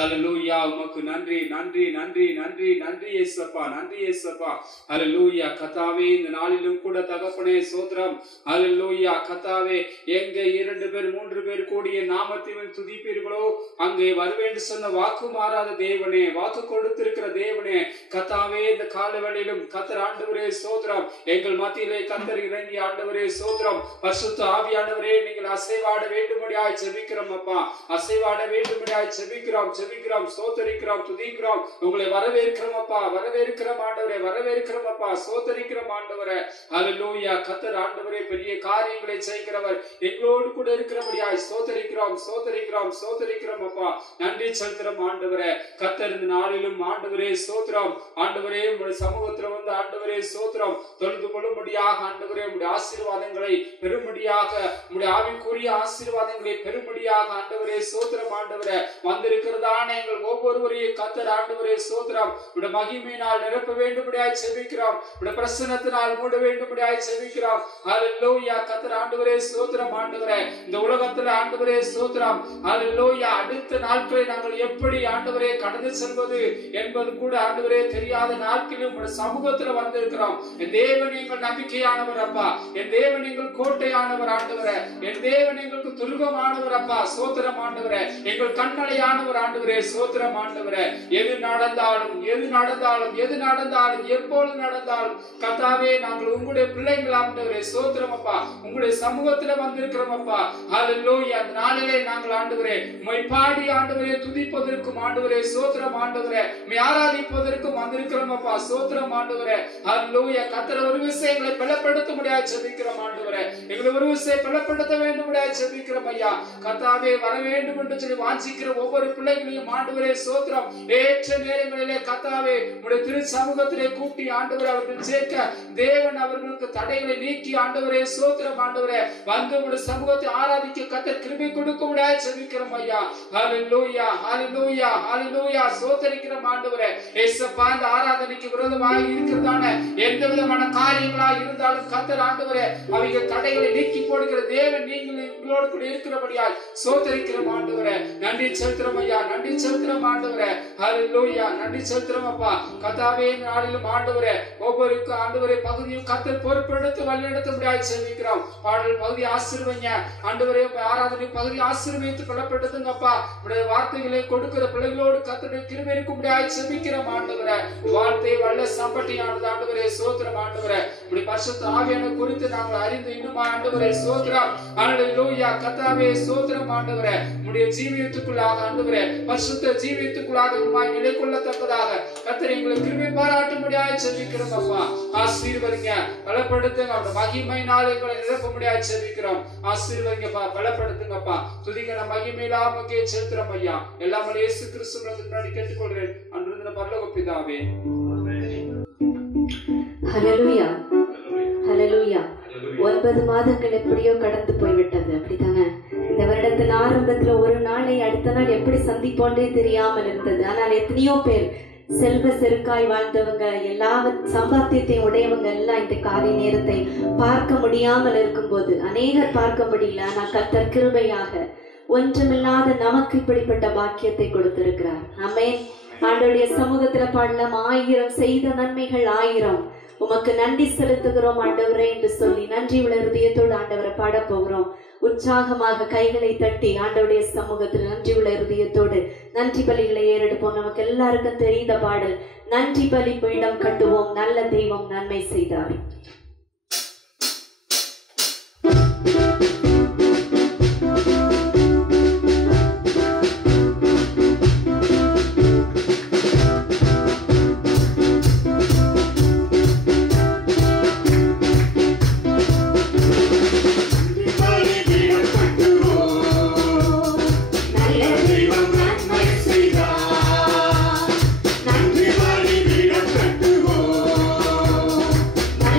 ஹல்லேலூயா. உமக்கு நன்றி நன்றி நன்றி நன்றி நன்றி இயேசுப்பா, நன்றி இயேசுப்பா. ஹல்லேலூயா. கர்த்தாவே, இந்த நாளிலும் கூட தகப்பனே ஸ்தோத்திரம். ஹல்லேலூயா. கர்த்தாவே, எங்க 2 பேர் 3 பேர் கூடிய நாமத்தில் துதிப்பீர்களோ அங்கே வருவேன்னு சொன்ன வாக்கு மாறாத தேவனே, வாக்கு கொடுத்திருக்கிற தேவனே, கர்த்தாவே, இந்த காலவெளியிலும் கர்த்தர் ஆண்டவரே ஸ்தோத்திரம். எங்கள் மத்தியிலே கர்த்தர் இறங்கி ஆண்டவரே ஸ்தோத்திரம். பரிசுத்த ஆவியானவரே, நீங்கள் அசைவாட வேண்டும்படியாய் ஜெபிக்கிறோம் அப்பா, அசைவாட வேண்டும்படியாய் ஜெபிக்கிறோம் ஜெபிக்கிறோம் ஸ்தோத்திரிக்கிறோம் துதிக்கிறோம். உங்களை வரவேற்கிறோம் அப்பா, வரவேற்கிறோம் ஆண்டவரே, வரவேற்கிறோம் அப்பா, ஸ்தோத்திரிக்கிறோம் ஆண்டவரே. ஹல்லேலூயா. கர்த்தர் ஆண்டவரே பெரிய காரியங்களை செய்கிறவர், எங்களோடு கூட இருக்கிறபடியாய் ஸ்தோத்திரிக்கிறோம் ஸ்தோத்திரிக்கிறோம் ஸ்தோத்திரிக்கிறோம் அப்பா. நன்றி செலுத்துறோம் ஆண்டவரே. கர்த்தர் இந்த நாளிலும் ஆண்டவரே ஸ்தோத்திரம். ஆண்டவரே, உங்களுடைய சமூகத்தில் வந்து ஆண்டவரே ஸ்தோத்திரம் தொழுது கொள்ளும்படியாக ஆண்டவரே உங்களுடைய ஆசீர்வாதங்களை பெரும்படியாக, உங்களுடைய ஆவிக்குரிய ஆசீர்வாதங்களை பெரும்படியாக ஆண்டவரே ஸ்தோத்திரம். ஆண்டவரே, வந்திருக்கிறதான எங்கள் ஒவ்வொருவரையும் கர்த்தர் ஆண்டவரே ஸ்தோத்திரம் உடைய மகிமையினால் நிரப்ப வேண்டும்படியாய் செபிக்கிறோம், உடைய பிரசன்னத்தினால் மூட வேண்டும்படியாய் செபிக்கிறோம். ஹல்லேலூயா. கர்த்தர் ஆண்டவரே ஸ்தோத்திரம். ஆண்டவரே, இந்த உலகத்தில் ஆண்டவரே ஸ்தோத்திரம். ஹல்லேலூயா. அடுத்த நாட்களை நாங்கள் எப்படி ஆண்டவரே கடந்து செல்வது என்பது கூட ஆண்டவரே தெரியாத நாட்களில் உடைய சமூகத்தில் வந்திருக்கிறோம். என் தேவன் எங்கள் நம்பிக்கையானவர் அப்பா, என் தேவன் எங்கள் கோட்டையானவர் ஆண்டவரே, என் தேவன் எங்களுக்கு துருகமானவர் அப்பா, ஸ்தோத்திரம் ஆண்டவரே, எங்கள் கண்மலையானவர் ஆண்டவரே, ஸ்தோத்திரம் ஆண்டவரே. எது நடந்தாலும் எது நடந்தாலும் எது நடந்தாலும் எப்பொழுது நடந்தாலும் கர்த்தாவே, நாங்கள் உங்களுடைய பிள்ளைகள் ஆண்டவரே, ஸ்தோத்திரம் அப்பா, உங்களுடைய சமூகத்துல வந்திருக்கிறோம் அப்பா. ஹல்லேலூயா. அந்த நாளிலே நாங்கள் ஆண்டவரே உம்மை பாடி ஆண்டவரே துதிப்பதற்கும் ஆண்டவரே ஸ்தோத்திரம் ஆண்டவரே உம்மை ஆராதிப்பதற்கும் வந்திருக்கிறோம் அப்பா, ஸ்தோத்திரம் ஆண்டவரே. ஹல்லேலூயா. கர்த்தர் ஒரு விஷயங்களை பலப்படுத்த முடியாது ஜெபிக்கிறோம் ஆண்டவரே, எங்களை ஒரு விஷயம் பலப்படுத்த வேண்டும் முடியாது ஜெபிக்கிறோம் ஐயா. கர்த்தாவே, வர வேண்டும் என்று சொல்லி வாஞ்சிக்கிற ஒவ்வொரு பிள்ளைகளையும் ஆண்டவரே ஸ்தோத்திரம் ஏற்ற நேரங்களிலே கர்த்தாவே உம்முடைய திரு சமூகத்திலே கூட்டி ஆண்டவரே அவர்கள் சேர்க்க தேவன் அவர்களுக்கு தடைகளை நீக்கி ஆண்டவரே ஸ்தோத்திரம் ஆண்டவரே வந்து உம்முடைய சமூகத்தை ஆராதிக்க கர்த்தர் கிருபை கொடுக்க முடியாது ஜெபிக்கிறோம் ஐயா. ஹல்லேலூயா ஹல்லேலூயா ஹல்லேலூயா. ஸ்தோத்திரிக்கிறோம் ஆண்டவரே. இயேசுப்பா, இந்த ஆராதனைக்கு விரோதமாக இருக்கிறதான எந்த விதமான காரியங்களா இருந்தாலும் கர்த்தர் ஆண்டவரே அவைகள் தடைகளை நீக்கி போடுகிற தேவன் நீங்கள் எங்களோடு கூட இருக்கிறபடியால் ஸ்தோத்திரிக்கிறோம் ஆண்டவரே. நன்றி செலுத்துறோம் ஐயா, நன்றி செலுத்துறோம் ஆண்டவரே. ஹல்லேலூயா. நன்றி செலுத்துறோம் அப்பா. கர்த்தாவே, நாளிலும் ஆண்டவரே ஒவ்வொருக்கு ஆண்டவரே பகுதியும் கர்த்தர் பொறுப்பெடுத்து வழிநடத்தும்படியாய் செபிக்கிறோம். பாடல் பகுதி ஆசீர்வதிங்க ஆண்டவரே, ஆராதனை பகுதி ஆசீர்வதித்து கொள்ளப்பட்டதுங்க அப்பா. உடைய வார்த்தைகளை கொடுக்கிற பிள்ளைகளோடு கர்த்தருடைய கிருபை இருக்கும்படியாய் செபிக்கிறோம் ஆண்டவரே. வார்த்தை வல்ல சம்பட்டியானது ஆண்டவரே, ஸ்தோத்திரம் ஆண்டவரே. உடைய பரிசுத்த ஆவியான குறித்து நாங்கள் அறிந்து இன்னும் ஆண்டவரே ஸ்தோத்திரம். ஹல்லேலூயா. கர்த்தாவே ஸ்தோத்திரம் ஆண்டவரே. உடைய ஜீவியத்துக்குள்ளாக ஆண்டவரே பரிசுத்த ஜீவியத்துக்குள்ளாக உம்மாய் நிலை கொள்ளத்தக்கதாக கர்த்தர் எங்களுக்கு கிருபை பாராட்டும்படியாய் செபிக்கிறோம் அப்பா. ஆசீர்வதிங்க, பலப்படுத்துங்க, அவருடைய மகிமையினால் எங்களை நிரப்பும்படியாய் செபிக்கிறோம். ஆசீர்வதிங்கப்பா, பலப்படுத்துங்கப்பா. துதிக்கிற மகிமையிலா உமக்கே செலுத்துறோம் ஐயா. எல்லாம் இயேசு கிறிஸ்துவின் முன்னாடி கேட்டுக்கொள்கிறேன் அன்றிருந்த பரலோக பிதாவே. ஹல்லேலூயா ஹல்லேலூயா. 9 மாதங்கள் எப்படியோ கடந்து போய்விட்டது, அப்படித்தானே? இந்த வருடத்தின் ஆரம்பத்துல ஒரு நாளை அடுத்த நாள் எப்படி சந்திப்போன்றே தெரியாமல் இருந்தது. ஆனால் எத்தனையோ பேர் செல்வ செருக்காய் வாழ்ந்தவங்க, எல்லா சம்பாத்தியத்தையும் உடையவங்க எல்லாம் இந்த காலை நேரத்தை பார்க்க முடியாமல் இருக்கும்போது அநேகர் பார்க்க முடியல. ஆனால் கர்த்தர் கிருபையாக ஒன்றுமில்லாத நமக்கு இப்படிப்பட்ட பாக்கியத்தை கொடுத்திருக்கிறார். ஆமென். ஆண்டவருடைய சமூகத்துல பாடலாம், 1000 செய்த நன்மைகள் 1000 உமக்கு நன்றி செலுத்துகிறோம் ஆண்டவரே என்று சொல்லி நன்றி உள்ள இருதயத்தோடு ஆண்டவரை பாட போகிறோம். உற்சாகமாக கைகளை தட்டி ஆண்டவருடைய சமூகத்தில் நன்றி உள்ள இருதயத்தோடு நன்றி பலிகளை ஏறெடுப்போம். நமக்கு எல்லாருக்கும் தெரிந்த பாடல், நன்றி பலி பீடம் கட்டுவோம், நல்ல தெய்வம் நன்மை செய்தார்.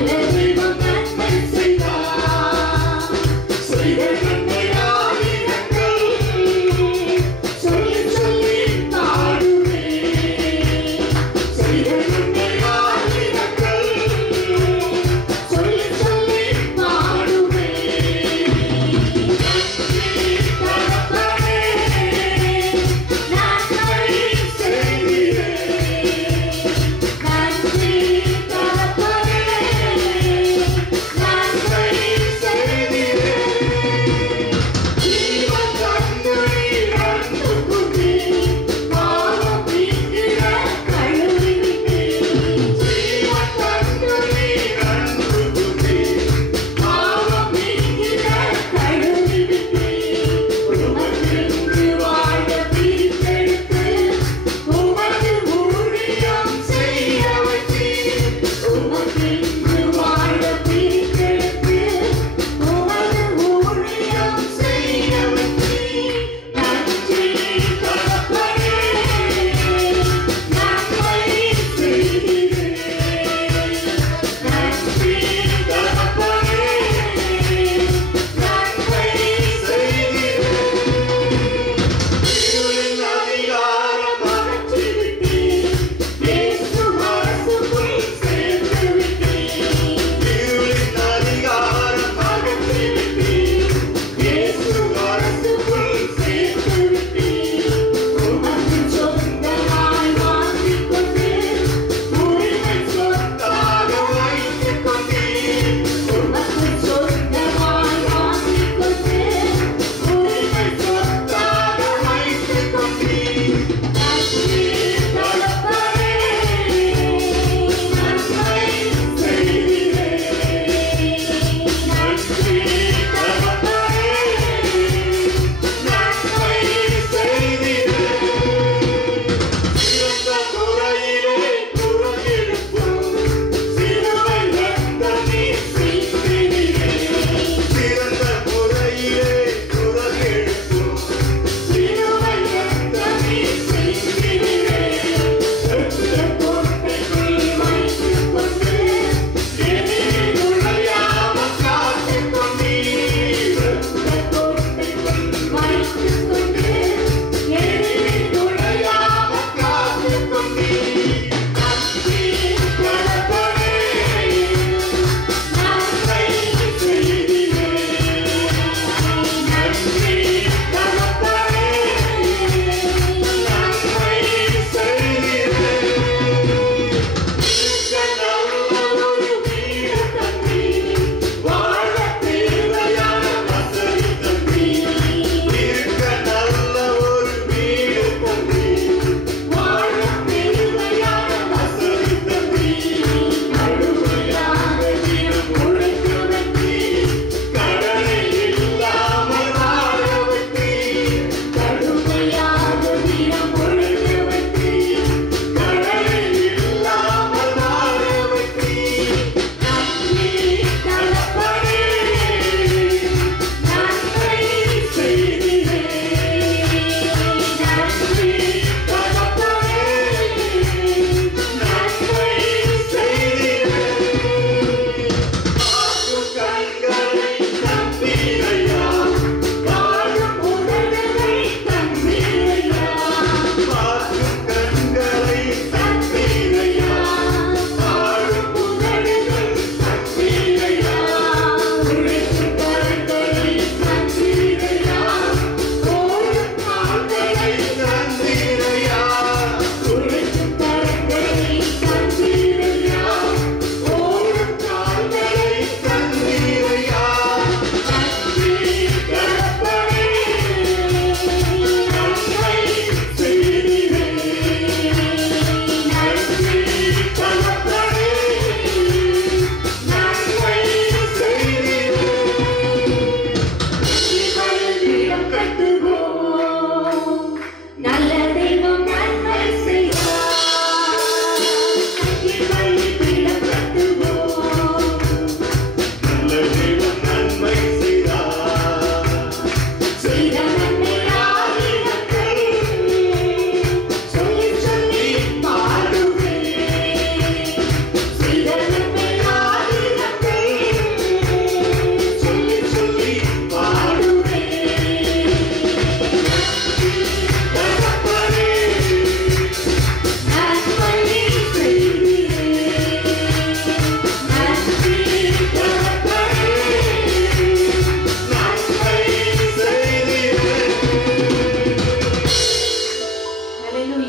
Let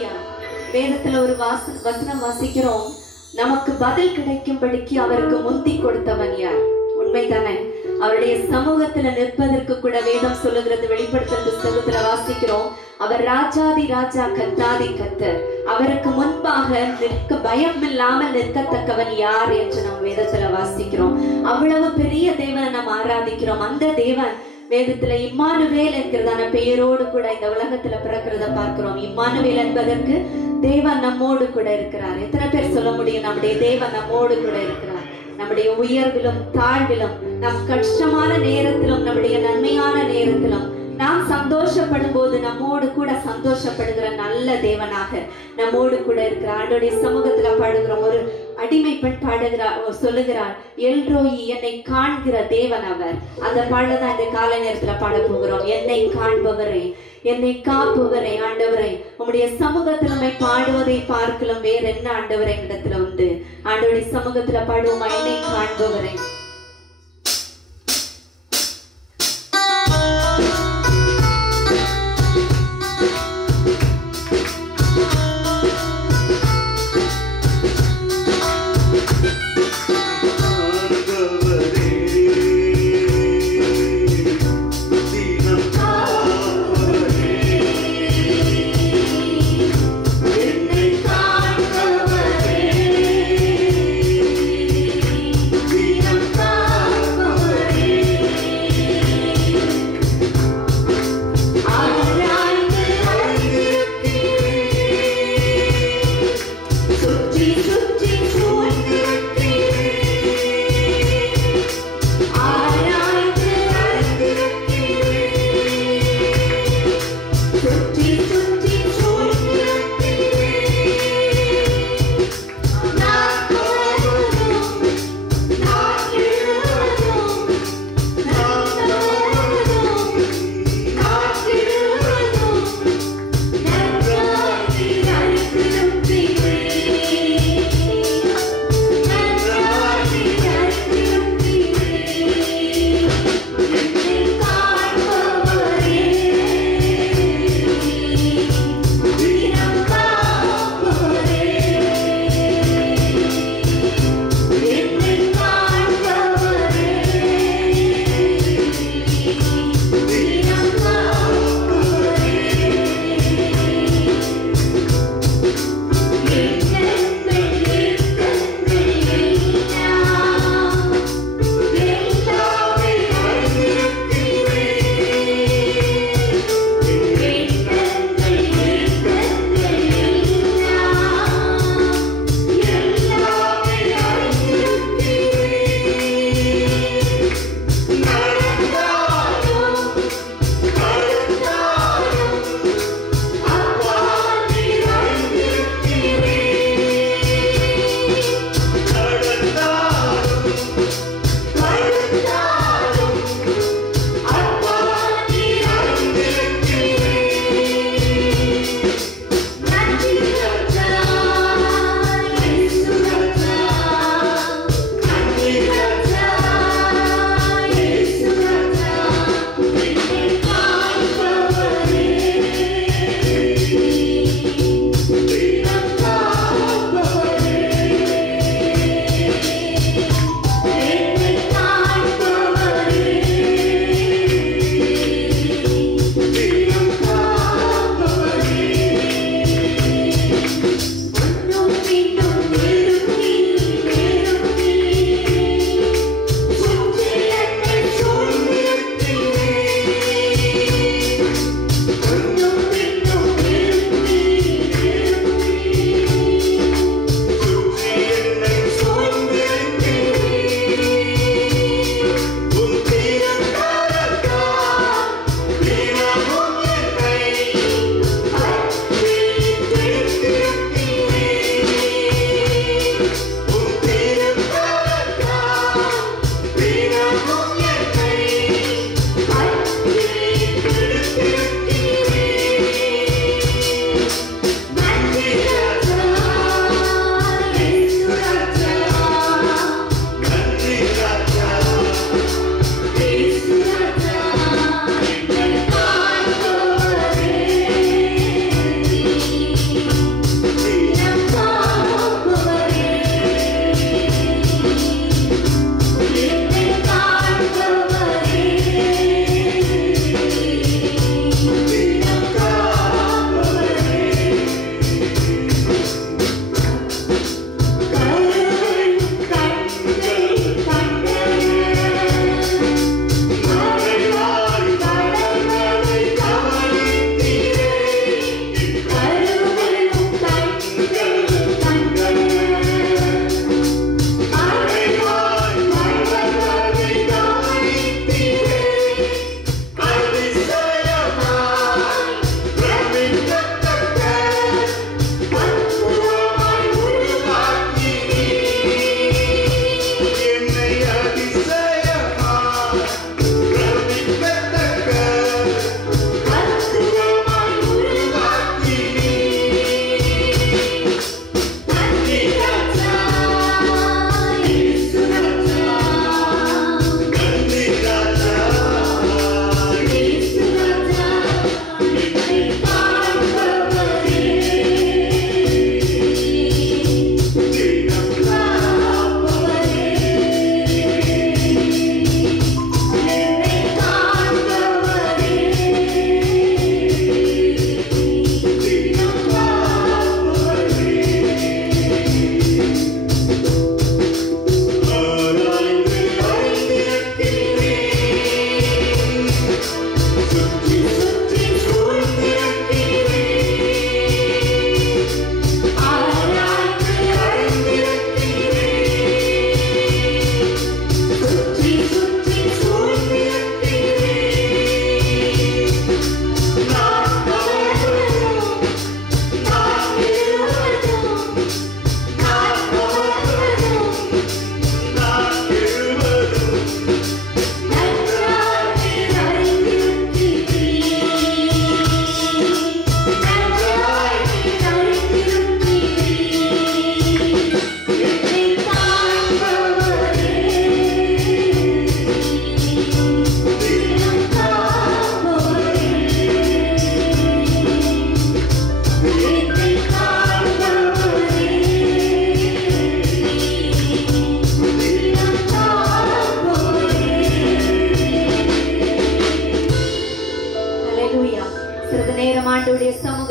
ஹalleluya. வேதத்துல ஒரு வசனம் வாசிக்கிறோம், நமக்கு பதில் கிடைக்கும்படிக்கு அவருக்கு முந்தி கொடுத்தவன் யார்? உண்மைதானே? அவருடைய சமூகத்துல நிற்பதற்கு கூட வேதம் சொல்லுகிறது. வெளிப்படுத்தல் புத்தகத்துல வாசிக்கிறோம், அவர் ராஜாதி ராஜா கர்த்தாதி கர்த்தர், அவருக்கு முன்பாக நிற்க பயம் இல்லாமல் நிற்கத்தக்கவன் யார் என்று நாம் வேதத்துல வாசிக்கிறோம். அவ்வளவு பெரிய தேவனை நாம் ஆராதிக்கிறோம். அந்த தேவன் வேதத்துல இம்மானுவேல் என்கிறதான பெயரோடு கூட இந்த உலகத்துல பிறக்கிறத பார்க்கிறோம். இம்மானுவேல் என்பதற்கு தேவன் நம்மோடு கூட இருக்கிறார். எத்தனை பேர் சொல்ல முடியும் நம்முடைய தேவன் நம்மோடு கூட இருக்கிறார்? நம்முடைய உயர்விலும் தாழ்விலும், நம் கஷ்டமான நேரத்திலும், நம்முடைய நன்மையான நேரத்திலும், நாம் சந்தோஷப்படும் போது நம்மோடு கூட சந்தோஷப்படுகிற நல்ல தேவனாக நம்மோடு கூட இருக்கிறார். ஆண்டவருடைய சமூகத்துல பாடுகிறோம். ஒரு அடிமை பெண் பாடுகிறார், சொல்லுகிறார், எல்ரோயி, என்னை காண்கிற தேவன் அவர். அந்த பாடதான் இந்த கால நேரத்துல பாட போகிறோம். என்னை காண்பவரே, என்னை காப்பவரே, ஆண்டவரே, உம்முடைய சமூகத்தில் நம்மை பாடுவதை பார்க்கலாம் வேற என்ன ஆண்டவரே இடத்துல உண்டு? ஆண்டவருடைய சமூகத்துல பாடுவோமா? என்னை காண்பவரே. Freedom.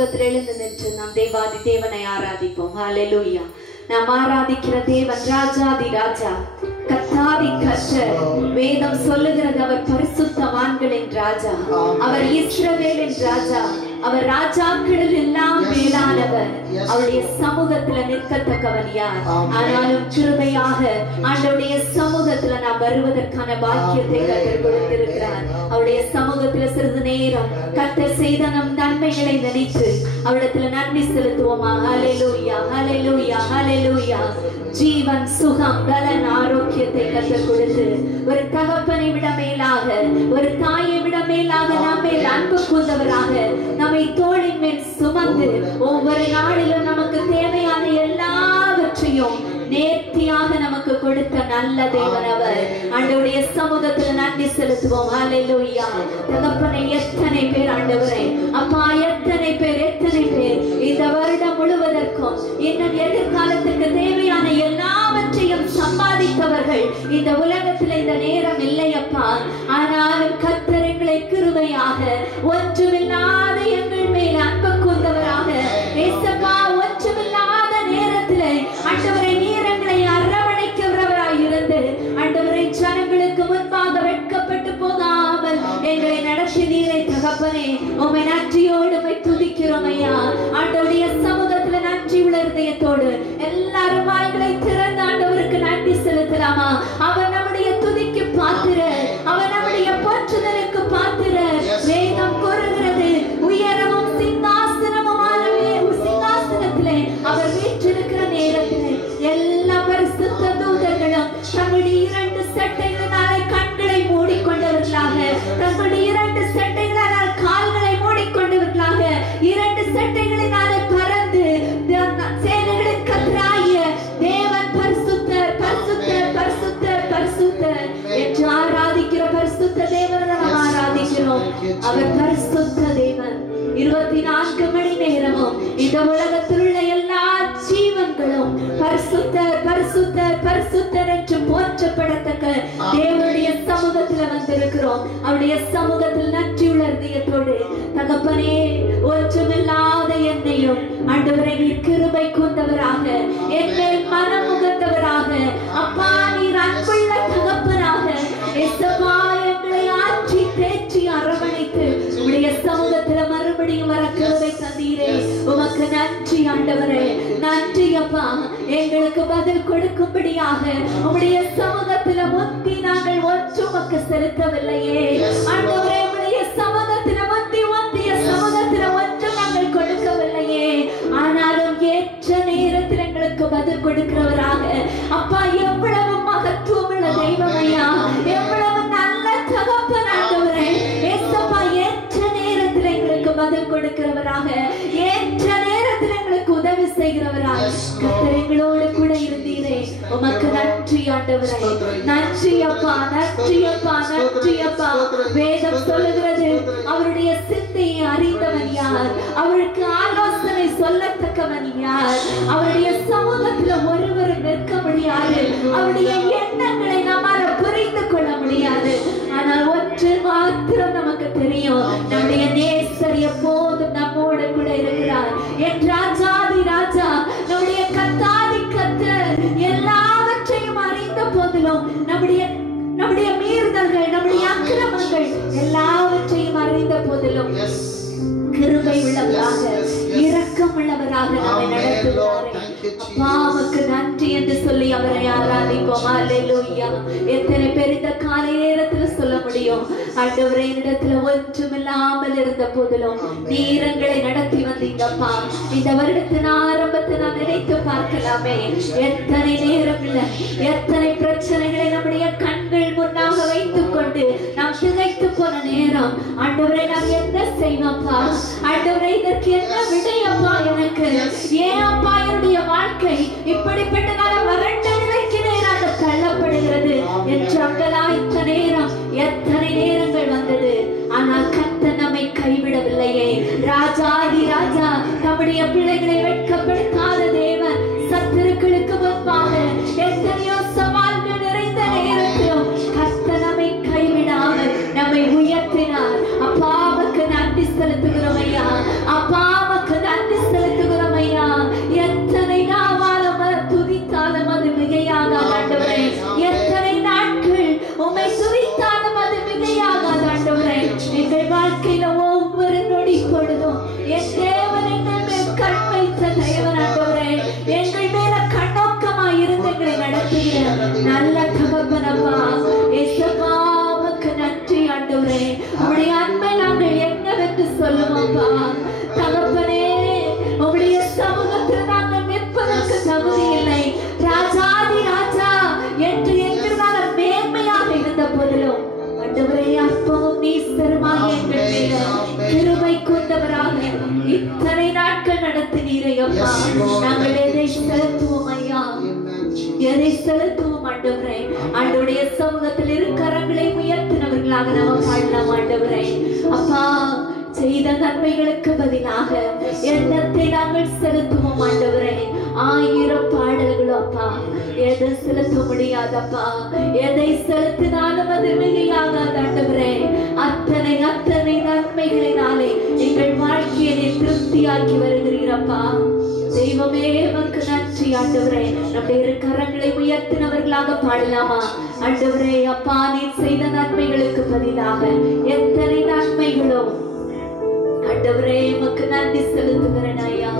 சமூகத்தில் எழுந்து நின்று நாம் தேவாதி தேவனை ஆராதிப்போம். ஹல்லேலூயா. நாம் ஆராதிக்கிற தேவன் ராஜாதி ராஜா, கர்த்தாதி கர்த்தர். வேதம் சொல்லுகிறது அவர் பரிசுத்தவான்களின் ராஜா, அவர் இஸ்ரவேலின் ராஜா, அவர் ராஜாக்களில் எல்லாம் மேலானவர். அவருடைய சமூகத்துல நிற்கத்தக்கவன் யார்? ஆனாலும் கிருபையாக ஆண்டவருடைய சமூகத்துல நாம் வருவதற்கான பாக்கியத்தை கர்த்தர் கொடுத்திருக்கிறார். அவருடைய சமூகத்துல சிறிது நேரம் கர்த்தர் செய்த நம் நன்மைகளை நினைத்து அவரிடத்துல நன்றி செலுத்துவோமா? ஹல்லேலூயா, ஹல்லேலூயா, ஹல்லேலூயா. ஜீவன், சுகம், பலன், ஆரோக்கியத்தை கர்த்தர் கொடுத்து ஒரு தகப்பனை விட மேலாக, ஒரு தாயை விட மேலாக நம்மை அன்பு கூர்ந்தவராக, நம்மை தோளின் மேல் சுமந்து ஒவ்வொரு நாளிலும் நமக்கு தேவையான எல்லாவற்றையும் நேர்த்தியாக நமக்கு கொடுத்த நல்ல தேவன் அவர். ஆண்டவருடைய சமூகத்தில் நன்றி செலுத்துவோம். ஹல்லேலூயா. தகப்பனை எத்தனை பேர் ஆண்டவரே, அப்பா எத்தனை பேர் இந்த வருடம் முழுவதற்கும் இன்னும் எதிர்காலத்துக்கு தேவையான எல்லாவற்றையும் சம்பாதித்தவர்கள் இந்த உலகத்தில் இந்த நேரம் இல்லையப்பா. ஆனாலும் கர்த்தர் எங்களை கிருபையாக ஒன்றுமில்லாத எங்கள் மேல் அன்பு கூர்ந்தவராக, ஏசப்பா ஒன்றுமில்லாத நேரத்தில் ஆண்டவரை நீரங்களை அரவணைக்கிறவராய் இருந்து ஆண்டவரை ஜனங்களுக்கு முன்பாக வெட்கப்பட்டு போகாமல் எங்களை நடத்தி நீரை தகப்பனே உம்மை நன்றியோடு துதிக்கிறோம் ஐயா. ஆண்டவருடைய சமூகத்துல நன்றி உள்ள இதயத்தோடு எல்லாரும் வாய்களை திறந்து ஆண்டவருக்கு நன்றி செலுத்தலாமா? அவர் நம்முடைய துதிக்கு பாத்திரர், அவர் நம்முடைய போற்றுதலுக்கு பாத்திரர். வேதம் கூறுகிறது உயரமும் சிங்காசனத்திலே அவர் வீற்றிருக்கிற நேரத்திலே எல்லா பரிசுத்த தூதர்களும் தங்களுடைய இரண்டு சட்டைகளினாலே கண்களை மூடிக்கொண்டவர்களாக, தங்களுடைய இரண்டு சட்டைகளால் கால்களை மூடிக்கொண்டவர்களாக, இரண்டு சட்டைகளினாலே பறந்து சேனைகளின் கர்த்தராகிய தேவன் பரிசுத்தர், பரிசுத்தர், பரிசுத்தர், பரிசுத்தர் என்று ஆராதிக்கிற பரிசுத்த தேவனை நாம் ஆராதிக்கிறோம். அவர் பரிசுத்த தேவன். 24 மணி நேரமும் இந்த உலகத்தில் உள்ள எல்லா ஜீவன்களும் பரிசுத்தர், பரிசுத்தர், பரிசுத்தர் என்று போற்றப்படத்தக்க தேவனுடைய சமூகத்தில் வந்திருக்கிறோம். அவருடைய சமூகத்தில் நன்றியுள்ள இதயத்தோடு தகப்பனே ஒன்றுமில்லாத என்னையும் ஆண்டவரை நீர் கிருபை கொண்டவராக, என்னை மனமுகந்தவராக, அப்பா நீர் அன்புள்ள தகப்பனாக, எசப்பா எங்களை ஆற்றி தேற்றி அரவணைத்து உடைய சமூகத்தில் மறுபடியும் வர கிருபை தந்தீரே. உமக்கு நன்றி ஆண்டவரே, நன்றி அப்பா. எங்களுக்கு பதில் கொடுக்கும்படியாக உடைய சமூகத்தில் முந்தி நாங்கள் ஒன்று உமக்கு செலுத்தவில்லையே ஆண்டவரே. உடைய சமூகத்தில் முந்திய சமூகத்தில் ஒன்று நாங்கள் கொடுக்கவில்லையே. ஆனாலும் ஏற்ற நேரத்தில் எங்களுக்கு பதில் கொடுக்கிறவராக அப்பா எவ்வளவு மகத்துவம் உள்ள தெய்வம் ஐயா, எவ்வளவு நல்ல தகப்பன் ஆண்டவரே. ஏசப்பா ஏற்ற நேரத்தில் எங்களுக்கு பதில் கொடுக்கிறவராக, ஏற்ற நேரத்தில் எங்களுக்கு உதவி செய்கிறவராக கர்த்தர் எங்களோடு கூட இருந்தீரே. உமக்கு நன்றி ஆண்டவரே, நன்றி அப்பா, நன்றி அப்பா, நன்றி அப்பா. வேதம் சொல்லுகிறது அவருடைய சிந்தையை அறிந்தவன் யார், அவருக்கு ஆலோசனை சொல்லத்தக்கவன் யார்? அவருடைய சமூகத்துல ஒருவர் நிற்க முடியாது, அவருடைய எண்ணங்களை நம்மால புரிந்து கொள்ள முடியாது. ஆனால் ஒன்று மாத்திரம் நமக்கு தெரியும், நம்முடைய நேசர் எப்போதும் நம்மோடு கூட இருக்கிறார். என் ராஜாதி ராஜா, நம்முடைய கர்த்தாதி கர்த்தர் எல்லாவற்றையும் அறிந்த போதிலும் நம்முடைய மீறுதல்கள், நம்முடைய அக்கிரமங்கள் எல்லாவற்றையும் அறிந்த போதிலும் கிருபை உள்ளவராக, இரக்கம் உள்ளவராக நம்மை நடத்துகிறாரே. அப்பாவுக்கு நன்றி என்று சொல்லி அவரை ஆராதிப்போம். அல்லேலூயா. எத்தனை பேர் இந்த காலை நேரத்தில் சொல்ல முடியும், ஆண்டவரே என்னிடத்துல ஒன்றுமில்லாமல் இருந்த போதிலும் நீரங்களை நடத்தி வந்தீங்கப்பா. இந்த வருடத்தின் ஆரம்பத்தை நான் நினைத்து பார்க்கலாமே, எத்தனை நேரம் இல்லை, எத்தனை பிரச்சனைகளை நம்முடைய கண்கள் முன்னாக வைத்துக் கொண்டு நாம் திகைத்து போன நேரம். ஆண்டவரை நாம் என்ன செய்வோம்ப்பா? ஆண்டவரே இதற்கு என்ன விடையப்பா எனக்கு? ஏன் அப்பா என்னுடைய வாழ்க்கை இப்படிப்பட்டதான வறண்ட நிலைக்கு நேராக தள்ளப்படுகிறது என்று அங்கலாய்த்த நேரம் எத்தனை நேரங்கள் வந்தது. ஆனால் கர்த்தர் நம்மை கைவிடவில்லையே. ராஜாதி ராஜா, நம்முடைய பிள்ளைகளை வெட்கப்படுத்தாத தேவன், சத்துருக்களுக்கு முன்பாக எத்தனையோ சவால்கள் நிறைந்த நேரத்திலும் கர்த்தர் நம்மை கைவிடாமல் நம்மை உயர்த்தினார். அப்பாவுக்கு நன்றி செலுத்துகிறோம் ஐயா. அப்பாவுக்கு அப்பா. நாங்கள் எதை செலுத்துவோம் ஐயா, எதை செலுத்துவோம் ஆண்டவரே. ஆண்டவருடைய சமூகத்தில் இரு கரங்களை உயர்த்தினவர்களாக நாம் பாடலாம் ஆண்டவரே. அப்பா, செய்த நன்மைகளுக்கு பதிலாக எண்ணத்தை நாங்கள் செலுத்துவோம் ஆண்டவரே. 1000 பாடல்களோ அப்பா எதை செலுத்த முடியாதப்பா. எதை செலுத்தினாலும் அது மிகையாகாத ஆண்டவரே. அத்தனை அத்தனை நன்மைகளினாலே எங்கள் வாழ்க்கையை திருப்தியாக்கி வருகிறீரப்பா. தெய்வமே உமக்கு நன்றி ஆண்டவரே. நம்முடைய கரங்களை உயர்த்தினவர்களாக பாடலாமா ஆண்டவரே. அப்பா, நீ செய்த நன்மைகளுக்கு பதிலாக எத்தனை நன்மைகளோ ஆண்டவரே உமக்கு நன்றி செலுத்துகிறேன் ஐயா.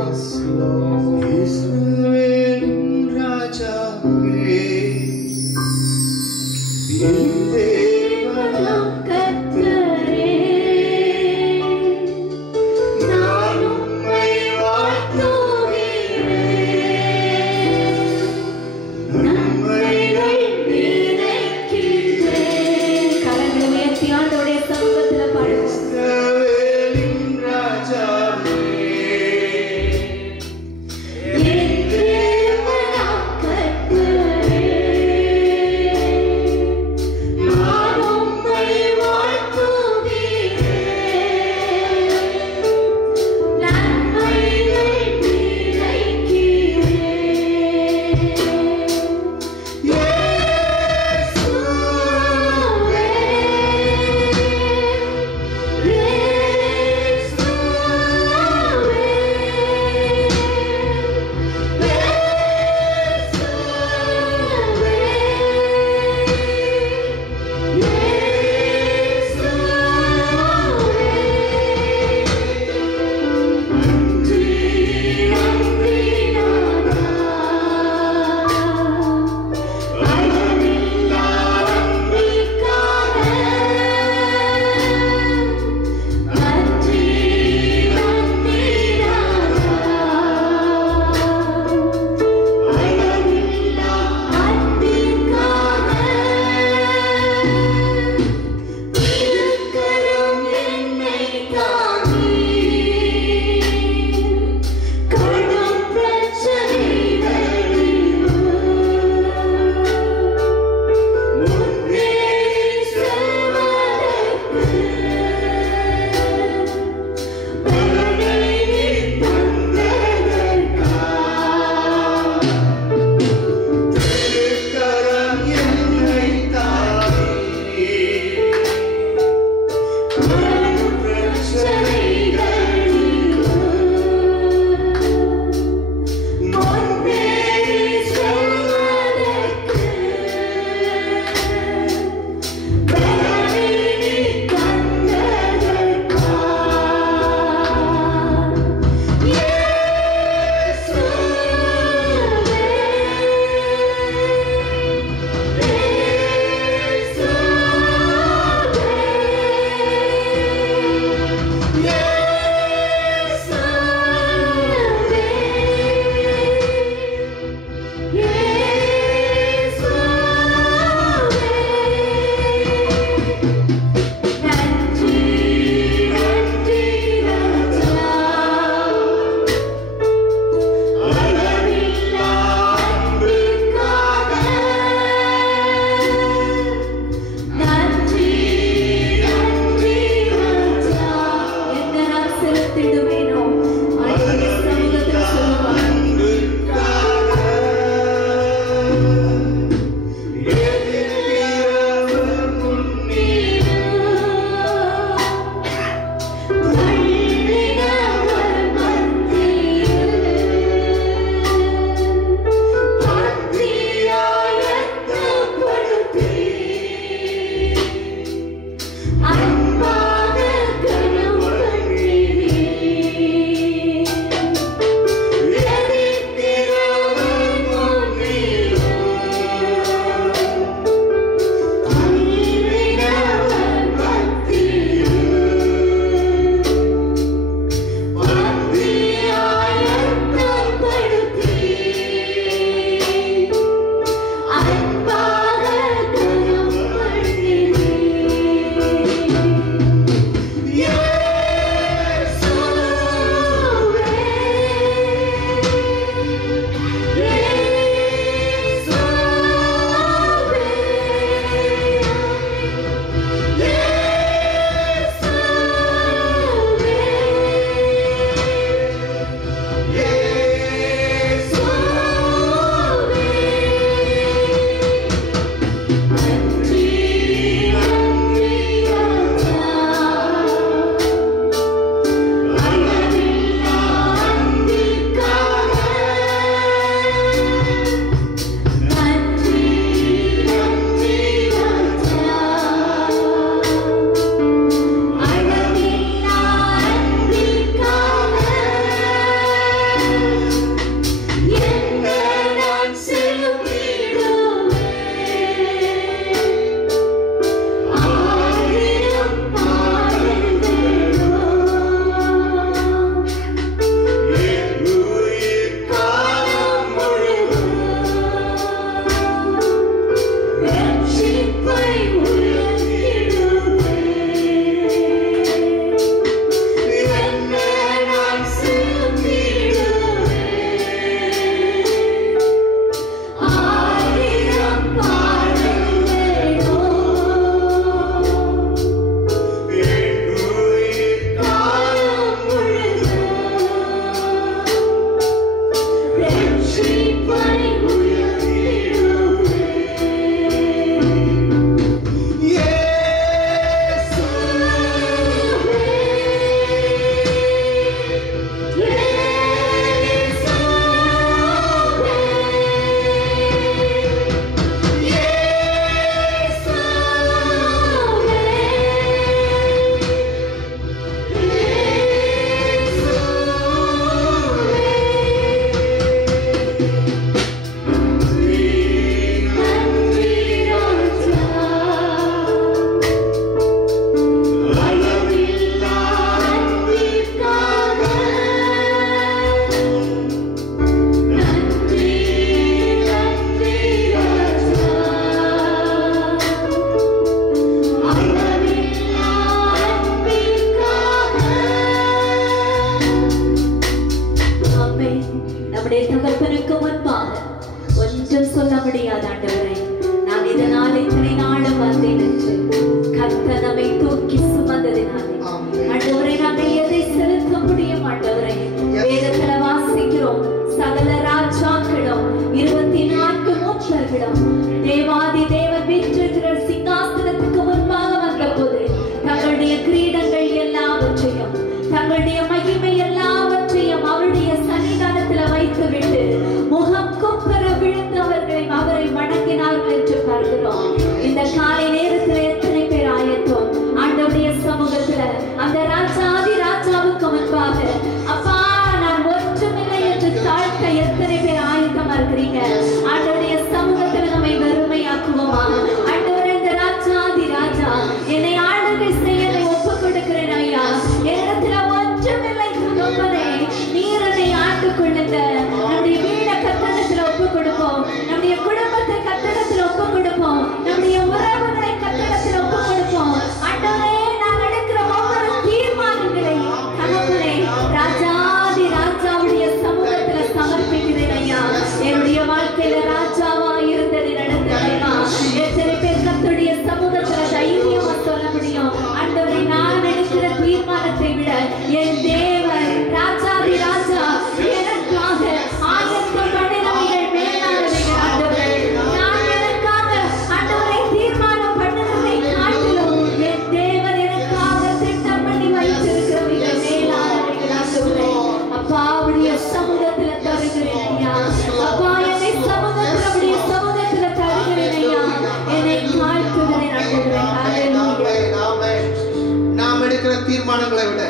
தீர்மானங்களை விட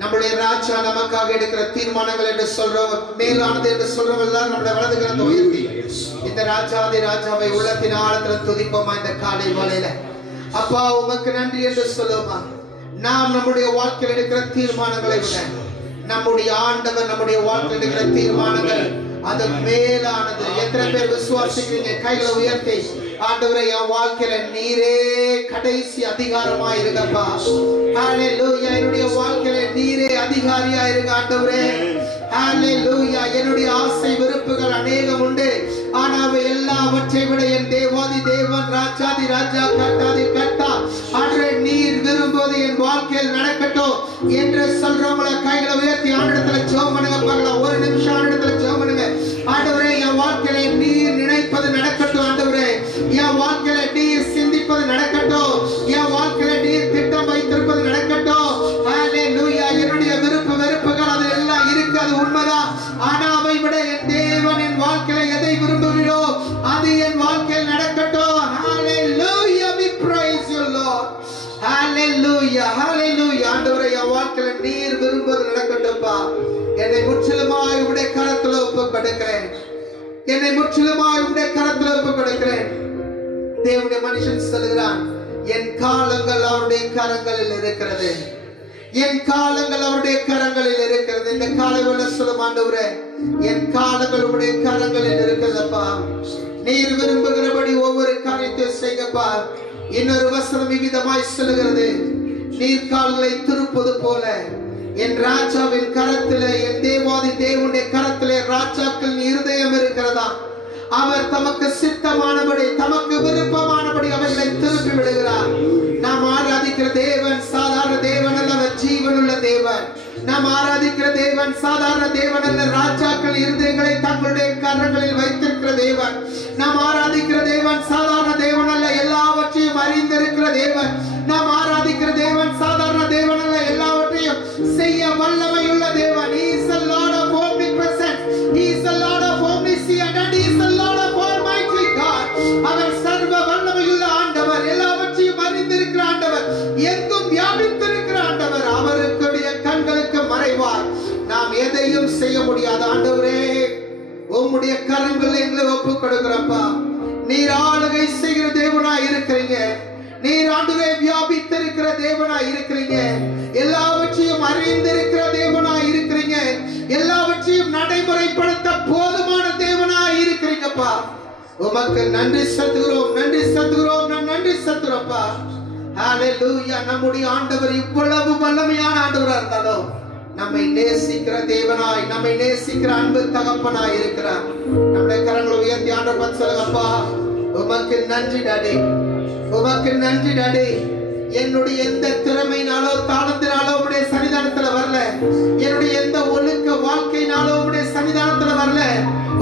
நம்முடைய ராஜா நமக்காக எடுக்கிற தீர்மானங்கள் என்று சொல்றோம் மேலானது என்று சொல்றோம் எல்லாரும் நம்முடைய வலது கரத்தை உயர்த்தி இந்த ராஜாதி ராஜாவை உள்ளத்தின் ஆழத்துல துதிப்போமா இந்த காலை வேளையில. அப்பா உமக்கு நன்றி என்று சொல்லுவோமா. நாம் நம்முடைய வாழ்க்கையில் எடுக்கிற தீர்மானங்களை விட நம்முடைய ஆண்டவர் நம்முடைய வாழ்க்கையில் எடுக்கிற தீர்மானங்கள் அது மேலானது. எத்தனை பேர் விசுவாசிக்கிறீங்க? கைகளை உயர்த்தி ஆண்டவரே என் வாழ்க்கையில நீரே கடைசி அதிகாரமா இருங்கப்பா. ஹalleluya. என்னுடைய வாழ்க்கையில நீரே அதிகாரியா இருங்க ஆண்டவரே. ஹalleluya. என்னுடைய ஆசை விருப்புகள் அநேகம் உண்டு. ஆனால் எல்லாவற்றை விட என் தேவாதி தேவன் ராஜாதி ராஜா கர்த்தாதி கர்த்தா ஆண்டவரே நீர் விரும்புவது என் வாழ்க்கையில் நடக்கட்டும் என்று சொல்றவங்கள கைகளை உயர்த்தி ஆண்டவரத்துல ஜெபம் பண்ணுங்க பார்க்கலாம். ஒரு நிமிஷம் ஆண்டவரத்துல ஜெபம் பண்ணுங்க. ஆண்டவரே என் வாழ்க்கையில நீர் நினைப்பது நடக்கட்டும். ஆண்டவரே என் வாழ்க்கையில நீர் சிந்திப்பது நடக்கட்டும். என் வாழ்க்கையில நீர் திட்டம் வைத்திருப்பது நடக்கட்டும். ஹalleluya. என்னுடைய விருப்பு வெறுப்புகள் அது எல்லாம் இருக்கு, அது உண்மைதான். ஆனா அவை விட என் தேவன் என் வாழ்க்கையில எதை விரும்புகிறோ அது என் வாழ்க்கையில் நடக்கட்டும். ஹalleluya. We praise you Lord. ஹalleluya. ஹalleluya. ஆண்டவரே என் வாழ்க்கையில நீர் விரும்புவது நடக்கட்டும்பா. என்னை முற்றிலுமாய் உம்முடைய கரத்துல ஒப்புக் கொடுக்கிறேன். என்னை முற்றிலுமாய் உம்முடைய கரத்துல ஒப்புக் கொடுக்கிறேன். தேவனுடைய மனுஷன் சொல்கிறான், என் காலங்கள் அவருடைய கரங்களில் இருக்கிறது. என் காலங்கள் அவருடைய கரங்களில் இருக்கிறது. இந்த காலங்களை சொல்லும் ஆண்டவரே என் காலங்கள் உடைய கரங்களில் இருக்கிறதப்பா. நீர் விரும்புகிறபடி ஒவ்வொரு காரியத்தையும் செய்யப்பா. இன்னொரு வசனம் விவிதமாய் சொல்லுகிறது, நீர் கால்களை திருப்பது போல என் ராஜாவின் கரத்திலே என் தேவாதி தேவனுடைய கரத்திலே ராஜாக்கள் இருதயம் இருக்கிறதா. அவர் தமக்கு சித்தமானபடி தமக்கு விருப்பமானபடி அவர்களை திருப்பி விடுகிறார். நாம் ஆராதிக்கிற தேவன் சாதாரண தேவன் அல்ல, அவர் ஜீவனுள்ள தேவன். நாம் ஆராதிக்கிற தேவன் சாதாரண தேவன் அல்ல. ராஜாக்கள் இருதயங்களை தங்களுடைய கரங்களில் வைத்திருக்கிற தேவன். நாம் ஆராதிக்கிற தேவன் சாதாரண தேவன் அல்ல, எல்லாவற்றையும் அறிந்திருக்கிற தேவன். நாம் ஆராதிக்கிற தேவன் சாதாரண தேவன் அல்ல, எல்லாவற்றையும் செய்ய வல்லமையுள்ள தேவன். He is the Lord of omnipresent. He is the Lord of omniscient and He is the Lord of almighty God. அவர் சர்வ வல்லமையுள்ள ஆண்டவர், எல்லாவற்றையும் அறிந்திருக்கிற ஆண்டவர், எங்கும் வியாபித்திருக்கிற ஆண்டவர். அவருடைய கண்களுக்கு மறைவார் நாம் எதையும் செய்ய முடியாது. ஆண்டவரே, உம்முடைய கரங்களை எங்களை ஒப்புக் கொடுக்கிறப்பா. நீர் ஆளுகை செய்கிற தேவனாய் இருக்கிறீங்க. நீர் ஆண்டவரே வியாபித்திருக்கிற தேவனாய் இருக்கிறீங்க. எல்லாவற்றையும் அறிந்திருக்கிற தேவனாய் இருக்கிறீங்க. எல்லாவற்றையும் நடைமுறைப்படுத்த போதுமான தேவனாய் இருக்கிறீங்கப்பா. உமக்கு நன்றி செலுத்துகிறோம், நன்றி செலுத்துகிறோம், நன்றி செலுத்துகிறோம்ப்பா. ஹalleluya. நம்முடைய ஆண்டவர் இவ்வளவு வல்லமையான ஆண்டவரா இருந்தாலும் நம்மை நேசிக்கிற தேவனாய், நம்மை நேசிக்கிற அன்பு தகப்பனாய் இருக்கிறார். நம்முடைய கரங்களை உயர்த்தி ஆண்டவர் சொல்லுங்கப்பா, உமக்கு நன்றி டாடி, உமக்கு நன்றி டாடி. என்னுடைய எந்த திறமையினாலோ தாளத்தினாலோ உடைய சன்னிதானத்துல வரல, என்னுடைய எந்த ஒழுக்க வாழ்க்கையினாலோ உடைய சன்னிதானத்துல வரல.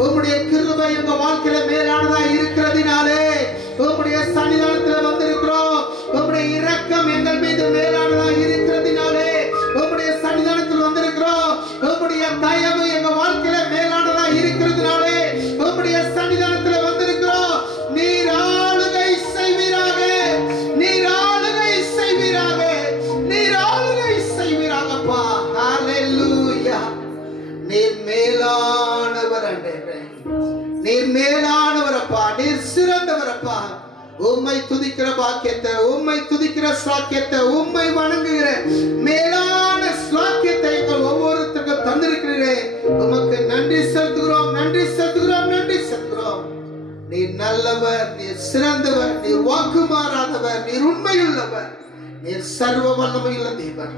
உம்முடைய கிருபை எங்க வாழ்க்கையில மேலானதா இருக்கிறதுனாலே உம்முடைய சன்னிதானத்துல வந்திருக்கிறோம். உம்முடைய இரக்கம் எங்கள் மீது மேலானதா இருக்கிறதுனாலே உம்முடைய சன்னிதானத்தில் வந்திருக்கிறோம். உம்முடைய தயவு எங்க வாழ்க்கையில மேலானதா இருக்கிறதுனாலே உம்முடைய சன்னிதானத்தில் வந்திருக்கிறோம். நீர் ஆளுகை செய்வீராக, நீர் ஆளுகை செய்வீராக, நீர் ஆளுகை செய்வீராகப்பா. ஹalleluya. நீர் மேலானவர் ஆண்டவரே, நீர் மேலானவரப்பா, நீர் சிறந்தவரப்பா. உம்மை துதிக்கிற பாக்கியத்தை, உம்மை துதிக்கிற ஸ்லாக்கியத்தை, உம்மை வணங்குகிற மேலான ஸ்லாக்கியத்தை எங்கள் ஒவ்வொருத்தருக்கும் தந்திருக்கிறீரே. உமக்கு நன்றி செலுத்துகிறோம், நன்றி செலுத்துகிறோம், நன்றி செலுத்துகிறோம். நீர் நல்லவர், நீர் சிறந்தவர், நீர் வாக்கு மாறாதவர், நீர் உண்மையுள்ளவர், நீர் சர்வ வல்லமையுள்ள தேவன்.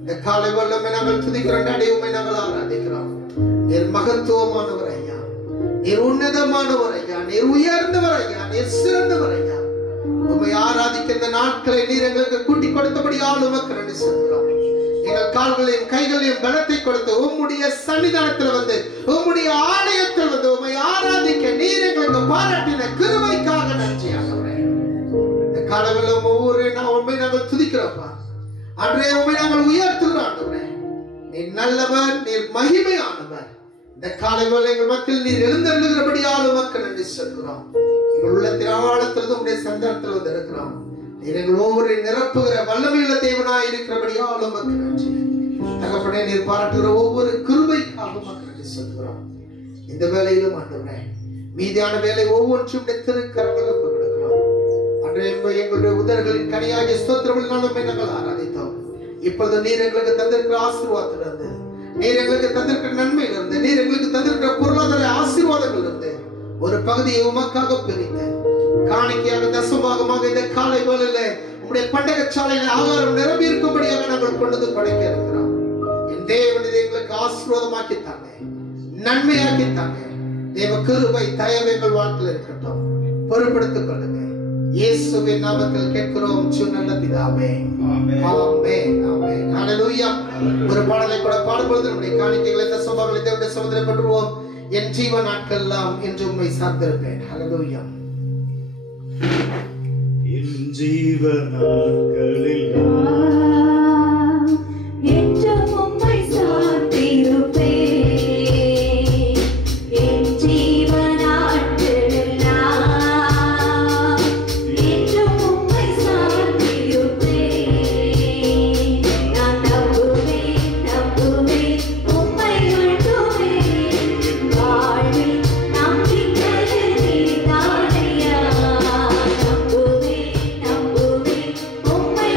இந்த காலை வல்லமை நாங்கள் துதிக்கிறோம் டாடி, உம்மை நாங்கள் ஆராதிக்கிறோம். நீர் மகத்துவமானவர் ஐயா, நீர் உன்னதமானவர் ஐயா, நீர் உயர்ந்தவர் ஐயா, நீர் சிறந்தவர் ஐயா. உம்மை ஆராதிக்கிற நாட்களை நீர் எங்களுக்கு கூட்டி கொடுத்தபடியால் உமக்கு நன்றி செலுத்துகிறோம். எங்கள் கால்களையும் கைகளையும் பலத்தை கொடுத்து உம்முடைய சன்னிதானத்தில் வந்து, உம்முடைய ஆலயத்தில் வந்து உம்மை ஆராதிக்க நீர் எங்களுக்கு பாராட்டின கிருபைக்காக நன்றி ஆண்டவரே. இந்த காலங்களில் ஒவ்வொரு உண்மை நாங்கள் துதிக்கிறோம்ப்பா. அன்றைய உண்மை நாங்கள் உயர்த்துகிறோம் ஆண்டவரே. நீர் நல்லவர், நீர் மகிமையானவர். இந்த காலையில் எங்கள் மக்கள் நீர் எழுந்தருளுகிறபடியால் உமக்கு நன்றி செலுத்துகிறோம். எங்கள் உள்ளத்தின் ஆழத்திலிருந்து உடைய சந்தனத்தில் வந்து இருக்கிறோம். நீர் எங்கள் ஒவ்வொரு நிரப்புகிற வல்லமையுள்ள தேவனாய் இருக்கிறபடியால் உமக்கு நன்றி தகப்பனே. நீர் பாராட்டுகிற ஒவ்வொரு கிருபைக்காக உமக்கு நன்றி செலுத்துகிறோம். இந்த வேலையிலும் ஆண்டவரே, மீதியான வேலை ஒவ்வொன்றும் திருக்கரங்களுக்கு கொடுக்கிறோம். அன்றைய எங்களுடைய உதடுகளின் கனியாகிய ஸ்தோத்திரங்களினாலும் நாங்கள் ஆராதித்தோம். இப்பொழுது நீர் எங்களுக்கு தந்திருக்கிற ஆசீர்வாதத்திலிருந்து, நீர் எங்களுக்கு தந்திருக்கிற நன்மையிலிருந்து, நீர் எங்களுக்கு தந்திருக்கிற பொருளாதார ஆசீர்வாதங்கள் இருந்து ஒரு பகுதியை உமக்காக பிரித்து காணிக்கையாக தசமாகமாக இந்த காலை வேளையில உம்முடைய பண்டக சாலையில ஆகாரம் நிரம்பி இருக்கும்படியாக நாங்கள் கொண்டு படைக்க இருக்கிறோம். என் தேவன் இதை எங்களுக்கு ஆசீர்வாதமாக்கி தாங்க, நன்மையாக்கி தாங்க. தேவ கிருபை தயவு எங்கள் வாழ்க்கையில் இருக்கட்டும். பொறுப்படுத்திக் கொள்ளுங்க. இயேசுவின் நாமத்தில் கேட்கிறோம் நல்ல பிதாவே. ஆமென், ஆமென், ஹalleluya. ஒரு பாடலை கூட பாடும்போது நம்முடைய காணிக்கைகளை தசமாகங்களை தேவனுடைய சமூகத்தில் கொண்டுவோம். என் ஜீவ நாட்கள் எல்லாம் என்று உம்மை சார்ந்திருப்பேன். ஹalleluya. என் ஜீவ நாட்களில் என்றும் உம்மை சார்ந்திருப்பேன். என் ஜீவ நாட்களெல்லாம் என்றும் உம்மை சார்ந்திருப்பேன். நான் நம்புவேன், நம்புவேன், உம்மை மட்டுமே. வாழ்வில் நம்பிக்கை நீர்தானையா. நம்புவேன், நம்புவேன், உம்மை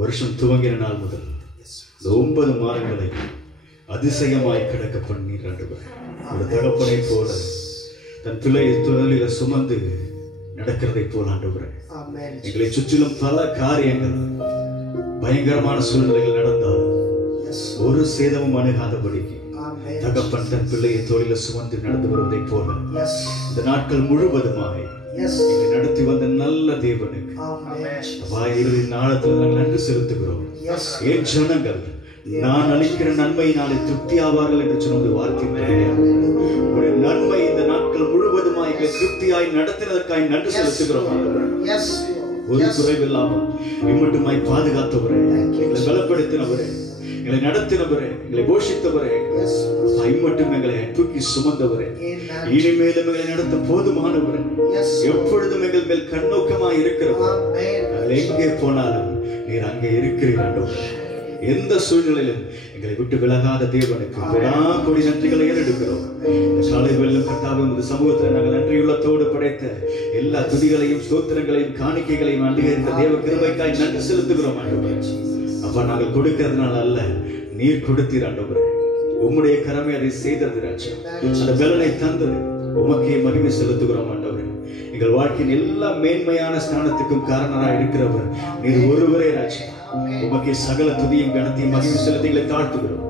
வருஷம் துவங்கின நாள் முதல் இந்த 9 மாதங்களை அதிசயமாய் கிடக்க பண்ணீர் ஆண்டவரே. ஒரு தகப்பனை போல தன் பிள்ளையை தொழில சுமந்து நடக்கிறதை போல ஆண்டவரே, எங்களை சுற்றிலும் பல காரியங்கள் பயங்கரமான சூழ்நிலைகள் நடந்தால் ஒரு சேதமும் அணுகாதபடிக்கு தகப்பன் தன் பிள்ளையை தொழில சுமந்து நடந்து வருவதை போல இந்த நாட்கள் முழுவதுமாய் நடத்தி வந்த நல்ல தேவனுக்கு நாளத்தில் நாங்கள் நன்றி செலுத்துகிறோம். என் ஜனங்கள் நான் அளிக்கிற நன்மையினாலே திருப்தி ஆவார்கள் என்று சொன்ன வார்த்தை, உடைய நன்மை இந்த நாட்கள் முழுவதுமாய் எங்களை திருப்தியாய் நடத்தினதற்காய் நன்றி செலுத்துகிறோம். ஒரு குறைவில்லாமல் இம்மட்டுமாய் பாதுகாத்தவரே, எங்களை பலப்படுத்தினவரே, எங்களை நடத்தினவரே, எங்களை போஷித்தவரே, மட்டும் எங்களை தூக்கி சுமந்தவரே, இனிமேலும் எங்களை நடத்த போதுமானவரே, எப்பொழுதும் எங்கள் மேல் கண்ணோக்கமாய் இருக்கிறவர், எங்கே போனாலும் நீர் அங்கே இருக்கிறீர். எந்த சூழ்நிலையிலும் எங்களை விட்டு விலகாத தேவனுக்கு கொடி நன்றிகளை ஏறெடுக்கிறோம். காலை வெள்ளம் கட்டாவும் இந்த சமூகத்தில் நாங்கள் நன்றியுள்ளத்தோடு படைத்த எல்லா துதிகளையும் ஸ்தோத்திரங்களையும் காணிக்கைகளையும் அங்கீகரித்த தேவ கிருபைக்காய் நன்றி செலுத்துகிறோம் ஆண்டவரே. அப்ப நாங்கள் கொடுக்கிறதுனால அல்ல, நீர் கொடுத்தீர் ஆண்டவரே. உம்முடைய கரமே அதை செய்தது ராஜா, அந்த பலனை தந்தது, உமக்கே மகிமை செலுத்துகிறோம் ஆண்டவரே. எங்கள் வாழ்க்கையின் எல்லா மேன்மையான ஸ்தானத்துக்கும் காரணராக இருக்கிறவர் நீர் ஒருவரே ராஜா. உமக்கே சகல துதியும் கனத்தையும் மகிமை செலுத்தி எங்களை தாழ்த்துகிறோம்.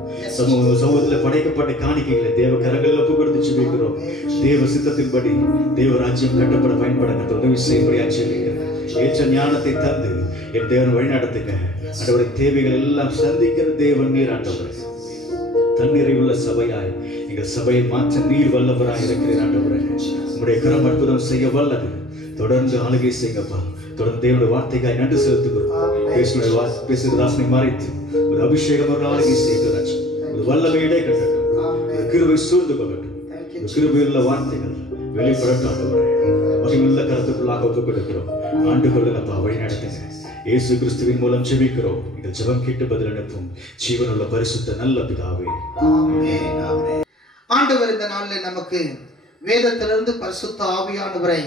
சமூகத்தில் படைக்கப்பட்ட காணிக்கைகளை தேவ கரங்களில் ஒப்பு கொடுத்து ஜெபிக்கிறோம். தேவ சித்தத்தின்படி தேவ ராஜ்யம் கட்டப்பட பயன்பட உதவி செய்யும்படியாக ஜெபிக்கிறேன். ஏற்ற ஞானத்தை தந்து என் தேவன் வழி நடத்துங்க ஆண்டவரை. தேவைகள் எல்லாம் சந்திக்கிற தேவன் நீர் ஆண்டவரே. தண்ணீரை உள்ள சபையாய் எங்கள் சபையை மாற்ற நீர் வல்லவராய் இருக்கிறீர் ஆண்டவரே. உங்களுடைய கரம் அற்புதம் செய்ய வல்லது. தொடர்ந்து ஆளுகை செய்யுங்கப்பா. தொடர்ந்து தேவனுடைய வார்த்தைக்காய் நன்றி செலுத்துகிறோம். பேசுகிறதாசனை மறைத்து ஒரு அபிஷேகம் ஒரு ஆளுகை செய்கிறாச்சு. ஒரு வல்லமையிலே கட்டட்டும், ஒரு கிருபை சூழ்ந்து கொள்ளட்டும். ஒரு கிருபையுள்ள வார்த்தைகள் வெளிப்படட்டும் ஆண்டவரே. மகிமுள்ள கருத்துக்குள்ளாக ஒப்புக் கொடுக்கிறோம். ஆண்டு கொள்ளுங்கப்பா, வழி நடத்துங்க. இயேசு கிறிஸ்துவின் மூலம் ஜெபிக்கிறோம். இந்த ஜெபம் கேட்டு பதில் அனுப்பும் ஜீவனுள்ள பரிசுத்த நல்ல பிதாவே. ஆண்டவர் இந்த நாளில் நமக்கு வேதத்திலிருந்து பரிசுத்த ஆவியானவரை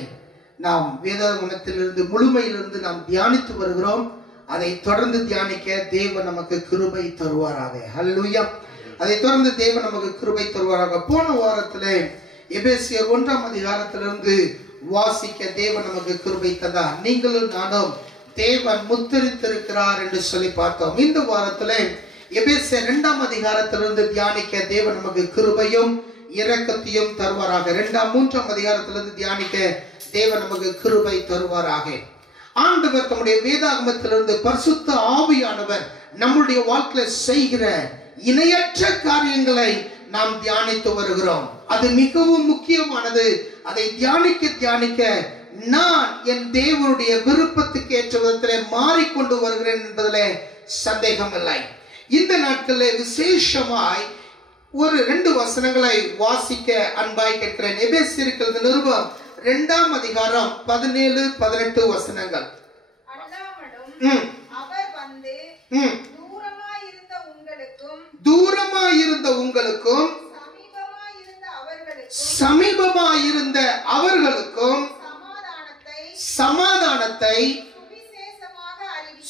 நாம் வேதாகமத்திலிருந்து முழுமையிலிருந்து நாம் தியானித்து வருகிறோம். அதை தொடர்ந்து தியானிக்க தேவன் நமக்கு கிருபை தருவாராக. ஹல்லேலூயா. அதை தொடர்ந்து தேவன் நமக்கு கிருபை தருவாராக. போன வாரத்திலே எபேசியர் 1ஆம் அதிகாரத்திலிருந்து வாசிக்க தேவன் நமக்கு கிருபை தந்தார். நீங்களும் நானும் தேவன் முத்திரித்திருக்கிறார் என்று சொல்லி பார்த்தோம். இந்த வாரத்திலே எபேசியர் 2ஆம் அதிகாரத்திலிருந்து தியானிக்க தேவன் நமக்கு கிருபையும் இரக்கத்தையும் தருவாராக. 2ஆம் 3ஆம் அதிகாரத்திலிருந்து தியானிக்க தேவன் நமக்கு கிருபை தருவாராக. ஆண்டவர் தம்முடைய வேதாகமத்திலிருந்து பரிசுத்த ஆவியானவர் நம்முடைய வாழ்க்கையில செய்கிற இணையற்ற காரியங்களை நாம் தியானித்து வருகிறோம். அது மிகவும் முக்கியமானது. அதை தியானிக்க நான் என் தேவனுடைய விருப்பத்துக்கு ஏற்ற விதத்தில் மாறிக்கொண்டு வருகிறேன் என்பதிலே சந்தேகம் இல்லை. இந்த நாட்களில் விசேஷமாய் ஒரு 2 வசனங்களை வாசிக்க அன்பாய் கேட்கிறேன். எபேசியருக்கு நிருபம் 2ஆம் அதிகாரம் 17-18 வசனங்கள். தூரமாயிருந்த உங்களுக்கும் சமீபமாயிருந்த அவர்களுக்கும் சமாதானத்தை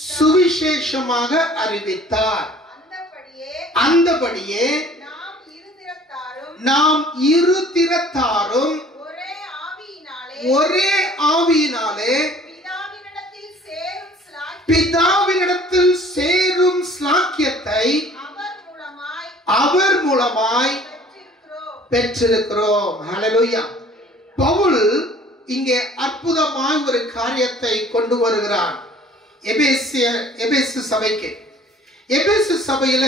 சுவிசேஷமாக அறிவித்தார். அந்தபடியே நாம் இருதிறத்தாரும் ஒரே ஆவியினாலே பிதாவினிடத்தில் சேரும் ஸ்லாக்கியத்தை அவர் மூலமாய் பெற்றிருக்கிறோம். ஹல்லேலூயா. பவுல் இங்கே அற்புதமாய் ஒரு காரியத்தை கொண்டு வருகிறார் எபேசு சபைக்கு. எபேசு சபையில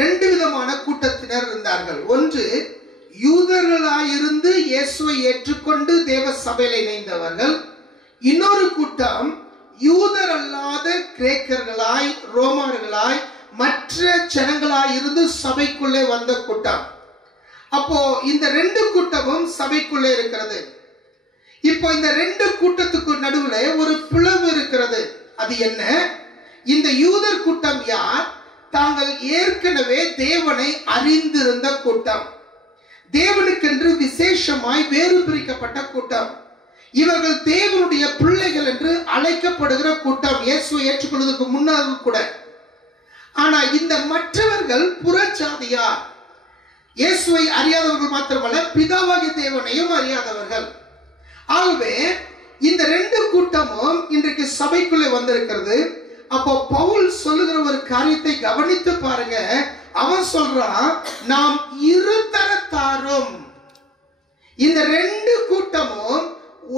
2 விதமான கூட்டத்தினர் இருந்தார்கள். ஒன்று யூதர்களாயிருந்து இயேசுவை ஏற்றுக்கொண்டு தேவ சபையில இணைந்தவர்கள். இன்னொரு கூட்டம் யூதர் அல்லாத கிரேக்கர்களாய் ரோமர்களாய் மற்ற ஜனங்களாய் இருந்து சபைக்குள்ளே வந்த கூட்டம். அப்போ இந்த 2 கூட்டமும் சபைக்குள்ளே இருக்கிறது. இப்போ இந்த 2 கூட்டத்துக்கு நடுவுல ஒரு பிளவு இருக்கிறது. அது என்ன? இந்த யூதர் கூட்டம் யார்? தாங்கள் ஏற்கனவே தேவனை அறிந்திருந்த கூட்டம், தேவனுக்கென்று விசேஷமாய் வேறு பிரிக்கப்பட்ட கூட்டம். இவர்கள் தேவனுடைய பிள்ளைகள் என்று அழைக்கப்படுகிற கூட்டம், இயேசுவை ஏற்றுக்கொள்வதற்கு முன்னாக கூட. ஆனா இந்த மற்றவர்கள் புறச்சாதியார், இயேசுவை அறியாதவர்கள் மாத்திரமல்ல, பிதாவாகிய தேவனையும் அறியாதவர்கள். ஆகவே இந்த ரெண்டு கூட்டமும் இன்றைக்கு சபைக்குள்ளே வந்திருக்கிறது. அப்போ பவுல் சொல்லுகிற ஒரு காரியத்தை கவனித்து பாருங்க. அவன் சொல்றான், நாம் இருதரத்தாரும், இந்த ரெண்டு கூட்டமும்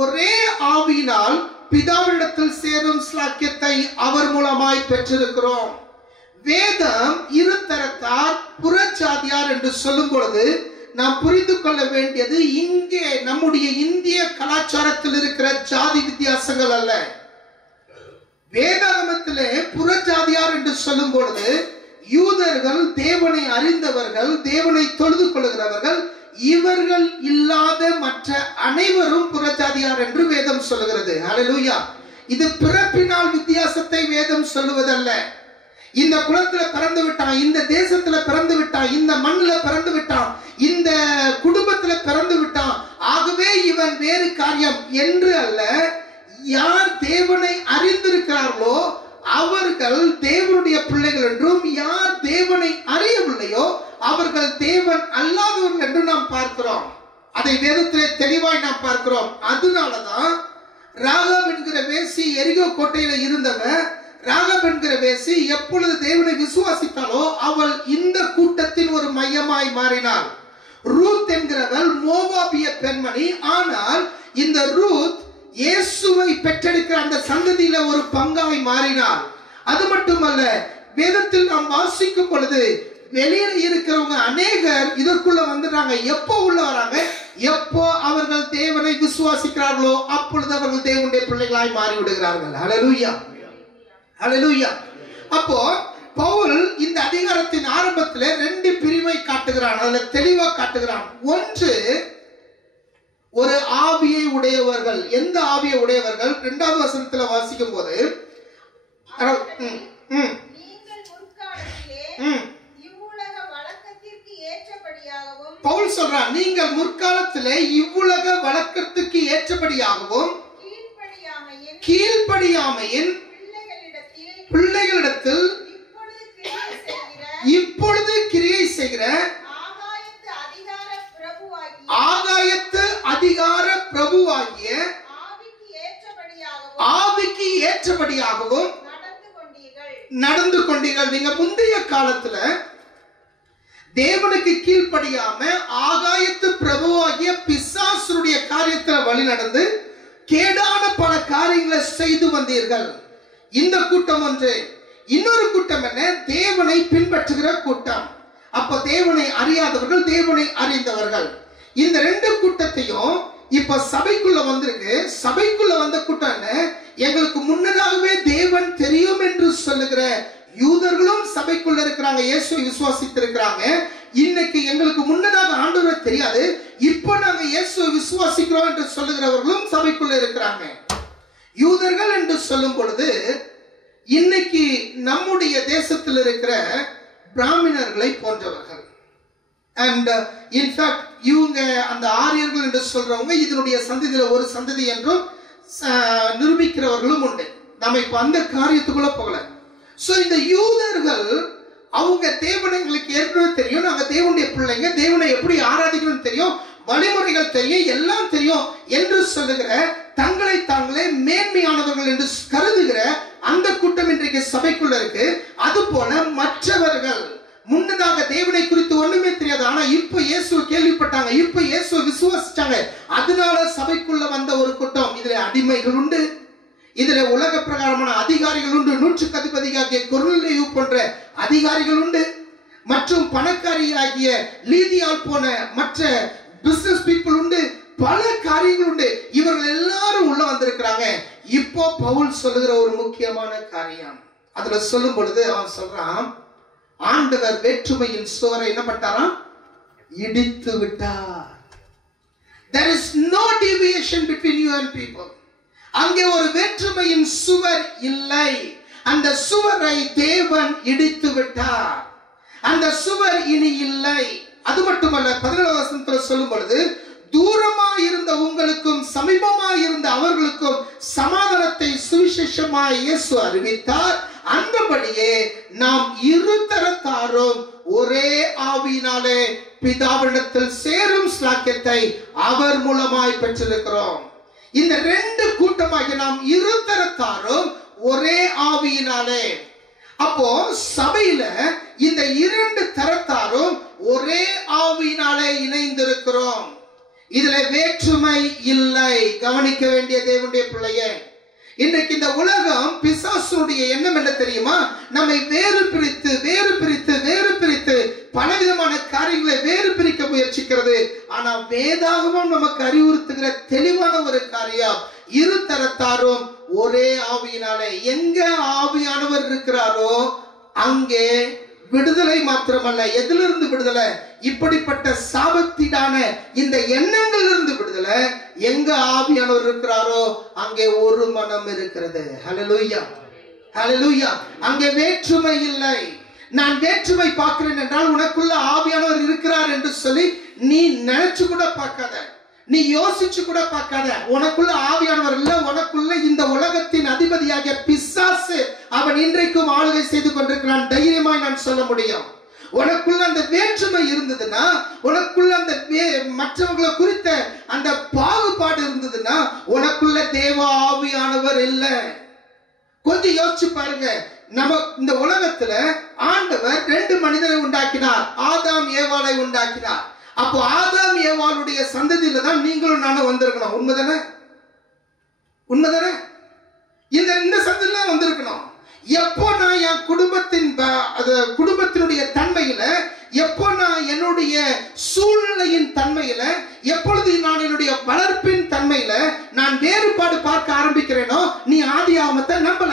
ஒரே ஆவியினால் பிதாவிடத்தில் சேரும் ஸ்லாக்கியத்தை அவர் மூலமாய் பெற்றிருக்கிறோம். வேதம் இருதரத்தார் புறச்சாதியார் என்று சொல்லும் பொழுது நாம் புரிந்து கொள்ள வேண்டியது, இங்கே நம்முடைய இந்திய கலாச்சாரத்தில் இருக்கிற ஜாதி வித்தியாசங்கள் அல்ல. வேதாகமத்திலே புறஜாதியார் என்று சொல்லும் பொழுது யூதர்கள், தேவனை அறிந்தவர்கள், தேவனை தொழுது கொள்கிறவர்கள், இவர்கள் இல்லாத மற்ற அனைவரும் புறஜாதியார் என்று வேதம் சொல்லுகிறது. ஹல்லேலூயா. இது பிறப்பினால் வித்தியாசத்தை வேதம் சொல்லுவதல்ல. இந்த குலத்துல பிறந்து விட்டான், இந்த தேசத்துல பிறந்து விட்டான், இந்த மண்ணுல பிறந்து விட்டான், இந்த குடும்பத்துல பிறந்து விட்டான், ஆகவே இவன் வேறு காரியம் என்று அல்ல. யார் தேவனை அறிந்திருக்கிறார்களோ அவர்கள் தேவனுடைய பிள்ளைகள் என்றும், யார் தேவனை அறியவில்லையோ அவர்கள் தேவன் அல்லாதவர்கள் என்று நாம் பார்க்கிறோம். அதை வேதத்திலே தெளிவாய் நாம் பார்க்கிறோம். அதனாலதான் ராகாப் என்கிற வேசி, எரிகோ கோட்டையில இருந்தவன், ராகாப் என்கிற வேசி எப்பொழுது தேவனை விசுவாசித்தாலோ அவள் இந்த கூட்டத்தின் ஒரு மையமாய் மாறினாள். ரூத் என்கிறவள் மோவாபிய பெண்மணி. ஆனால் இந்த ரூத் இயேசுவை பெற்றெடுக்கிற அந்த சந்ததியில ஒரு பங்காய் மாறினார். அது மட்டுமல்ல, வேதத்தில் நாம் வாசிக்கும் பொழுது வெளியில இருக்கிறவங்க அநேகர் இதற்குள்ள வந்துடுறாங்க. எப்போ உள்ள வராங்க? எப்போ அவர்கள் தேவனை விசுவாசிக்கிறார்களோ அப்பொழுது அவர்கள் தேவனுடைய பிள்ளைகளாய் மாறி விடுகிறார்கள். ஹல்லேலூயா, ஹல்லேலூயா. அப்போ பவுல் இந்த அதிகாரத்தின் ஆரம்பத்தில் ரெண்டு பிரிவை காட்டுகிறான். அதுல தெளிவா காட்டுகிறான். ஒன்று, ஒரு ஆவியை உடையவர்கள். எந்த ஆவியை உடையவர்கள்? இரண்டாவது வசனத்துல வாசிக்கும் போது பவுல் சொல்றான், நீங்கள் முற்காலத்திலே இவ்வுலக வழக்கத்துக்கு ஏற்றபடியாகவும் கீழ்ப்படியாமையின் பிள்ளைகளிடத்தில் இப்பொழுது கிரியை செய்கிற ஆகாயத்து அதிகார பிரபுவாகிய ஆவிக்கு ஏற்றபடியாகவும் நடந்து கொண்டீர்கள். நீங்க முந்தைய காலத்துல தேவனுக்கு கீழ்ப்படியாம ஆகாயத்து பிரபுவாகிய பிசாசுடைய காரியத்துல வழி நடந்து கேடான பல காரியங்களை செய்து வந்தீர்கள். இந்த கூட்டம் ஒன்று. இன்னொரு கூட்டம் என்ன? தேவனை பின்பற்றுகிற கூட்டம். அப்ப தேவனை அறியாதவர்கள், தேவனை அறிந்தவர்கள். இந்த ரெண்டு கூட்டத்தையும் இப்ப சபைக்குள்ள வந்திருக்கு. சபைக்குள்ள வந்த கூட்டம் என்ன? எங்களுக்கு முன்னதாகவே தேவன் தெரியும் என்று சொல்லுகிற யூதர்களும் சபைக்குள்ள இருக்கிறாங்க, இயேசுவை விசுவாசித்து இருக்கிறாங்க. இன்னைக்கு எங்களுக்கு முன்னதாக ஆண்டவரை தெரியாது, இப்போ நாங்க இயேசுவை விசுவாசிக்கிறோம் என்று சொல்லுகிறவர்களும் சபைக்குள்ள இருக்கிறாங்க. யூதர்கள் என்று சொல்லும் பொழுது இன்னைக்கு நம்முடைய தேசத்தில் இருக்கிற பிராமணர்களை போன்றவர்கள். அண்ட் இன்ஃபேக்ட் இவங்க அந்த ஆரியர்கள் என்று சொல்றவங்க இதனுடைய சந்ததியில ஒரு சந்ததி என்றும் நிரூபிக்கிறவர்களும் உண்டு. நம்ம இப்ப அந்த காரியத்துக்குள்ள போகல. சோ இந்த யூதர்கள் அவங்க தேவனை எங்களுக்கு ஏற்கனவே தெரியும், நாங்க தேவனுடைய பிள்ளைங்க, தேவனை எப்படி ஆராதிக்கணும்னு தெரியும், வழிமுறைகள் தெரியும், எல்லாம் தெரியும் என்று சொல்லுகிற, தங்களை தாங்களே மேன்மையானவர்கள் என்று கருதுகிற அந்த கூட்டம் இன்றைக்கு சபைக்குள்ள இருக்கு. அது போல மற்றவர்கள் முன்னதாக தேவனை குறித்து ஒண்ணுமே தெரியாது, ஆனா இப்ப இயேசுவை கேள்விப்பட்டாங்க, இப்ப இயேசுவை விசுவாசிச்சாங்க, அதனால சபைக்குள்ள வந்த ஒரு கூட்டம். இதுல அடிமைகள் உண்டு, இதுல உலக பிரகாரமான அதிகாரிகள் உண்டு, 100க்கு அதிபதியாகிய கொர்நேலியு போன்ற அதிகாரிகள் உண்டு, மற்றும் பணக்காரியாகிய லீதியால் போன மற்ற பிசினஸ் பீப்புள் உண்டு, பல காரியங்கள் உண்டு. இவர்கள் எல்லாரும் உள்ள வந்திருக்கிறாங்க. இப்போ பவுல் சொல்லுகிற ஒரு முக்கியமான காரியம், அதுல சொல்லும் பொழுது அவன் சொல்றான், ஆண்டவர் வேற்றுமையின் சுவரை என்ன பண்ணாராம்? இடித்து விட்டார். There is no deviation between you and people. அங்கே ஒரு வேற்றுமையின் சுவர் இல்லை. அந்த சுவரை தேவன் இடித்து விட்டார். அந்த சுவர் இனி இல்லை. அது மட்டுமல்ல, 17 வசனத்தில் சொல்லும் பொழுது, தூரமாய் இருந்த உங்களுக்கும் சமீபமாய் இருந்த சுவிசேஷமாய் இயேசு அறிவித்தார். அந்தபடியே நாம் இருதரத்தாரும் ஒரே ஆவியினாலே பிதாவிடத்தில் சேரும் ஸ்லாக்கியத்தை அவர் மூலமாய் பெற்றிருக்கிறோம். இந்த ரெண்டு கூட்டமாகிய நாம் இருதரத்தாரும் ஒரே ஆவியினாலே. அப்போ சபையில இந்த இரண்டு தரத்தாரும் ஒரே ஆவியினாலே இணைந்திருக்கிறோம். இதுல வேற்றுமை இல்லை. கவனிக்க வேண்டிய தேவனுடைய பிள்ளையே, இன்றைக்கு இந்த உலகம் பிசாசுடைய எண்ணம் என்ன தெரியுமா? நம்மை வேறு பிரித்து வேறு பிரித்து வேறு பிரித்து பலவிதமான காரியங்களை வேறு பிரிக்க முயற்சிக்கிறது. ஆனா வேதாகமம் நமக்கு அறிவுறுத்துகிற தெளிவான ஒரு காரியம், இரு தரத்தாரும் ஒரே ஆவியினாலே. எங்க ஆவியானவர் இருக்கிறாரோ அங்கே விடுதலை மாத்திரமல்ல. எதிலிருந்து விடுதலை? இப்படிப்பட்ட சாபத்திடான இந்த எண்ணங்கள் இருந்து விடுதலை. எங்க ஆவியானவர் இருக்கிறாரோ அங்கே ஒரு மனம் இருக்கிறது. ஹல்லேலூயா, ஹல்லேலூயா. அங்கே வேற்றுமை இல்லை. நான் வேற்றுமை பார்க்கிறேன் என்றால் உனக்குள்ள ஆவியானவர் இருக்கிறார் என்று சொல்லி நீ நினைச்சு கூட பார்க்காத, நீ யோசிச்சு கூட பார்க்காத. உனக்குள்ள ஆவியானவர் இல்ல, உனக்குள்ள இந்த உலகத்தின் அதிபதியாகிய பிசாசு அவன் இன்றைக்கும் ஆளுகை செய்து கொண்டிருக்கிறான். தைரியமாய் நான் சொல்ல முடியும். உனக்குள்ள அந்த வேற்றுமை இருந்ததுன்னா, உனக்குள்ள அந்த மற்றவங்களை குறித்த அந்த பாகுபாடு இருந்ததுன்னா உனக்குள்ள தேவ ஆவியானவர் இல்லை. கொஞ்சம் யோசிச்சு பாருங்க. நம்ம இந்த உலகத்துல ஆண்டவர் ரெண்டு மனிதரை உண்டாக்கினார். ஆதாம் ஏவாளை உண்டாக்கினார். அப்போ ஆதாம் ஏவாளுடைய சந்ததியில தான் நீங்களும் நானும் வந்திருக்கணும். உண்மைதானே? உண்மைதானே? இந்த சந்ததியில வந்திருக்கணும். எப்போ நான் என் குடும்பத்தினுடைய தன்மையில, எப்போ நான் என்னுடைய சூழ்நிலையின் தன்மையில, எப்பொழுது நான் என்னுடைய வளர்ப்பின் தன்மையில நான் வேறுபாடு பார்க்க ஆரம்பிக்கிறேனோ, நீ ஆதியாகமத்தை நம்பல.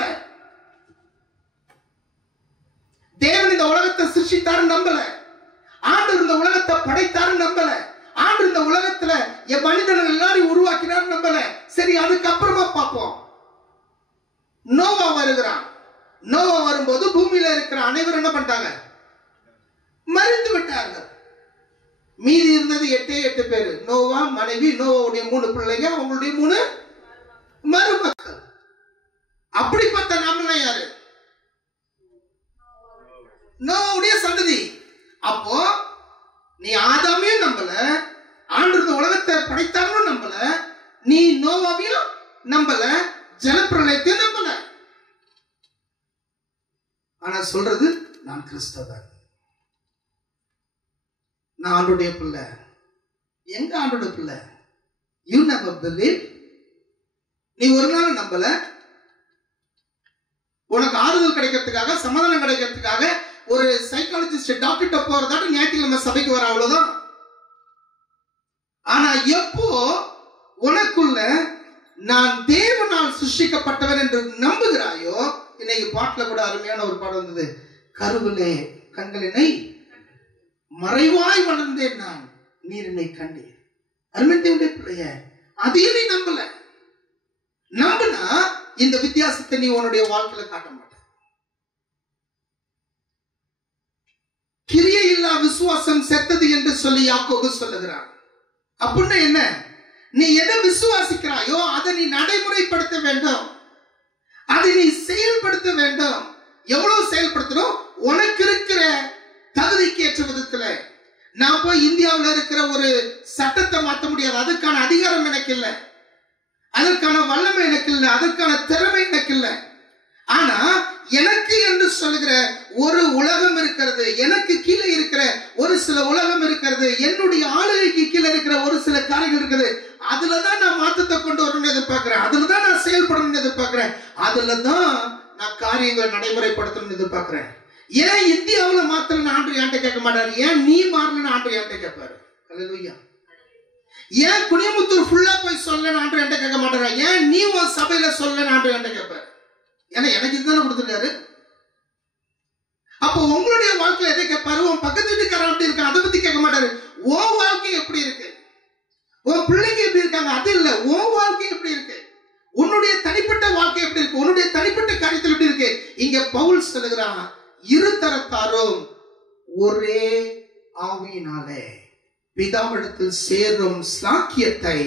தேவன் இந்த உலகத்தை சிருஷ்டித்தாரு நம்பல. ஆண்டவர் இந்த உலகத்தை படைத்தாரு நம்பல. ஆண்டவர் இந்த உலகத்துல என் மனிதர்கள் எல்லாரையும் உருவாக்கினாரு நம்பல. சரி, அதுக்கப்புறமா பார்ப்போம். நோவா வருகிறான். நோவா வரும்போது பூமியில இருக்கிற அனைவரும் என்ன பண்ணிட்டாங்க? மரித்து விட்டார்கள். மீதி இருந்தது 8 பேரு. நோவா, மனைவி, நோவாவுடைய 3 பிள்ளைங்க, அவங்களுடைய 3 மருமக்கள். அப்படிப்பட்ட நாம யாரு? நோவாவுடைய சந்ததி. அப்போ நீ ஆதாமையும் நம்பல, ஆண்டவர் உலகத்தை படைத்தாரும் நம்பல, நீ நோவாவையும் நம்பல, ஜலப்பிரளயத்தையும் நம்பல. ஆனா சொல்றது, நான் கிறிஸ்தவன், நான் ஆண்டோடைய பிள்ளை. எங்க ஆண்டோடைய பிள்ளை? You never believe. நீ ஒரு நாள் நம்பல. உனக்கு ஆறுதல் கிடைக்கிறதுக்காக, சமாதானம் கிடைக்கிறதுக்காக ஒரு சைக்காலஜிஸ்ட் டாக்டர்கிட்ட போறதாட்டு ஞாயிற்றுக்கிழமை சபைக்கு வர, அவ்வளவுதான். ஆனா எப்போ உனக்குள்ள நான் தேவனால் சிருஷ்டிக்கப்பட்டவன் என்று நம்புகிறாயோ, இன்னைக்கு பாட்டுல கூட அருமையான ஒரு பாடம் வந்தது, கருவிலே கண்களினை மறைவாய் வளர்ந்தேன் நான், நீர் என்னை கண்டேன். அருமையுடைய பிள்ளைய, அதையும் நீ நம்பல. நம்பினா இந்த வித்தியாசத்தை நீ உன்னுடைய வாழ்க்கையில காட்ட மாட்ட. கிரியை இல்லா விசுவாசம் செத்தது என்று சொல்லி யாக்கோபு சொல்லுகிறான். அப்படின்னா என்ன? நீ எதை விசுவாசிக்கிறாயோ அதை நீ நடைமுறைப்படுத்த வேண்டும், அதை நீ செயல்படுத்த வேண்டும். எவ்வளவு செயல்படுத்தணும்? உனக்கு இருக்கிற தகுதிக்கு ஏற்ற விதத்துல. நான் போய் இந்தியாவில் இருக்கிற ஒரு சட்டத்தை மாற்ற முடியாது. அதுக்கான அதிகாரம் எனக்கு இல்லை, அதற்கான வல்லமை எனக்கு இல்லை, அதற்கான திறமை எனக்கு இல்லை. ஆனா எனக்கு என்று சொல்லுகிற ஒரு உலகம் இருக்கிறது, எனக்கு கீழே இருக்கிற ஒரு சில உலகம் இருக்கிறது, என்னுடைய ஆளுகைக்கு கீழே இருக்கிற ஒரு சில காரியங்கள் இருக்குது. அதுலதான் நான் மாற்றத்தை கொண்டு வரணும்னு எதிர்பார்க்கிறேன், அதுலதான் நான் செயல்படணும்னு எதிர்பார்க்கிறேன், அதுலதான் நான் காரியங்களை நடைமுறைப்படுத்தணும்னு எதிர்பார்க்கிறேன். ஏன் இந்தியாவுல மாத்திரம் ஆண்டு என்கிட்ட கேட்க மாட்டாரு? ஏன் நீ மாறலன்னு ஆண்டு என்கிட்ட கேட்பாரு. அல்லேலூயா. ஏன் குனியமுத்தூர் ஃபுல்லா போய் சொல்லன்னு ஆண்டு என்கிட்ட கேட்க மாட்டாரா? ஏன் நீ உன் சபையில சொல்லன்னு ஆண்டு என்கிட்ட கேட்பாரு. ஏன்னா எனக்கு இதுதானே கொடுத்துருக்காரு. அப்போ உங்களுடைய வாழ்க்கையில எதை கேட்பாரு? உன் பக்கத்து வீட்டுக்காரன் எப்படி இருக்கான் அதை பத்தி கேட்க மாட்டாரு. உன் வாழ்க்கை எப்படி இருக்கு, உன் பிள்ளைங்க எப்படி இருக்காங்க அது இல்ல, உன் வாழ்க்கை எப்படி இருக்கு, உன்னுடைய தனிப்பட்ட வாழ்க்கை எப்படி இருக்கு, உன்னுடைய தனிப்பட்ட காரியத்தில் எப்படி இருக்கு. இங்க பவுல் சொல்லுகிறான், இரு தரத்தாரும் ஒரே ஆவியினாலே பிதாவிடத்தில் சேரும் ஸ்லாக்கியத்தை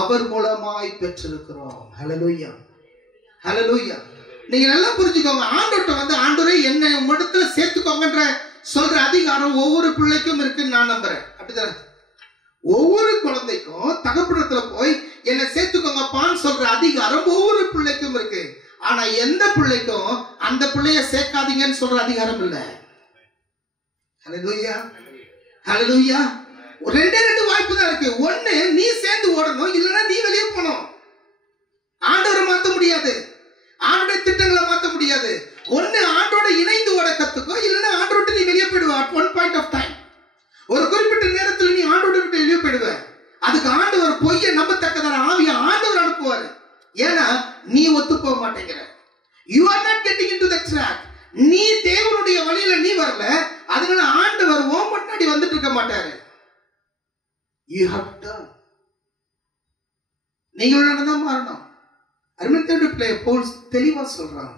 அவர் மூலமாய் பெற்றிருக்கிறோம். ஹல்லேலூயா, ஹல்லேலூயா. நீங்க நல்லா புரிஞ்சுக்கோங்க, ஆண்டவர்கிட்ட வந்து ஆண்டவரே என்னை உம்மிடத்துல சேர்த்துக்கோங்கன்ற சொல்ற அதிகாரம் ஒவ்வொரு பிள்ளைக்கும் இருக்குன்னு நான் நம்புறேன். அப்படிதானே? ஒவ்வொரு குழந்தைக்கும் தகப்பனத்துல போய் என்னை சேர்த்துக்கோங்கப்பான்னு சொல்ற அதிகாரம் ஒவ்வொரு பிள்ளைக்கும் இருக்கு. ஆனா எந்த பிள்ளைக்கும் அந்த பிள்ளைய சேர்க்காதீங்கன்னு சொல்ற அதிகாரம் இல்ல. ஹல்லேலூயா, ஹல்லேலூயா. ரெண்டு வாய்ப்பு தான் இருக்கு. ஒண்ணு, நீ சேர்ந்து ஓடணும், இல்லைன்னா நீ வெளியே போகணும். ஆண்டவரை மாத்த முடியாது, ஆண்டோட திட்டங்களை மாத்த முடியாது. ஒண்ணு ஆண்டோட இணைந்து ஓட கத்துக்கோ, இல்லைன்னா ஆண்டோட நீ வெளியே போயிடுவ. At one point of time, ஒரு குறிப்பிட்ட நேரத்தில் நீ ஆண்டோட விட்டு வெளியே போயிடுவ. அதுக்கு ஆண்டவர் பொய்ய நம்பத்தக்கதான ஆவிய ஆண்டவர் அனுப்புவாரு. ஏன்னா நீ ஒத்து போக மாட்டேங்கிற. You are not getting into the track. நீ தேவனுடைய வழியில நீ வரல, அதனால ஆண்டவர் உன் முன்னாடி வந்துட்டு இருக்க மாட்டாரு. You have to turn. நீங்களோட தான் மாறணும். அருமைத்தோடு பவுல் தெளிவா சொல்றான்.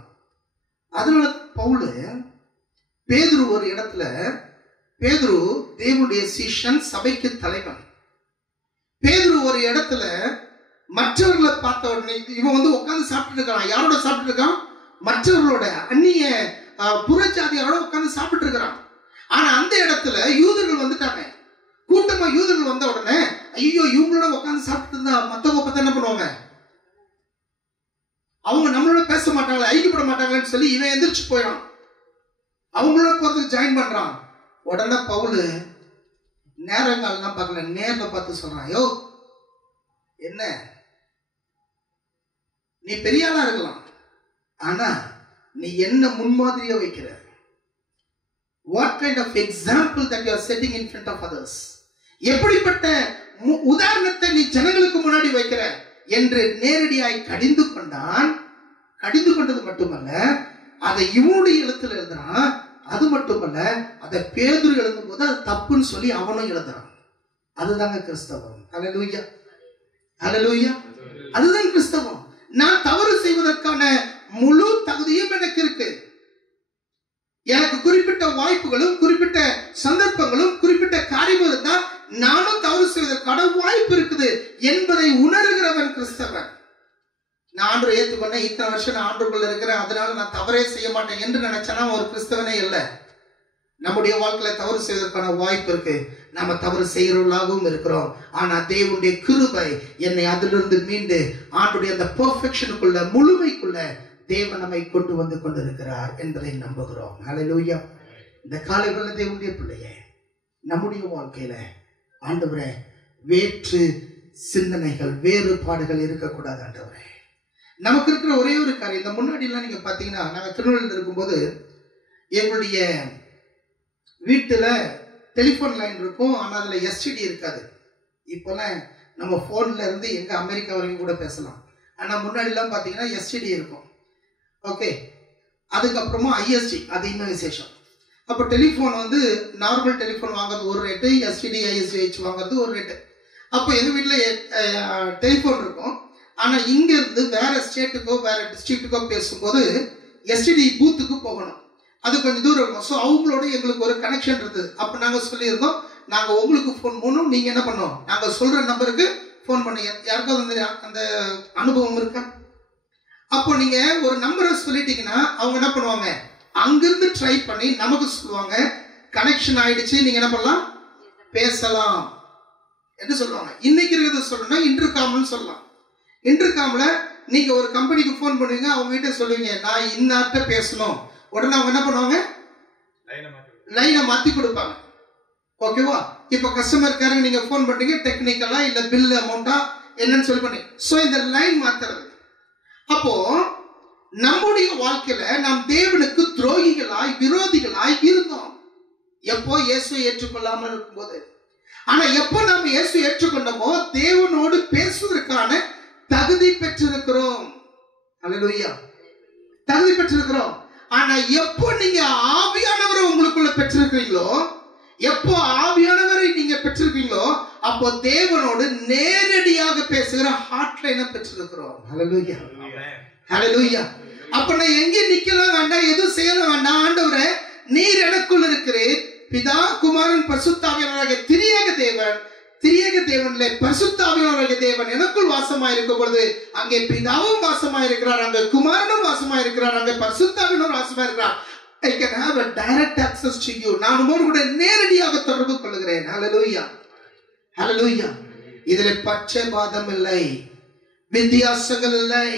அதனால பவுல் பேதுரு ஒரு இடத்துல, பேதுரு தேவனுடைய சீஷன், சபைக்கு தலைவன். பேதுரு ஒரு இடத்துல மற்றவர்களை பார்த்த உடனே இவன் வந்து உட்கார்ந்து சாப்பிட்டு இருக்கான். யாரோட சாப்பிட்டு இருக்கான்? மற்றவர்களோட, அந்நிய புறஜாதியாரோட உட்கார்ந்து சாப்பிட்டு இருக்கிறான். ஆனா அந்த இடத்துல யூதர்கள் வந்துட்டாங்க. கூட்டமா யூதர்கள் வந்த உடனே ஐயோ இவங்களோட உட்கார்ந்து சாப்பிட்டு இருந்தா மத்தவங்க பார்த்தா என்ன பண்ணுவாங்க? அவங்க நம்மளோட பேச மாட்டாங்களே, ஐக்கியப்பட மாட்டாங்கன்னு சொல்லி இவன் எந்திரிச்சு போயிடான். அவங்களோட போறதுக்கு ஜாயின் பண்றான். உடனே பவுல் நேரங்காலாம் பார்க்கல, நேர்ல பார்த்து சொல்றான், யோ என்ன நீ பெரிய ஆளா இருக்கலாம், ஆனா நீ என்ன முன்மாதிரியா வைக்கிற? What kind of example that you are setting in front of others? எப்படிப்பட்ட உதாரணத்தை நீ ஜனங்களுக்கு முன்னாடி வைக்கிற என்று நேரடியாய் கடிந்து கொண்டான். கடிந்து கொண்டது மட்டுமல்ல, அதை இவனுடைய எழுத்துல எழுதுறான். அது மட்டுமல்ல, அதை பேதுரு எழுதும் போது அது தப்புன்னு சொல்லி அவனும் எழுதுறான். அதுதாங்க கிறிஸ்தவம். ஹல்லேலூயா, ஹல்லேலூயா. அதுதான் கிறிஸ்தவம். நான் தவறு செய்வதற்கான முழு தகுதியும் எனக்கு இருக்கு. எனக்கு குறிப்பிட்ட வாய்ப்புகளும் குறிப்பிட்ட சந்தர்ப்பங்களும் குறிப்பிட்ட காரியமும் இருந்தா நானும் தவறு செய்வதற்கான வாய்ப்பு இருக்குது என்பதை உணர்கிறவன் கிறிஸ்தவன். நான் ஆண்டவரை ஏற்றுக்கொண்டேன், இத்தனை வருஷம் நான் ஆண்டவருக்குள்ள இருக்கிறேன், அதனால நான் தவறே செய்ய மாட்டேன் என்று நினைச்சனா ஒரு கிறிஸ்தவனே இல்லை. நம்முடைய வாழ்க்கையில தவறு செய்வதற்கான வாய்ப்பு இருக்கு, நாம தவறு செய்யறவர்களாகவும் இருக்கிறோம். ஆனா தேவனுடைய கிருபை என்னை அதிலிருந்து மீண்டு ஆண்டுடைய அந்த பெர்ஃபெக்ஷனுக்குள்ள, முழுமைக்குள்ள தேவன் நம்மை கொண்டு வந்து கொண்டிருக்கிறார் என்பதை நம்புகிறோம். ஹல்லேலூயா. இந்த காலையில தேவனுடைய பிள்ளையே, நம்முடைய வாழ்க்கையில ஆண்டவரே வேற்று சிந்தனைகள், வேறுபாடுகள் இருக்கக்கூடாது. ஆண்டவரே நமக்கு இருக்கிற ஒரே ஒரு காரியம், இந்த முன்னாடி எல்லாம் நீங்க பாத்தீங்கன்னா, நாங்க திருநெல்வேலியில் இருக்கும்போது எங்களுடைய வீட்டுல டெலிபோன் லைன் இருக்கும், ஆனா அதுல எஸ்டிடி இருக்காது. இப்பெல்லாம் நம்ம போன்ல இருந்து எங்க அமெரிக்கா வரைக்கும் கூட பேசலாம். ஆனா முன்னாடி எல்லாம் பாத்தீங்கன்னா எஸ்டிடி இருக்கும். ஓகே, அதுக்கப்புறமா ஐஎஸ்டி, அது இன்னும் விசேஷம். அப்போ டெலிஃபோன் வந்து நார்மல் டெலிஃபோன் வாங்குறது ஒரு ரேட்டு, எஸ்டிடி ஐஎஸ்டிஹெச் வாங்குறது ஒரு ரேட்டு. அப்போ எங்கள் வீட்டில் டெலிஃபோன் இருக்கும். ஆனால் இங்கேருந்து வேற ஸ்டேட்டுக்கோ வேற டிஸ்ட்ரிக்ட்டுக்கோ பேசும்போது எஸ்டிடி பூத்துக்கு போகணும். அது கொஞ்சம் தூரம் இருக்கும். ஸோ அவங்களோட எங்களுக்கு ஒரு கனெக்ஷன் இருந்தது. அப்போ நாங்கள் சொல்லியிருந்தோம், நாங்கள் உங்களுக்கு ஃபோன் பண்ணோம், நீங்கள் என்ன பண்ணோம், நாங்கள் சொல்கிற நம்பருக்கு ஃபோன் பண்ணுங்க. யாருக்கும் அந்த அனுபவம் இருக்கா? அப்போ நீங்க ஒரு நம்பரை சொல்லிட்டீங்கன்னா அவங்க என்ன பண்ணுவாங்க, அங்கிருந்து ட்ரை பண்ணி நமக்கு சொல்லுவாங்க, கனெக்ஷன் ஆயிடுச்சு, நீங்க என்ன பண்ணலாம், பேசலாம் என்று சொல்லுவாங்க. இன்னைக்கு இருக்கிறத சொல்லணும்னா இன்டர்காம்னு சொல்லலாம். இன்டர்காம்ல நீங்க ஒரு கம்பெனிக்கு ஃபோன் பண்ணுவீங்க, அவங்க கிட்ட சொல்லுவீங்க நான் இன்னார்ட்ட பேசணும். உடனே அவங்க என்ன பண்ணுவாங்க, லைனை மாத்தி கொடுப்பாங்க. ஓகேவா? இப்ப கஸ்டமர் கேருக்கு நீங்க ஃபோன் பண்றீங்க, டெக்னிக்கலா இல்ல பில் அமௌண்டா என்னன்னு சொல்லி பண்ணி, ஸோ இந்த லைன் மாத்துறது. அப்போ நம்முடைய வாழ்க்கையில நாம் தேவனுக்கு துரோகிகளாய், விரோதிகளாய் இருந்தோம். எப்போ இயேசுவை ஏற்றுக்கொள்ளாமல் இருக்கும்போது. ஆனா எப்போ நாம் இயேசு ஏற்றுக்கொண்டோமோ தேவனோடு பேசுவதற்கான தகுதி பெற்றிருக்கிறோம். ஹல்லேலூயா, தகுதி பெற்றிருக்கிறோம். ஆனா எப்போ நீங்க ஆவியானவரை உங்களுக்குள்ள பெற்றிருக்கிறீங்களோ, எப்போ ஆவியானவரை நீங்க பெற்றிருக்கீங்களோ, அப்போ தேவனோடு நேரடியாக பேசுகிற ஹாட்லைனை பெற்றிருக்கிறோம். ஹல்லேலூயா, ஹல்லேலூயா. அப்ப நான் எங்கே நிக்கலாம் வேண்டாம், எதுவும் செய்யலாம் வேண்டாம். ஆண்டவரே நீர் எனக்குள் இருக்கிறேன், பிதா குமாரன் பரிசுத்த ஆவியானவராகிய திரியேக தேவன் திரியேக தேவனிலே பரிசுத்த ஆவியானவராகிய தேவன் எனக்குள் வாசமாயிருக்கும் பொழுது அங்கே பிதாவும் வாசமாயிருக்கிறார், அங்கே குமாரனும் வாசமாயிருக்கிறார், அங்கே பரிசுத்த ஆவியானவர் வாசமாயிருக்கிறார். I can have a direct access to you. நான் உம்மோடு கூட நேரடியாக தொடர்பு கொள்கிறேன். ஹல்லேலூயா, ஹல்லேலூயா. இதில் பட்சபாதம் இல்லை, வித்தியாசங்கள் இல்லை.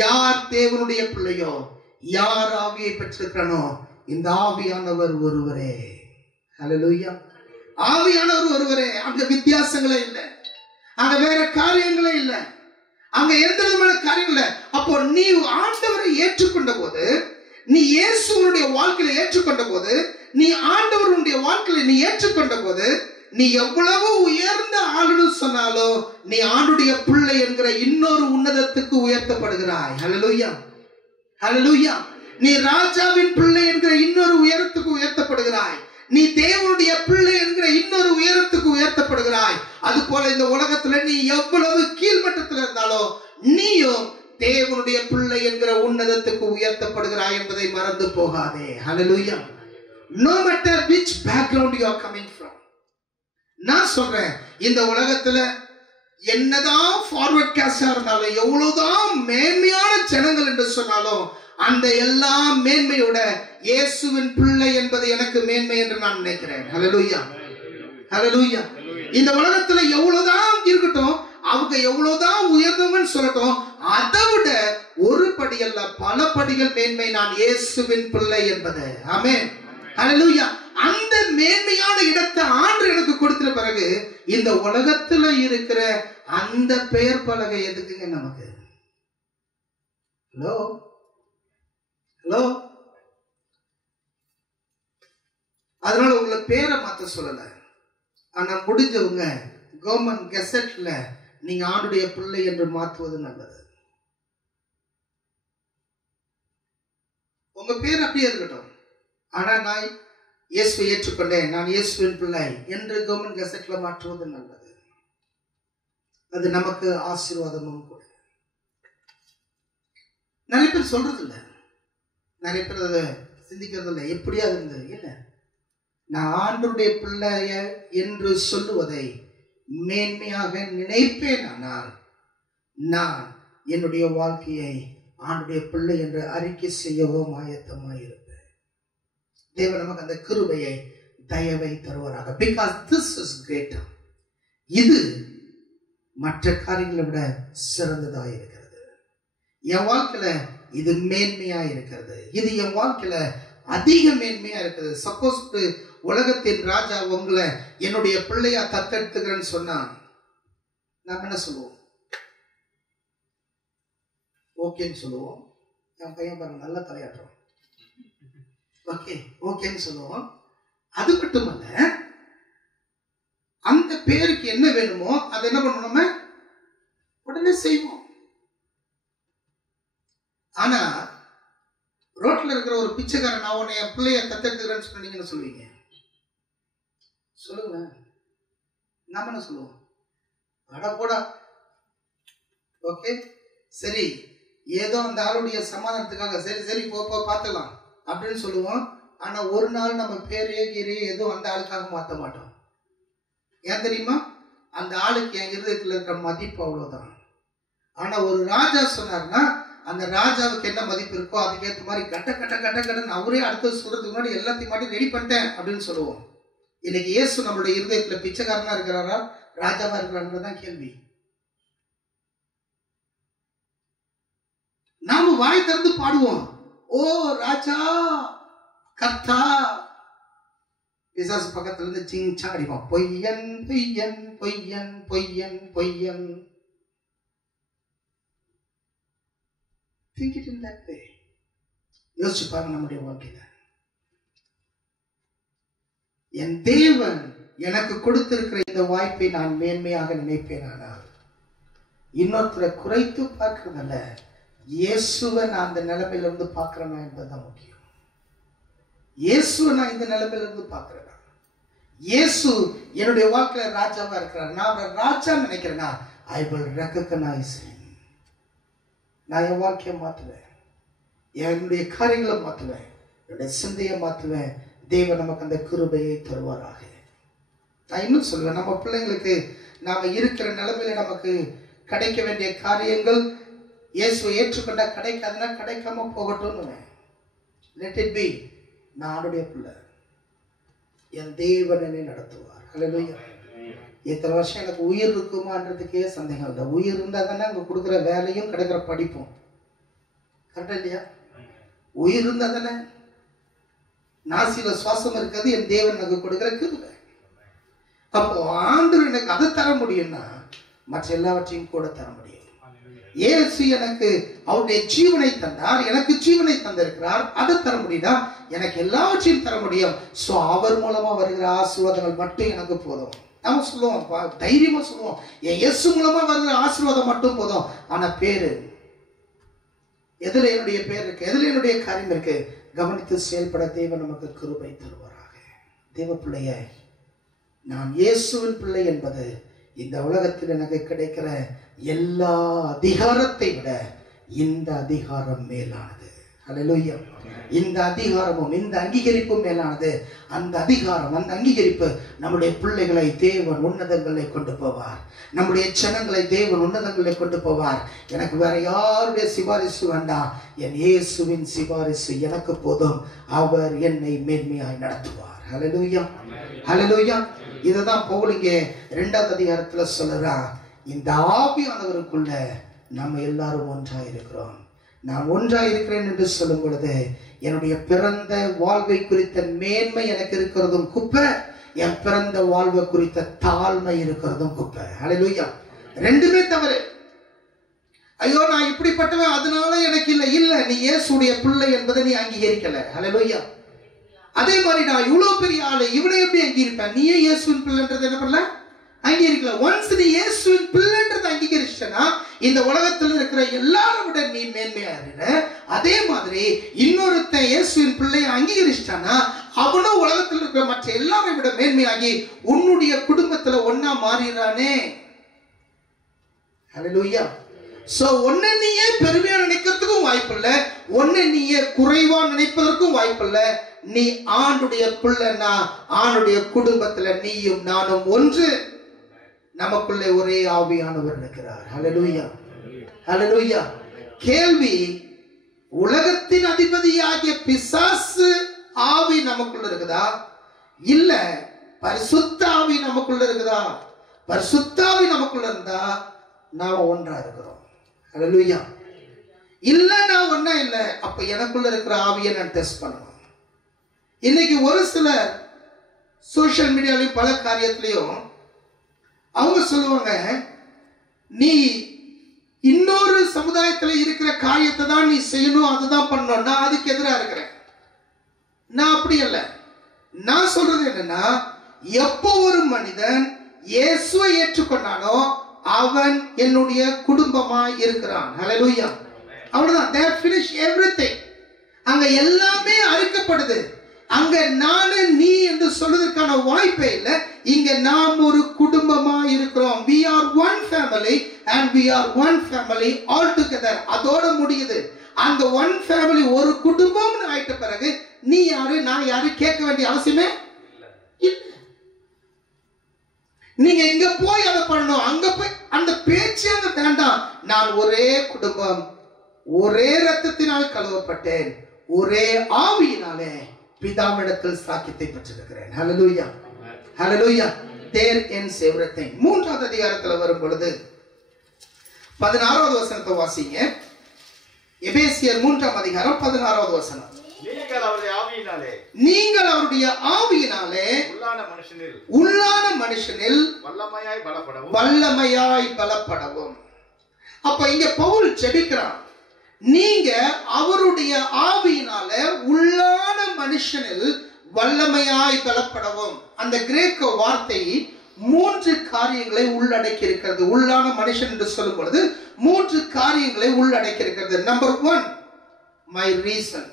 யார் தேவனுடைய பிள்ளையோ, யார் ஆவியை பெற்றிருக்கிறானோ, இந்த ஆவியானவர் ஒருவரே. ஹல்லேலூயா. ஆவியானவர் ஒருவரே. அங்க வித்தியாசங்களே இல்லை, அங்க வேற காரியங்களே இல்லை, அங்க எந்த விதமான காரியம் இல்லை. அப்போ நீ ஆண்டவரை ஏற்றுக்கொண்ட போது, நீ இயேசுவனுடைய வாழ்க்கையில ஏற்றுக்கொண்ட போது, நீ ஆண்டவருடைய வாழ்க்கையில நீ ஏற்றுக்கொண்ட போது, நீ எவ்வளவு உயர்ந்த ஆளுன்னு சொன்னாலோ நீ ஆண்டுடைய பிள்ளை என்கிற இன்னொரு உன்னதத்துக்கு உயர்த்தப்படுகிறாய். ஹல்லேலூயா, ஹல்லேலூயா. நீ ராஜாவின் பிள்ளை என்கிற இன்னொரு உயரத்துக்கு உயர்த்தப்படுகிறாய். நீ தேவனுடைய பிள்ளை என்கிற இன்னொரு உயரத்துக்கு உயர்த்தப்படுகிறாய். அது போல இந்த உலகத்துல நீ எவ்வளவு கீழ்மட்டத்தில் இருந்தாலும் நீயும் தேவனுடைய பிள்ளை என்கிற உன்னதத்துக்கு உயர்த்தப்படுகிறாய் என்பதை மறந்து போகாதே. ஹல்லேலூயா. No matter which background you are coming from. நான் சொல்றேன், இந்த உலகத்துல என்னதான் ஃபார்வர்ட் காஸ்டா இருந்தாலும், எவ்வளவுதான் மேன்மையான ஜனங்கள் என்று சொன்னாலும், அந்த எல்லா மேன்மையோட இயேசுவின் பிள்ளை என்பது எனக்கு மேன்மை என்று நான் நினைக்கிறேன். ஹல்லேலூயா, ஹல்லேலூயா. இந்த உலகத்துல எவ்வளவுதான் இருக்கட்டும், அவங்க எவ்வளவுதான் உயர்ந்தவன் சொல்லட்டும், அதை விட ஒரு படி அல்ல பல படிகள் மேன்மை நான் இயேசுவின் பிள்ளை என்பது. ஆமென், ஹல்லேலூயா. அந்த மேன்மையான இடத்தை ஆண்டு எனக்கு கொடுத்த பிறகு இந்த உலகத்துல இருக்கிற அந்த பெயர் பலகை எதுக்குங்க நமக்கு? Hello, hello. அதனால உங்களை பேரை மாத்த சொல்லல. ஆனா முடிஞ்சவங்க கவர்மெண்ட் கெசட்ல நீங்க ஆண்டுடைய பிள்ளை என்று மாற்றுவது நல்லது. உங்க பேர் அப்படியே இருக்கட்டும், ஆனா நான் இயேசுவை ஏற்றுக்கொண்டேன், நான் இயேசுவின் பிள்ளை என்று கவர்மெண்ட் கெசட்ல மாற்றுவது நல்லது. அது நமக்கு ஆசீர்வாதமும் கூட. நிறைய பேர் சொல்றது இல்லை, நிறைய பேர் அதை சிந்திக்கிறது இல்லை. எப்படியா இருந்தது இல்லை, நான் ஆண்டவருடைய பிள்ளைய என்று சொல்லுவதை மேன்மையாக நினைப்பேன். ஆனால் நான் என்னுடைய வாழ்க்கையை ஆண்டவருடைய பிள்ளை என்று அறிக்கை செய்யவும் ஆயத்தமாய் இருப்பேன். தேவன் நமக்கு அந்த கிருபையை தயவை தருவாராக. Because this is greater. இது மற்ற காரியங்களை விட சிறந்ததா இருக்கிறது. என் வாழ்க்கையில இது மேன்மையா இருக்கிறது, இது என் வாழ்க்கையில அதிக மேன்மையா இருக்குது. சப்போஸ் உலகத்தின் ராஜா உங்களை என்னுடைய பிள்ளையா தத்தெடுத்துக்கிறேன்னு சொன்னா நாம் என்ன சொல்லுவோம்? ஓகேன்னு சொல்லுவோம். என் பையன் பாருங்க நல்லா தலையாட்டுறோம், ஓகே ஓகேன்னு சொல்லுவோம். அது மட்டுமல்ல, அந்த பேருக்கு என்ன வேணுமோ அதை என்ன பண்ணணும், உடனே செய்வோம். ஆனா ரோட்ல இருக்கிற ஒரு பிச்சைக்காரன் நான் உன்னை என் பிள்ளைய தத்தெடுத்துக்கிறேன்னு சொன்னீங்கன்னு சொல்லுவீங்க? சொல்லுங்க. நாம என்ன சொல்லுவோம்? அட போடா, ஓகே சரி, ஏதோ அந்த ஆளுடைய சமாதானத்துக்காக சரி சரி போ பார்த்துக்கலாம் அப்படின்னு சொல்லுவோம். ஆனா ஒரு நாள் நம்ம பேரையே கீரையே எதுவும் அந்த ஆளுக்காக மாற்ற மாட்டோம். ஏன் தெரியுமா? அந்த ஆளுக்கு என் இருதயத்தில் இருக்கிற மதிப்பு அவ்வளவுதான். ஆனா ஒரு ராஜா சொன்னார்னா அந்த ராஜாவுக்கு என்ன மதிப்பு இருக்கோ அதுக்கேற்ற மாதிரி கட்ட கட்ட கட்ட கட்டன்னு அவரே அடுத்த சொல்றதுக்கு முன்னாடி எல்லாத்தையும் மாட்டி ரெடி பண்ணிட்டேன் அப்படின்னு சொல்லுவோம். இன்னைக்கு இயேசு நம்மளுடைய இருதயத்துல பிச்சைக்காரனா இருக்கிறாரா ராஜாவா இருக்கிறான்றதான் கேள்வி. நாம வாய் திறந்து பாடுவோம், ஓ ராஜா கர்த்தா. பிசாசு பக்கத்துல இருந்து சிங்சா அடிப்பான், பொய்யன் பொய்யன் பொய்யன் பொய்யன் பொய்யன். Think it in that way. யோசிச்சு பாருங்க நம்முடைய வாழ்க்கையில. என் தேவன் எனக்கு கொடுத்திருக்கிற இந்த வாய்ப்பை நான் மேன்மையாக நினைப்பேன். ஆனால் இன்னொருத்தரை குறைத்து பார்க்கறதல்ல, இயேசுவை நான் அந்த நிலைமையில இருந்து பார்க்கிறேனா என்பதுதான் முக்கியம். இயேசுவை நான் இந்த நிலைமையில இருந்து பார்க்கிறேனா, இயேசு என்னுடைய வாழ்க்கையில ராஜாவா இருக்கிறார், நான் அவரை ராஜா நினைக்கிறேன்னா I will recognize him. நான் என் வாழ்க்கையை மாற்றுவேன், என்னுடைய காரியங்களை மாற்றுவேன், என்னுடைய சிந்தையை மாற்றுவேன். தேவன் நமக்கு அந்த கிருபையை தருவாராக. நான் இன்னும் சொல்லுவேன், நம்ம பிள்ளைங்களுக்கு நாம இருக்கிற நிலைமையில நமக்கு கிடைக்க வேண்டிய காரியங்கள் இயேசுவை ஏற்றுக்கொண்டா கிடைக்காதுன்னா கிடைக்காம போகட்டும்னு. Let it be. நானுடைய பிள்ளை, என் தேவன் என்னை நடத்துவார். ஹல்லேலூயா. இத்தனை வருஷம் எனக்கு உயிர் இருக்குமான்றதுக்கே சந்தேகம் இல்லை. உயிர் இருந்தால் தானே அங்கே கொடுக்குற வேலையும் கிடைக்கிற படிப்பும். கரெக்டா இல்லையா? உயிர் இருந்தால் தானே நாசியில சுவாசம் இருக்கிறது என் தேவன் எனக்கு கொடுக்குற கிருபை. அப்போ ஆண்டவர் எனக்கு அதை தர முடியும்னா மற்ற எல்லாவற்றையும் கூட தர முடியும். இயேசு எனக்கு அவருடைய ஜீவனை தந்தார், எனக்கு ஜீவனை தந்திருக்கிறார், அதை தர முடியுதா? எனக்கு எல்லாவற்றையும் தர முடியும். ஸோ அவர் மூலமா வருகிற ஆசீர்வாதங்கள் மட்டும் எனக்கு போதும். நம்ம சொல்லுவோம், தைரியமா சொல்லுவோம், என் இயேசு மூலமா வருகிற ஆசீர்வாதம் மட்டும் போதும். ஆனா பேரு எதுல என்னுடைய பேர் இருக்கு, எதுல என்னுடைய காரியம் இருக்கு, கவனித்து செயல்பட தேவன் நமக்கு கிருபை தருவாராக. தேவ பிள்ளைய, நான் இயேசுவின் பிள்ளை என்பது இந்த உலகத்தில் எனக்கு கிடைக்கிற எல்லா அதிகாரத்தை விட இந்த அதிகாரம் மேலானது. ஹல்லேலூயா. இந்த அதிகாரமும் இந்த அங்கீகரிப்பும் மேலானது. அந்த அதிகாரம், அந்த அங்கீகரிப்பு நம்முடைய பிள்ளைகளை தேவன் உன்னதங்களை கொண்டு போவார். நம்முடைய ஜனங்களை தேவன் உன்னதங்களை கொண்டு போவார். எனக்கு வேற யாருடைய சிபாரிசு வேண்டாம், என் இயேசுவின் சிபாரிசு எனக்கு போதும். அவர் என்னை மேன்மையாய் நடத்துவார். ஹல்லேலூயா, ஹல்லேலூயா. இதுதான் பவுல் இங்கே 2வது அதிகாரத்துல சொல்லுறா. இந்த ஆவியானவருக்குள்ள நம்ம எல்லாரும் ஒன்றாய் இருக்கிறோம். நான் ஒன்றாய் இருக்கிறேன் என்று சொல்லும் பொழுது என்னுடைய பிறந்த வாழ்வை குறித்த மேன்மை எனக்கு இருக்கிறதும் குப்பை, என் பிறந்த வாழ்வை குறித்த தாழ்மை இருக்கிறதும் குப்பை. ஹல்லேலூயா. ரெண்டுமே தவறு. ஐயோ நான் இப்படிப்பட்டவன் அதனால எனக்கு இல்லை. இல்ல, நீ இயேசுடைய பிள்ளை என்பதை நீ அங்கீகரிக்கல. ஹல்லேலூயா. அதே மாதிரி நான் இவ்வளவு பெரிய ஆளு, இவனை எப்படி அங்கீகரிப்பேன்? நீயே இயேசுவின் பிள்ளைன்றது என்ன பண்ணல, அங்கீகரிக்கல. ஒன்ஸ் நீ இயேசுவின் பிள்ளைன்றதை அங்கீகரிச்சனா இந்த உலகத்தில் இருக்கிற எல்லாரும் விட நீ மேன்மையா இருக்க. அதே மாதிரி இன்னொருத்தன் இயேசுவின் பிள்ளையை அங்கீகரிச்சானா அவனும் உலகத்தில் இருக்கிற மற்ற எல்லாரை விட மேன்மையாகி உன்னுடைய குடும்பத்துல ஒன்னா மாறிறானே. ஹல்லேலூயா. சோ ஒன்னை நீயே பெருமையா நினைக்கிறதுக்கும் வாய்ப்பு இல்லை, ஒன்னை நீயே குறைவா நினைப்பதற்கும் வாய்ப்பு இல்லை. நீ ஆண்டுடைய பிள்ளைனா ஆணுடைய குடும்பத்துல நீயும் நானும் ஒன்று. நமக்குள்ளே ஒரே ஆவியானவர் இருக்கிறார். ஹல்லேலூயா, ஹல்லேலூயா. கேள்வி, உலகத்தின் அதிபதியாகிய பிசாசு ஆவி நமக்குள்ள இருக்குதா, இல்ல பரிசுத்த ஆவி நமக்குள்ள இருக்குதா? பரிசுத்த ஆவி நமக்குள்ள இருந்தா நாம ஒன்றா இருக்கிறோம். ஹல்லேலூயா. இல்ல நான் ஒண்ணா இல்ல, அப்ப எனக்குள்ள இருக்கிற ஆவியை நான் டெஸ்ட் பண்ணணும். இன்னைக்கு ஒரு சிலர் சோசியல் மீடியாலையும் பல காரியத்திலையும் அவங்க சொல்லுவாங்க, நீ இன்னொரு சமுதாயத்தில் இருக்கிற காரியத்தை தான் நீ செய்யணும், அதுதான் பண்ணணும். நான் அதுக்கு எதிராக இருக்கிறேன். நான் அப்படி அல்ல. நான் சொல்றது என்னன்னா, எப்போ ஒரு மனிதன் இயேசுவை ஏற்றுக்கொண்டானோ அவன் என்னுடைய குடும்பமாய் இருக்கிறான். ஹல்லேலூயா. அவ்வளவுதான். they finish everything. அங்க எல்லாமே அறுக்கப்படுது. அங்க நானு நீ என்று சொல்வதற்கான வாய்ப்பே இல்லை. இங்க நாம் ஒரு குடும்பமா இருக்கிறோம். we are one family and we are one family all together. அதோட முடியுது. அந்த one family ஒரு குடும்பம்னு ஆயிட்ட பிறகு நீ யாரு நான் யாரு கேட்க வேண்டிய அவசியமே இல்லை. நீங்க இங்க போய் அதை பண்ணணும், அங்க போய் அந்த பேச்சு அங்க வேண்டாம். நான் ஒரே குடும்பம், ஒரே ரத்தத்தினால் கழுவப்பட்டேன், ஒரே ஆவியினாலே பிதாவிடத்தில் சாக்கியத்தை பெற்றிருக்கிறேன். ஹல்லேலூயா, ஹல்லேலூயா. there ends everything. 3வது அதிகாரத்துல வரும் பொழுது 16வது வசனத்தை வாசிங்க. எபேசியர் 3ஆம் அதிகாரம் 16வது வசனம். நீங்கள் அவருடைய ஆவியினாலே உள்ளான மனுஷனில் வல்லமையாய் பலப்படவும். அப்ப இங்க பவுல் ஜெபிக்கிறான், நீங்க அவருடைய ஆவியினால உள்ளான மனுஷனில் வல்லமையாய் பலப்படவும். அந்த கிரேக்க வார்த்தை 3 காரியங்களை உள்ளடக்கி இருக்கிறது. உள்ளான மனுஷன் என்று சொல்லும் பொழுது 3 காரியங்களை உள்ளடக்கி இருக்கிறது. நம்பர் 1, மை ரீசன்,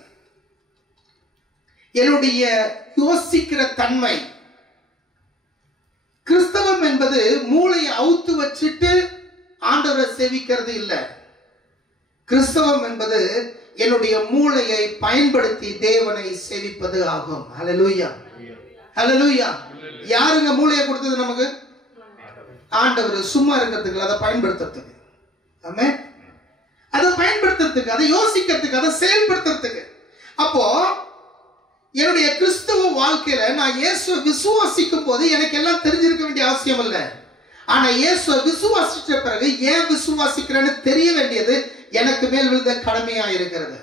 என்னுடைய யோசிக்கிற தன்மை. கிறிஸ்தவம் என்பது மூளையை அவுத்து வச்சுட்டு ஆண்டவரை சேவிக்கிறது இல்லை. கிறிஸ்தவம் என்பது என்னுடைய மூளையை பயன்படுத்தி தேவனை சேவிப்பது ஆகும். ஹல்லேலூயா, ஹல்லேலூயா. யாருங்க மூளையை கொடுத்தது நமக்கு? ஆண்டவர். சும்மா இருக்கிறதுக்கு, அதை பயன்படுத்துறதுக்கு. ஆமென். அதை பயன்படுத்துறதுக்கு, அதை யோசிக்கிறதுக்கு, அதை செயல்படுத்துறதுக்கு. அப்போ என்னுடைய கிறிஸ்தவ வாழ்க்கையில நான் இயேசுவை விசுவாசிக்கும் போது எனக்கு எல்லாம் தெரிஞ்சிருக்க வேண்டிய அவசியம் இல்லை. ஆனா இயேசுவை விசுவாசிச்ச பிறகு ஏன் விசுவாசிக்கிறேன்னு தெரிய வேண்டியது எனக்கு மேல் விழுந்த கடமையா இருக்கிறது.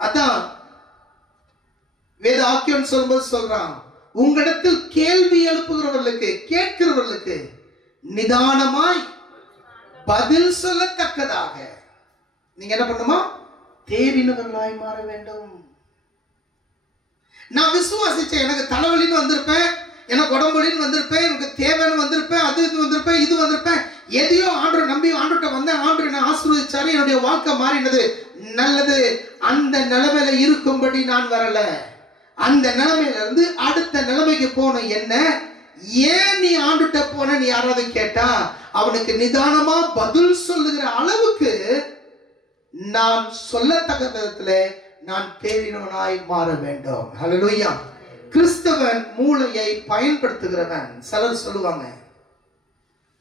அதான் வேத ஆக்கியோன் சொல்லும்போது சொல்றான், உங்களிடத்தில் கேள்வி எழுப்புகிறவர்களுக்கு, கேட்கிறவர்களுக்கு நிதானமாய் பதில் சொல்லத்தக்கதாக நீங்க என்ன பண்ணுமா? தேறினவர்களாய் மாற வேண்டும். நான் விசுவாசிச்சேன், எனக்கு தலைவலின்னு வந்திருப்பேன், எனக்கு உடம்புலின்னு வந்திருப்பேன், எனக்கு தேவைன்னு வந்திருப்பேன், அது இது வந்திருப்பேன், இது வந்திருப்பேன், எதையோ ஆண்டு நம்பி ஆண்டுகிட்ட வந்தேன், ஆண்டு என்ன ஆசீர்வதிச்சாரு, என்னுடைய வாழ்க்கை மாறினது, நல்லது. அந்த நிலைமையில இருக்கும்படி நான் வரல. அந்த நிலைமையில இருந்து அடுத்த நிலைமைக்கு போன என்ன, ஏன் நீ ஆண்டுட்ட போன நீ யாராவது கேட்டா அவனுக்கு நிதானமா பதில் சொல்லுகிற அளவுக்கு நான் சொல்லத்தக்க விதத்துல நான் தேறினவனாய் மாற வேண்டும். ஹல்லேலூயா. கிறிஸ்தவன் மூளையை பயன்படுத்துகிறவன். சிலர் சொல்லுவாங்க,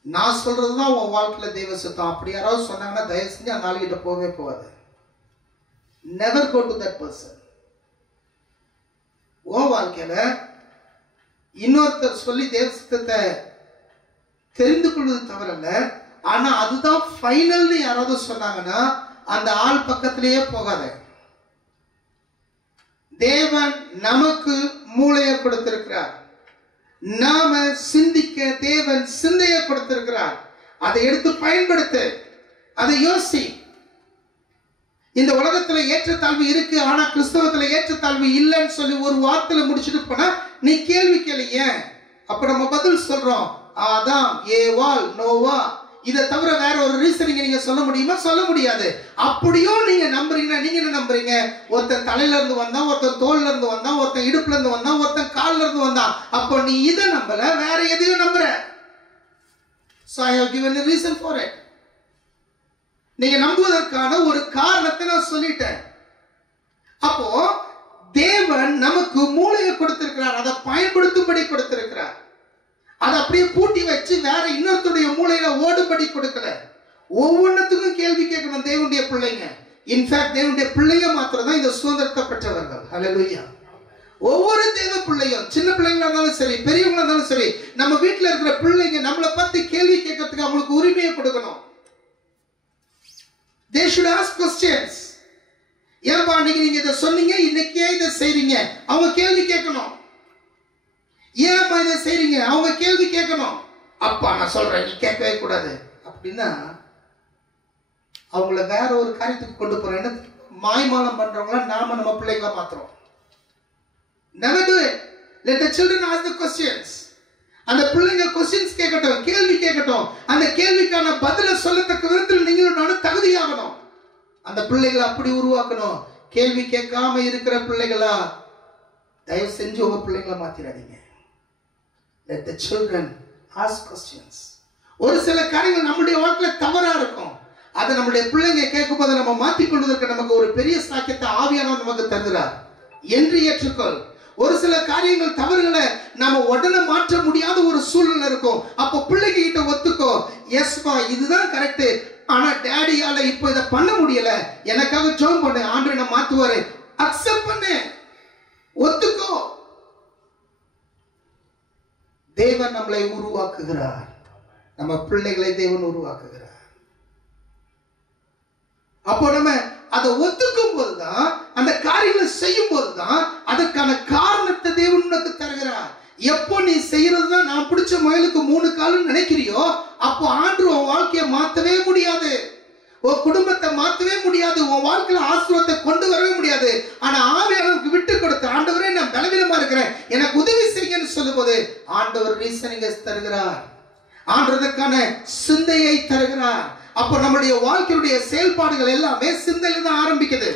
நான் சொல்றதுதான் உன் வாழ்க்கையில தெய்வ சித்தம். அப்படி யாராவது சொன்னாங்கன்னா தயவு செஞ்சு அந்த ஆளுகிட்ட போகவே போகாது. Never go to that person. உன் வாழ்க்கையில இன்னொருத்தர் சொல்லி தேவ சித்தத்தை தெரிந்து கொள்வது தவறல்ல. ஆனா அதுதான் ஃபைனல்னு யாராவது சொன்னாங்கன்னா அந்த ஆள் பக்கத்திலேயே போகாத. தேவன் நமக்கு மூளையை கொடுத்திருக்கிறார். நாம சிந்திக்க தேவன் சிந்தையை கொடுத்திருக்கிறார். அதை எடுத்து பயன்படுத்து, அதை யோசி. இந்த உலகத்துல ஏற்றத்தாழ்வு இருக்கு, ஆனா கிறிஸ்தவத்துல ஏற்றத்தாழ்வு இல்லைன்னு சொல்லி ஒரு வார்த்தையில முடிச்சுட்டு போனா நீ கேள்வி கேள்விய. அப்ப நம்ம பதில் சொல்றோம், ஆதாம், ஏவாள், நோவா. இதை தவிர வேற ஒரு ரீசனிங் நீங்க சொல்ல முடியுமா? சொல்ல முடியாது. அப்படியும் நீங்க நம்புறீங்கன்னா நீங்க என்ன நம்புறீங்க? ஒருத்தன் தலையில இருந்து வந்தான், ஒருத்தன் தோல்ல இருந்து வந்தான், ஒருத்தன் இடுப்புல இருந்து வந்தான், ஒருத்தன் கால்ல இருந்து வந்தான். அப்போ நீ இதை நம்பல, வேற எதையும் நம்புற. So I have given a reason for it. நீங்க நம்புவதற்கான ஒரு காரணத்தை நான் சொல்லிட்டேன். அப்போ தேவன் நமக்கு மூளையை கொடுத்திருக்கிறார், அதை பயன்படுத்தும்படி கொடுத்திருக்கிறார். அதை அப்படியே பூட்டி வச்சு வேற இன்னொருத்தருடைய மூளையில ஓடுபடி கொடுக்கல. ஒவ்வொன்றுத்துக்கும் கேள்வி கேட்கணும் தேவனுடைய பிள்ளைங்க. இன்ஃபேக்ட் தேவனுடைய பிள்ளைங்க மாத்திரம் தான் இந்த சுதந்திரத்தை பெற்றவர்கள். ஹல்லேலூயா. ஒவ்வொரு தேவ பிள்ளையும், சின்ன பிள்ளைங்களா இருந்தாலும் சரி, பெரியவங்களா இருந்தாலும் சரி, நம்ம வீட்டில் இருக்கிற பிள்ளைங்க நம்மளை பத்தி கேள்வி கேட்கறதுக்கு அவங்களுக்கு உரிமையை கொடுக்கணும். They should ask questions. ஏன்பா அன்னைக்கு நீங்க இதை சொன்னீங்க, இன்னைக்கே இதை செய்றீங்க? அவங்க கேள்வி கேட்கணும். ஏன்பா இதை செய்றீங்க? அவங்க கேள்வி கேட்கணும். அப்பா நான் சொல்றேன், நீ கேட்கவே கூடாது அப்படின்னா அவங்கள வேற ஒரு காரியத்துக்கு கொண்டு போறேன்னு மாய்மாலம் பண்றவங்கள நாம நம்ம பிள்ளைகளை மாத்துறோம். Never do it. Let the children ask the questions. அந்த பிள்ளைங்க questions கேட்கட்டும், கேள்வி கேட்கட்டும். அந்த கேள்விக்கான பதிலை சொல்லத்தக்க விதத்தில் நீங்களும் நானும் தகுதியாகணும். அந்த பிள்ளைகளை அப்படி உருவாக்கணும். கேள்வி கேட்காம இருக்கிற பிள்ளைகளா தயவு செஞ்சு உங்க பிள்ளைகளை மாத்திராதீங்க. Let the children ask questions. ஒரு சில காரியங்கள் நம்முடைய வாழ்க்கையில தவறா இருக்கும். அதை நம்முடைய பிள்ளைங்க கேட்கும்போது நம்ம மாற்றிக்கொள்வதற்கு நமக்கு ஒரு பெரிய சாக்கியத்தை ஆவியானவர் நமக்கு தருகிறார் என்று ஏற்றுக்கொள். ஒரு சில காரியங்கள் தவறுகளை நாம உடனே மாற்ற முடியாத ஒரு சூழ்நிலை இருக்கும். அப்போ பிள்ளைங்க கிட்ட ஒத்துக்கோ, எஸ்மா இதுதான் கரெக்ட், ஆனா டேடியால இப்போ இதை பண்ண முடியல, எனக்காக ஜெபம் பண்ணு, ஆண்டவரை நான் மாத்துவாரு. அக்செப்ட் பண்ணு, ஒத்துக்கோ. தேவன் நம்மளை உருவாக்குகிறார், நம்ம பிள்ளைகளை தேவன் உருவாக்குகிறார். அப்போ நம்ம அதை ஒத்துக்கும் போதுதான், அந்த காரியங்களை செய்யும் போதுதான் அதற்கான காரணத்தை தேவன் உனக்கு தருகிறார். எப்போ நீ செய்யறதுதான் நான் பிடிச்ச முயலுக்கு 3 கால்னு நினைக்கிறியோ அப்போ ஆண்டவர் உன் வாழ்க்கையை மாத்தவே முடியாது, உன் குடும்பத்தை மாத்தவே முடியாது, உன் வாழ்க்கையில ஆசீர்வாதத்தை கொண்டு வரவே முடியாது. ஆனா ஆவியானவருக்கு விட்டு கொடுத்து, ஆண்டவரே நான் பலவீனமா இருக்கிறேன், எனக்கு உதவி செய்யுங்கன்னு சொல்லும் போது ஆண்டவர் ரீசனிங்க தருகிறார், ஆண்டவருக்கான சிந்தையை தருகிறார். அப்போ நம்முடைய வாழ்க்கையுடைய செயல்பாடுகள் எல்லாமே சிந்தையில தான் ஆரம்பிக்குது.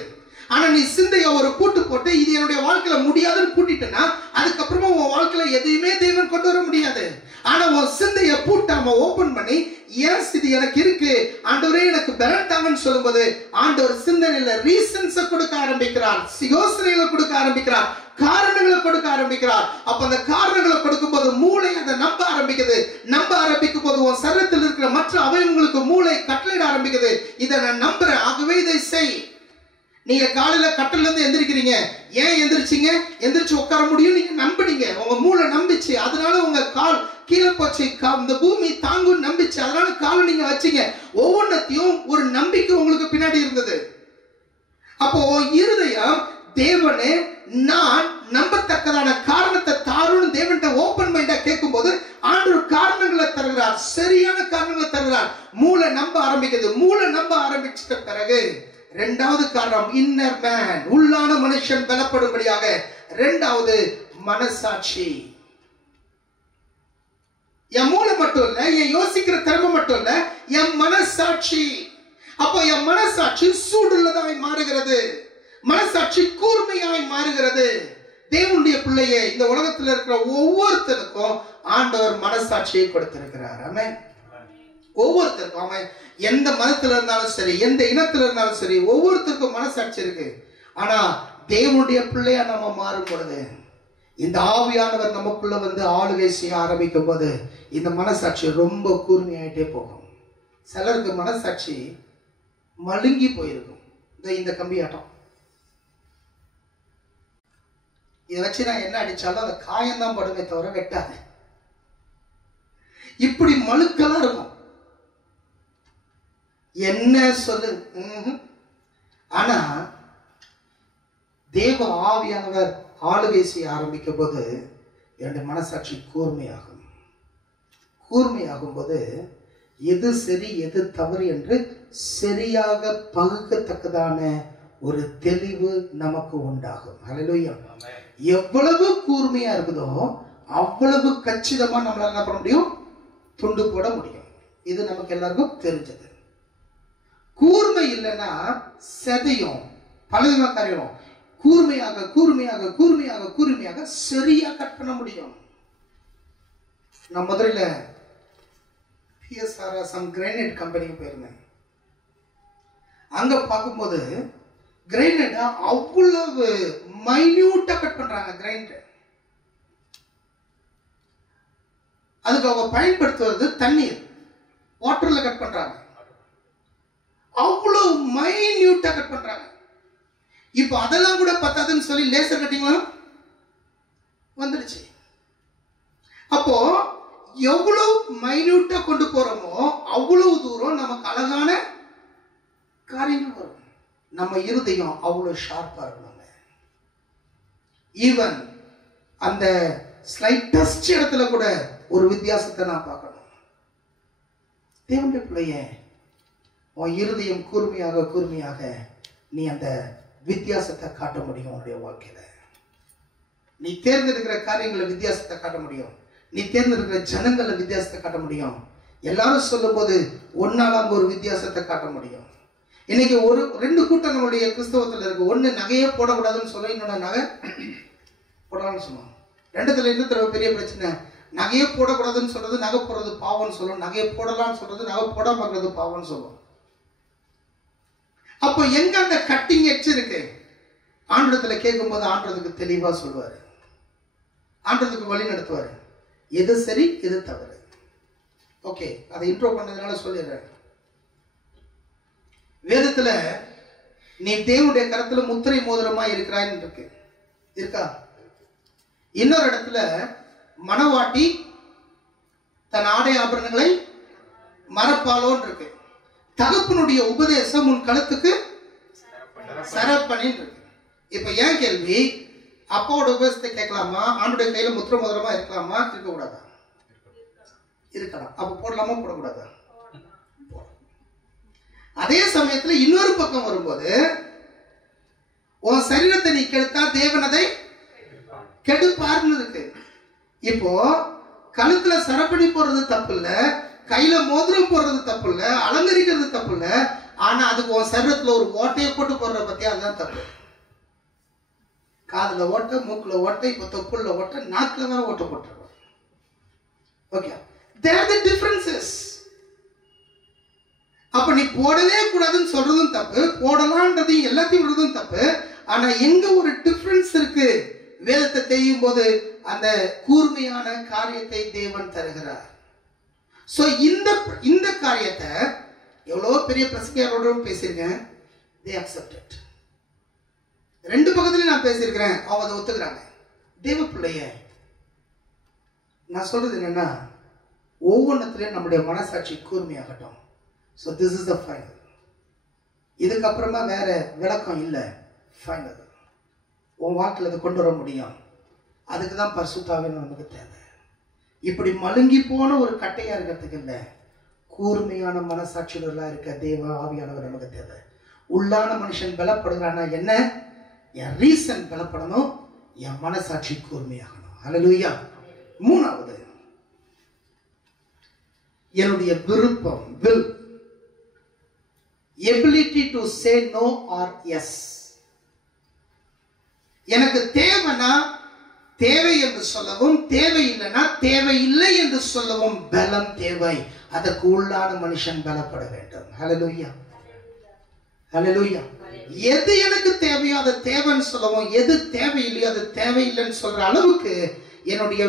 ஆனா நீ சிந்தைய ஒரு கூட்டு போட்டு இது என்னுடைய வாழ்க்கையில முடியாதுன்னு கூட்டிட்டனா அதுக்கப்புறமா உன் வாழ்க்கையில எதையுமே தேவன் கொண்டு வர முடியாது. ஆனா உன் சிந்தைய பூட்டாம ஓபன் பண்ணி, எஸ் இது எனக்கு இருக்கு, ஆண்டவரே எனக்கு பெறட்டாங்கன்னு சொல்லும்போது ஆண்டவர் சிந்தனையில ரீசன்ஸை கொடுக்க ஆரம்பிக்கிறார், யோசனைகளை கொடுக்க ஆரம்பிக்கிறார், காரணங்களை கொடுக்க ஆரம்பிக்கிறார். அப்ப அந்த காரணங்களை கொடுக்கும் போது மூளை அதை நம்ப ஆரம்பிக்குது. நம்ப ஆரம்பிக்கும் போது உன் சரீரத்தில் இருக்கிற மற்ற அவயவங்களுக்கு மூளை கட்டளையிட ஆரம்பிக்குது, இதை நான் நம்புறேன், ஆகவே இதை செய். நீங்க காலையில கட்டில இருந்து எந்திரிக்கிறீங்க, ஏன் எந்திரிச்சீங்க? எந்திரிச்சு உட்கார முடியும் நீங்க நம்பினீங்க, உங்க மூளை நம்பிச்சு, அதனால உங்க கால் கீழே போச்சு, இந்த பூமி தாங்கும் நம்பிச்சு, அதனால காலை நீங்க வச்சீங்க. ஒவ்வொன்றத்தையும் ஒரு நம்பிக்கை உங்களுக்கு பின்னாடி இருந்தது. அப்போ இருதயம் தேவனே நான் நம்பத்தக்கதான காரணத்தை தாருன்னு தேவன்கிட்ட ஓபன் மைண்டா கேட்கும் போது ஆண்டவர் காரணங்களை தருகிறார், சரியான காரணங்களை தருகிறார். மூளை நம்ப ஆரம்பிக்குது. மூளை நம்ப ஆரம்பிச்சிட்ட பிறகு இரண்டாவது காரணம் இன்னர் மேன், உள்ளான மனுஷன் பலப்படும்படியாக. இரண்டாவது மனசாட்சி. என் மூளை மட்டும் இல்ல, என் யோசிக்கிற திறமை மட்டும் இல்ல, என் மனசாட்சி. அப்போ என் மனசாட்சி சூடுள்ளதாய் மாறுகிறது, மனசாட்சி கூர்மையாய் மாறுகிறது. தேவனுடைய பிள்ளையே, இந்த உலகத்தில் இருக்கிற ஒவ்வொருத்தருக்கும் ஆண்டவர் மனசாட்சியை கொடுத்திருக்கிறார். ஆமென். ஒவ்வொருத்தருக்கும், ஆமென். எந்த மதத்துல இருந்தாலும் சரி, எந்த இனத்துல இருந்தாலும் சரி, ஒவ்வொருத்தருக்கும் மனசாட்சி இருக்கு. ஆனா தேவனுடைய பிள்ளையா நம்ம மாறும் பொழுது, இந்த ஆவியானவர் நமக்குள்ள வந்து ஆளுகை செய்ய ஆரம்பிக்கும் போது இந்த மனசாட்சி ரொம்ப கூர்மையாயிட்டே போகும். சிலருக்கு மனசாட்சி மழுங்கி போயிருக்கும். இந்த கம்பியாட்டம் இதை வச்சு நான் என்ன அடிச்சாலும் அந்த காயம்தான் படுமே தவிர வெட்டாது. இப்படி மழுக்கெல்லாம் இருக்கும். என்ன சொல்லு. ஆனா தேவ ஆவியானவர் ஆளுகை செய்ய ஆரம்பிக்கும் போது என்னுடைய மனசாட்சி கூர்மையாகும். கூர்மையாகும் போது எது சரி எது தவறு என்று சரியாக பகுக்கத்தக்கதான ஒரு தெளிவு நமக்கு உண்டாகும். ஹல்லேலூயா. எவ்வளவு கூர்மையா இருக்குதோ அவ்வளவு கச்சிதமா நம்மளால என்ன பண்ண முடியும்? துண்டு போட முடியும். இது நமக்கு எல்லாருக்கும் தெரிஞ்சது. கூர்மை இல்லைன்னா செதையும், பலவிதமா காரியம். கூர்மையாக கூர்மையாக கூர்மையாக கூர்மையாக சரியா கட் பண்ண முடியும். நான் முதல்ல PSR கிரைனைட் கம்பெனிக்கு போயிருந்தேன். அங்க பார்க்கும்போது கிரைனைட் அவ்வளவு மைன்யூட்டா கட் பண்றாங்க. கிரைனைட் அதுக்கு அவங்க பயன்படுத்துவது தண்ணீர், வாட்டர்ல கட் பண்றாங்க. அவ்வளவு மைன்யூட்டா கட் பண்றாங்க. இப்ப அதெல்லாம் கூட பத்தாதுன்னு சொல்லி லேசர் கட்டிங்லாம் வந்துடுச்சு. அப்போ எவ்வளவு மைன்யூட்டா கொண்டு போறோமோ அவ்வளவு தூரம் நமக்கு அழகான காரியங்கள் வரும். நம்ம இருதயம் அவ்வளவு ஷார்ப்பா இருக்கணும். ஈவன் அந்த ஸ்லைட்டஸ்ட் இடத்துல கூட ஒரு வித்தியாசத்தை நான் பார்க்கணும். தேவனுடைய பிள்ளையே, உன் இருதயம் கூர்மையாக கூர்மையாக நீ அந்த வித்தியாசத்தை காட்ட முடியும். உன்னுடைய வாழ்க்கையில நீ தேர்ந்தெடுக்கிற காரியங்களை வித்தியாசத்தை காட்ட முடியும். நீ தேர்ந்தெடுக்கிற ஜனங்களை வித்தியாசத்தை காட்ட முடியும். எல்லாரும் சொல்லும் போது ஒன்னால அங்க ஒரு வித்தியாசத்தை காட்ட முடியும். இன்னைக்கு ஒரு ரெண்டு கூட்டம் நம்மளுடைய கிறிஸ்தவத்தில் இருக்கு. ஒண்ணு நகையே போடக்கூடாதுன்னு சொல்ல, இன்னொன்னு நகை போடலாம்னு சொல்லுவோம். ரெண்டுத்துல இன்னும் பெரிய பிரச்சனை. நகையே போடக்கூடாதுன்னு சொல்றது நகை போடுறது பாவம்னு சொல்லுவோம், நகையை போடலாம்னு சொல்றது நகை போடாம இருக்கிறது பாவம்னு சொல்லுவோம். அப்போ எங்க அந்த கட்டிங் எட்ஜ் இருக்கு? ஆண்டவரத்துல கேட்கும் போது ஆண்டவருக்கு தெளிவா சொல்லுவாரு, ஆண்டவருக்கு வழி நடத்துவாரு, எது சரி எது தவறு. ஓகே, அதை இன்ட்ரோ பண்ணதுனால சொல்லிடுறேன். வேதத்துல நீ தேவனுடைய கரத்துல முத்திரை மோதிரமா இருக்கிறான்னு இருக்கு, இருக்கா? இன்னொரு இடத்துல மணவாட்டி தன் ஆடை ஆபரணங்களை மரப்பாலோன்னு இருக்கு. தகப்பனுடைய உபதேசம் உன் கழுத்துக்கு சரப்பணின்னு இருக்கு. இப்ப ஏன் கேள்வி, அப்பாவோட உபதேசத்தை கேட்கலாமா? ஆண்டுடைய கையில முத்திர மோதிரமா இருக்கலாமா? இருக்க கூடாதா? இருக்கலாம். அப்ப போடலாமா போடக்கூடாதா? அதே சமயத்துல இன்னொரு பக்கம் வரும்போது உன் சரீரத்தை நீ கெடுத்தா தேவன் அதை கெடுப்பார்னு இருக்கு. இப்போ கழுத்துல சரப்பணி போடுறது தப்பு இல்ல, கையில மோதிரம் போடுறது தப்பு இல்ல, அலங்கரிக்கிறது தப்பு இல்ல. ஆனா அதுக்கு உன் சரீரத்துல ஒரு ஓட்டையை போட்டு போடுற பத்தி அதுதான் தப்பு. காதுல ஓட்டை, மூக்குல ஓட்டை, இப்ப தொப்புள்ள ஓட்டை, நாக்குல வேற ஓட்டை போட்டுருவோம். Okay, there are the differences. அப்ப நீ போடவே கூடாதுன்னு சொல்றதும் தப்பு, போடலான்றதையும் எல்லாத்தையும் விடுறதும் தப்பு. ஆனா எங்க ஒரு டிஃபரன்ஸ் இருக்கு? வேதத்தை தெரியும் போது அந்த கூர்மையான காரியத்தை தேவன் தருகிறார். சோ இந்த காரியத்தை எவ்வளவு பெரிய பிரசங்கியாரோடும் பேசியிருக்கேன். they accepted. ரெண்டு பக்கத்துலயும் நான் பேசியிருக்கிறேன், அவங்க அதை ஒத்துக்கிறாங்க. தேவ பிள்ளைய நான் சொல்றது என்னன்னா, ஒவ்வொன்றத்திலையும் நம்முடைய மனசாட்சி கூர்மையாகட்டும். So this is the final. இதுக்கப்புறமா வேற விளக்கம் இல்லை, ஃபைனல். உன் வாழ்க்கையில் அதை கொண்டு வர முடியும். அதுக்கு தான் பரிசுத்தாவின் நமக்கு தேவை. இப்படி மழுங்கி போன ஒரு கட்டையா இருக்கிறதுக்கு இல்லை, கூர்மையான மனசாட்சியுள்ளா இருக்க தேவ ஆவியானவர் நமக்கு தேவை. உள்ளான மனுஷன் பலப்படுகிறானா என்ன? என் ரீசன் பலப்படணும், என் மனசாட்சி கூர்மையாகணும். ஹல்லேலூயா. மூணாவது, என்னுடைய விருப்பம், will, ability to say no or yes. எனக்கு தேவைனா தேவை என்று சொல்லவும், தேவையில்லைனா தேவையில்லை என்று சொல்லவும் பலம் தேவை. அதற்கு உள்ளான மனுஷன் பலப்பட வேண்டும். ஹல்லேலூயா, ஹல்லேலூயா. எது எனக்கு தேவையோ அது தேவைன்னு சொல்லவும், எது தேவையில்லையோ அது தேவையில்லைன்னு சொல்ற அளவுக்கு என்னுடைய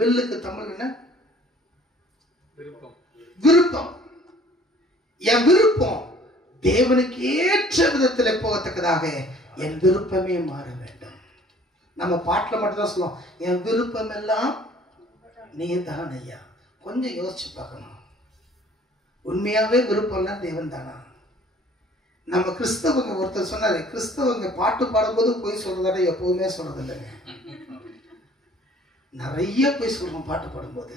வில்லுக்கு தமிழ் என்ன? விருப்பம். என் விருப்பம் தேவனுக்கு ஏற்ற விதத்தில் போகத்தக்கதாக என் விருப்பமே மாற வேண்டும். நம்ம பாட்டில் மட்டும்தான் சொல்லுவோம், என் விருப்பம் எல்லாம் நீ தான் ஐயா. கொஞ்சம் யோசிச்சு பார்க்கணும், உண்மையாவே விருப்பம்லாம் தேவன் தானா? நம்ம கிறிஸ்தவங்க ஒருத்தர் சொன்னாரு, கிறிஸ்தவங்க பாட்டு பாடும்போது போய் சொல்றதாட எப்பவுமே சொல்றது இல்லைங்க. நிறைய போய் சொல்றோம் பாட்டு பாடும்போது.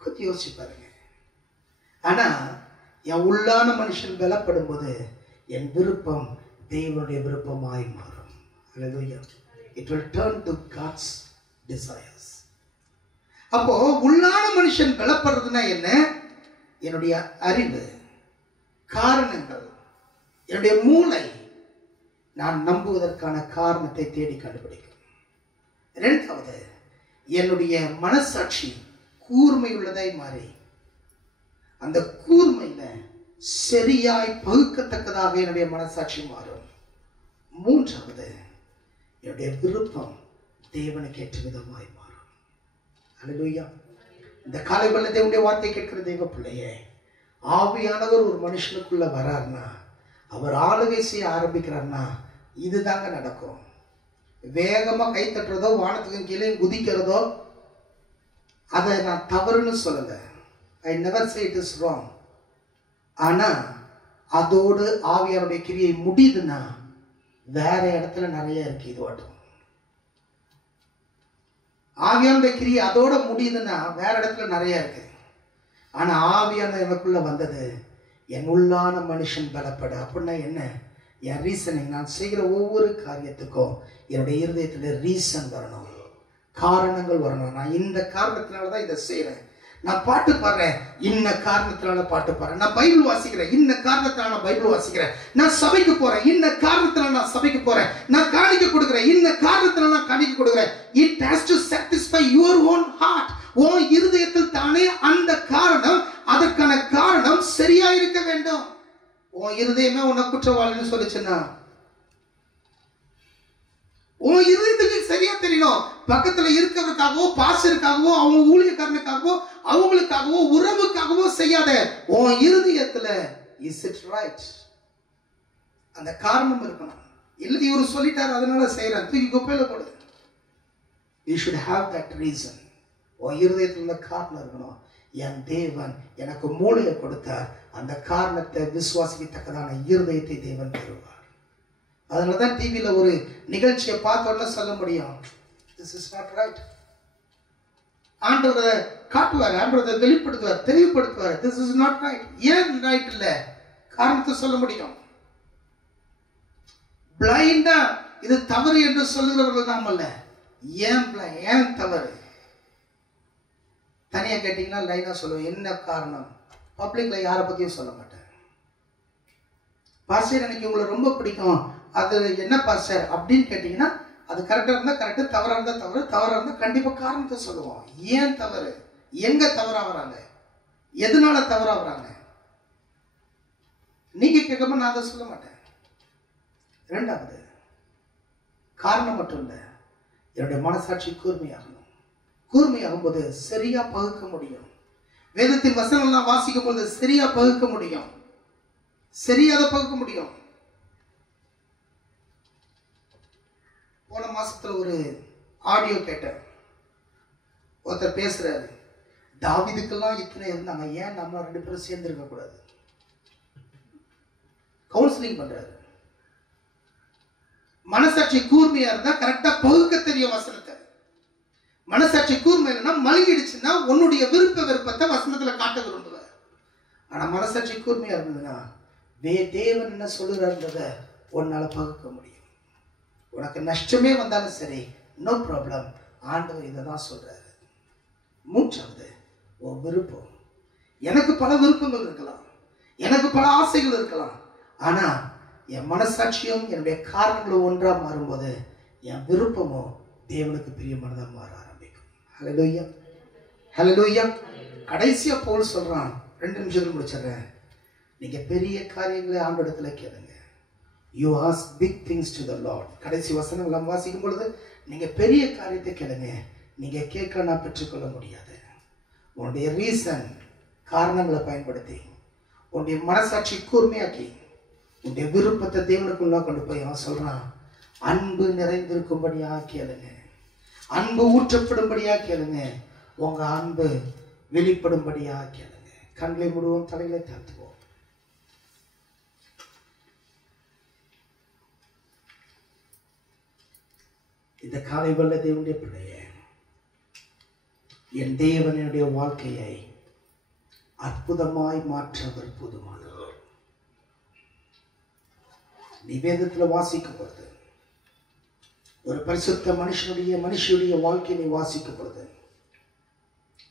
கொஞ்சம் யோசிச்சு பாருங்க. ஆனா என் உள்ளான மனுஷன் பலப்படும் போது என் விருப்பம் தேவனுடைய விருப்பமாய் மாறும். ஹல்லேலூயா. It will turn to God's desires. அப்போ உள்ளான மனுஷன் பலப்படுறதுன்னா என்ன? என்னுடைய அறிவு, காரணங்கள், என்னுடைய மூளை நான் நம்புவதற்கான காரணத்தை தேடி கண்டுபிடிக்கும். இரண்டாவது, என்னுடைய மனசாட்சி கூர்மை உள்ளதை மாறி அந்த கூர்மையில சரியாய் பகுக்கத்தக்கதாக என்னுடைய மனசாட்சி மாறும். மூன்றாவது, என்னுடைய விருப்பம் தேவனுக்கு ஏற்ற விதமாய் மாறும். ஹல்லேலூயா. இந்த காலை வேளையில தேவனுடைய வார்த்தை கேட்கிற தேவ பிள்ளையே, ஆவியானவர் ஒரு மனுஷனுக்குள்ள வராருன்னா, அவர் ஆளுகை செய்ய ஆரம்பிக்கிறார்னா இதுதாங்க நடக்கும். வேகமா கை தட்டுறதோ வானத்துக்கு கீழே குதிக்கிறதோ அதை நான் தவறுன்னு சொல்லல. I never say it is wrong. ஆனா அதோடு ஆவியாருடைய கிரியை முடியுதுன்னா வேற இடத்துல நிறைய இருக்கு. இதுவாட்டும் ஆவியாருடைய கிரியை அதோட முடியுதுன்னா வேற இடத்துல நிறைய இருக்கு. ஆனா ஆவியான எனக்குள்ள வந்தது என் உள்ளான மனுஷன் பலப்பட. அப்படின்னா என்ன? என் ரீசனிங், நான் செய்கிற ஒவ்வொரு காரியத்துக்கும் என்னுடைய இருதயத்துல ரீசன் வரணும், காரணங்கள் வரணும். நான் இந்த காரணத்தினாலதான் இதை செய்யறேன். நான் பாட்டு பாடுறேன், இன்ன காரணத்தினால பாட்டு பாடுறேன். நான் பைபிள் வாசிக்கிறேன், இன்ன காரணத்தினால நான் பைபிள் வாசிக்கிறேன். நான் சபைக்கு போறேன், இன்ன காரணத்தினால நான் சபைக்கு போறேன். நான் காணிக்கை கொடுக்கிறேன், இன்ன காரணத்தினால நான் காணிக்கை கொடுக்கிறேன். It has to satisfy your own heart. உன் இருதயத்தில் தானே அந்த காரணம், அதற்கான காரணம் சரியா இருக்க வேண்டும். உன் இருதயமே உன்னை குற்றவாளின்னு சொல்லிச்சுன்னா உன் இருதயத்துக்கு சரியா தெரியணும். பக்கத்துல இருக்கிறதுக்காகவோ பாசருக்காகவோ அவங்க ஊழியக்காரனுக்காகவோ அவங்களுக்காகவோ உறவுக்காகவோ செய்யாத. உன் இருதயத்துல is it right? அந்த காரணம் இருக்கணும். இல்ல இவரு சொல்லிட்டாரு அதனால செய்யறேன், தூக்கி குப்பையில போடு. You should have that reason. உன் இருதயத்துல காரணம் இருக்கணும். என் தேவன் எனக்கு மூளையை கொடுத்தார், அந்த காரணத்தை விசுவாசிக்கத்தக்கதான இருதயத்தை தேவன் தருவார். அதனாலதான் டிவியில ஒரு நிகழ்ச்சியை பார்த்தோன்னு சொல்ல முடியும், this is not right. ஆண்டவரை காட்டுவார், ஆண்டவரை வெளிப்படுத்துவார், தெளிவுபடுத்துவார், this is not right. ஏன் ரைட் இல்ல? காரணத்தை சொல்ல முடியும். பிளைண்டா இது தவறு என்று சொல்லுகிறவர்கள் நாம் அல்ல. ஏன் தவறு? தனியா கேட்டீங்கன்னா லைனா சொல்லுவேன், என்ன காரணம். பப்ளிக்ல யாரை பத்தியும் சொல்ல மாட்டேன். பாஸ்டர் எனக்கு உங்களை ரொம்ப பிடிக்கும், அது என்ன பாஸ்டர் அப்படின்னு கேட்டீங்கன்னா அது கரெக்டா இருந்தா கரெக்ட், தவறா இருந்தா தவறு, தவறா இருந்தா கண்டிப்பா காரணத்தை சொல்லுவோம். ஏன் தவறு, எங்க தவறா வராங்க, எதனால தவறா வராங்க நீங்க கேட்காம நான் அதை சொல்ல மாட்டேன். இரண்டாவது, காரணம் மட்டும் இல்ல, என்னுடைய மனசாட்சி கூர்மையாகணும். கூர்மையாகும் போது சரியா பகுக்க முடியும். வேதத்தின் வசனம்லாம் வாசிக்கும் போது சரியா பகுக்க முடியும். சரியாக பகுக்க முடியும். போன மாசத்துல ஒரு ஆடியோ கேட்டேன். ஒருத்தர் பேசுறாரு, தாவீதுக்கெல்லாம் இத்தனை இருந்தாங்க, ஏன் நம்ம 2 பேரும் சேர்ந்து இருக்க கூடாது? கவுன்சிலிங் பண்றாரு. மனசாட்சி கூர்மையா இருந்தா கரெக்டா பகுக்க தெரியும் வசனத்தை. மனசாட்சி கூர்மை இல்லைன்னா மழுங்கிடுச்சுன்னா உன்னுடைய விருப்ப விருப்பத்தை வசனத்துல காட்ட விரும்புவ. ஆனா மனசாட்சி கூர்மையா இருந்ததுன்னா தேவன் என்ன சொல்லுறத உன்னால பகுக்க முடியும். உனக்கு நஷ்டமே வந்தாலும் சரி, நோ ப்ராப்ளம், ஆண்டவர் இதை தான் சொல்றாரு. மூன்றாவது, உன் விருப்பம். எனக்கு பல விருப்பங்கள் இருக்கலாம், எனக்கு பல ஆசைகள் இருக்கலாம். ஆனா என் மனசாட்சியும் என்னுடைய காரணங்களும் ஒன்றா மாறும்போது என் விருப்பமும் தேவனுக்கு பிரியமானதா மாற ஆரம்பிக்கும். ஹல்லேலூயா, ஹல்லேலூயா. கடைசியா பவுல் சொல்றான், 2 நிமிஷத்துல முடிச்சிடுறேன். நீங்க பெரிய காரியங்களை ஆண்டவரிடத்துல கேளுங்க. You ask big things to the Lord. கடைசி வசனங்களை வாசிக்கும் பொழுது நீங்க பெரிய காரியத்தை கேளுங்க. நீங்க கேட்கலன்னா பெற்றுக்கொள்ள முடியாது. உன்னுடைய ரீசன், காரணங்களை பயன்படுத்தி உன்னுடைய மனசாட்சி கூர்மையாக்கி உன்னுடைய விருப்பத்தை தேவனுக்குள்ள கொண்டு போய் அவன் சொல்றான், அன்பு நிறைந்திருக்கும்படியா கேளுங்க, அன்பு ஊற்றப்படும்படியா கேளுங்க, உங்க அன்பு வெளிப்படும்படியா கேளுங்க. கண்களை மூடுவோம், தலைகளை தாழ்த்துவோம். இந்த காலை வல்ல தேவனுடைய பிள்ளையே, என் தேவனுடைய வாழ்க்கையை அற்புதமாய் மாற்றவர் போதுமானவர். நீ வேதத்தில் வாசிக்கும் பொழுது, ஒரு பரிசுத்த மனுஷனுடைய வாழ்க்கையை நீ வாசிக்கும் பொழுது,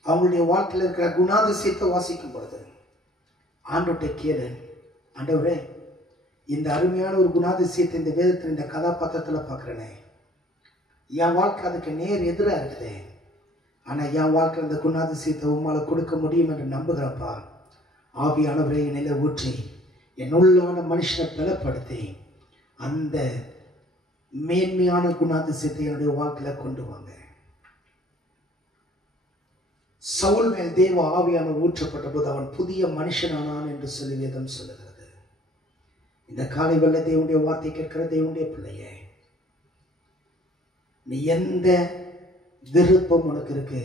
அவங்களுடைய வாழ்க்கையில் இருக்கிற குணாதிசயத்தை வாசிக்கும் பொழுது ஆண்டவர்கிட்ட கேளு, ஆண்டவரே இந்த அருமையான ஒரு குணாதிசயத்தை இந்த வேதத்தில் இந்த கதாபாத்திரத்தில் பார்க்குறேனே, என் வாழ்க்கை அதுக்கு நேர் எதிராக இருக்குது, ஆனா என் வாழ்க்கை அந்த குணாதிசயத்தை உம்மால கொடுக்க முடியும் என்று நம்புகிறப்பா. ஆவியானவரை நிலை ஊற்றி என் உள்ளான மனுஷனை பலப்படுத்தி அந்த மேன்மையான குணாதிசயத்தை என்னுடைய வாழ்க்கையில கொண்டு வாங்க. சவுல் மேல் தேவ ஆவியான ஊற்றப்பட்ட போது அவன் புதிய மனுஷனானான் என்று சொல்லி வேதம் சொல்லுகிறது. இந்த காலை வல்ல தேவனுடைய வார்த்தை கேட்கிற தேவனுடைய பிள்ளையே, நீ எந்த விருப்பம் உனக்கு இருக்கு,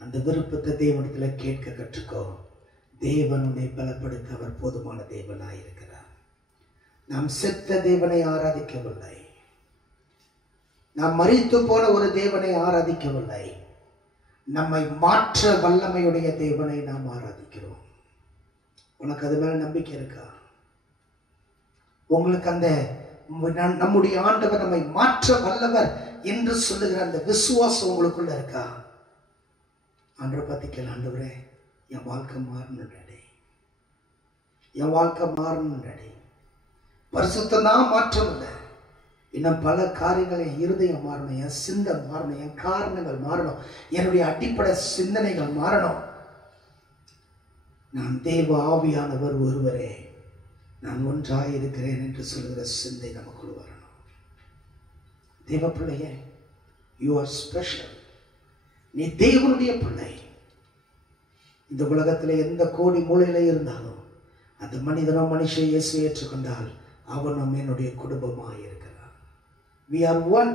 அந்த விருப்பத்தை தேவனிடத்துல கேட்க கற்றுக்கோ. தேவனுடைய பலப்படுத்த அவர் போதுமான தேவனாய் இருக்கிறார். நாம் செத்த தேவனை ஆராதிக்கவில்லை, நாம் மரித்து போன ஒரு தேவனை ஆராதிக்கவில்லை, நம்மை மாற்ற வல்லமையுடைய தேவனை நாம் ஆராதிக்கிறோம். உனக்கு அது மேல நம்பிக்கை இருக்கா? உங்களுக்கு அந்த நம்முடைய ஆண்டவர் நம்மை மாற்ற வல்லவர் என்று சொல்லுகிற அந்த விசுவாசம் உங்களுக்குள்ள இருக்கா? ஆண்டவரை பத்தி கேளு, ஆண்டவரே என் வாழ்க்கை மாறணும் டாடி, என் வாழ்க்கை மாறணும் டாடி. பரிசுத்தம் தான் மாற்றம் இல்லை, இன்னும் பல காரியங்கள். என் இருதயம் மாறணும், என் சிந்தை மாறணும், என் காரணங்கள் மாறணும், என்னுடைய அடிப்படை சிந்தனைகள் மாறணும். நான் தேவ ஆவியானவர் ஒருவரே, நான் ஒன்றாய் இருக்கிறேன் என்று சொல்கிற சிந்தை நமக்குள் வரணும். தேவ பிள்ளையே, யூ ஆர் ஸ்பெஷல். நீ தேவனுடைய பிள்ளை. இந்த உலகத்தில் எந்த கோடி மூலையில இருந்தாலும் அந்த மனிதனோ மனுஷன் இயேசு ஏற்றுக்கொண்டால் அவனும் என்னுடைய குடும்பமாக இருக்கிறான். We are one.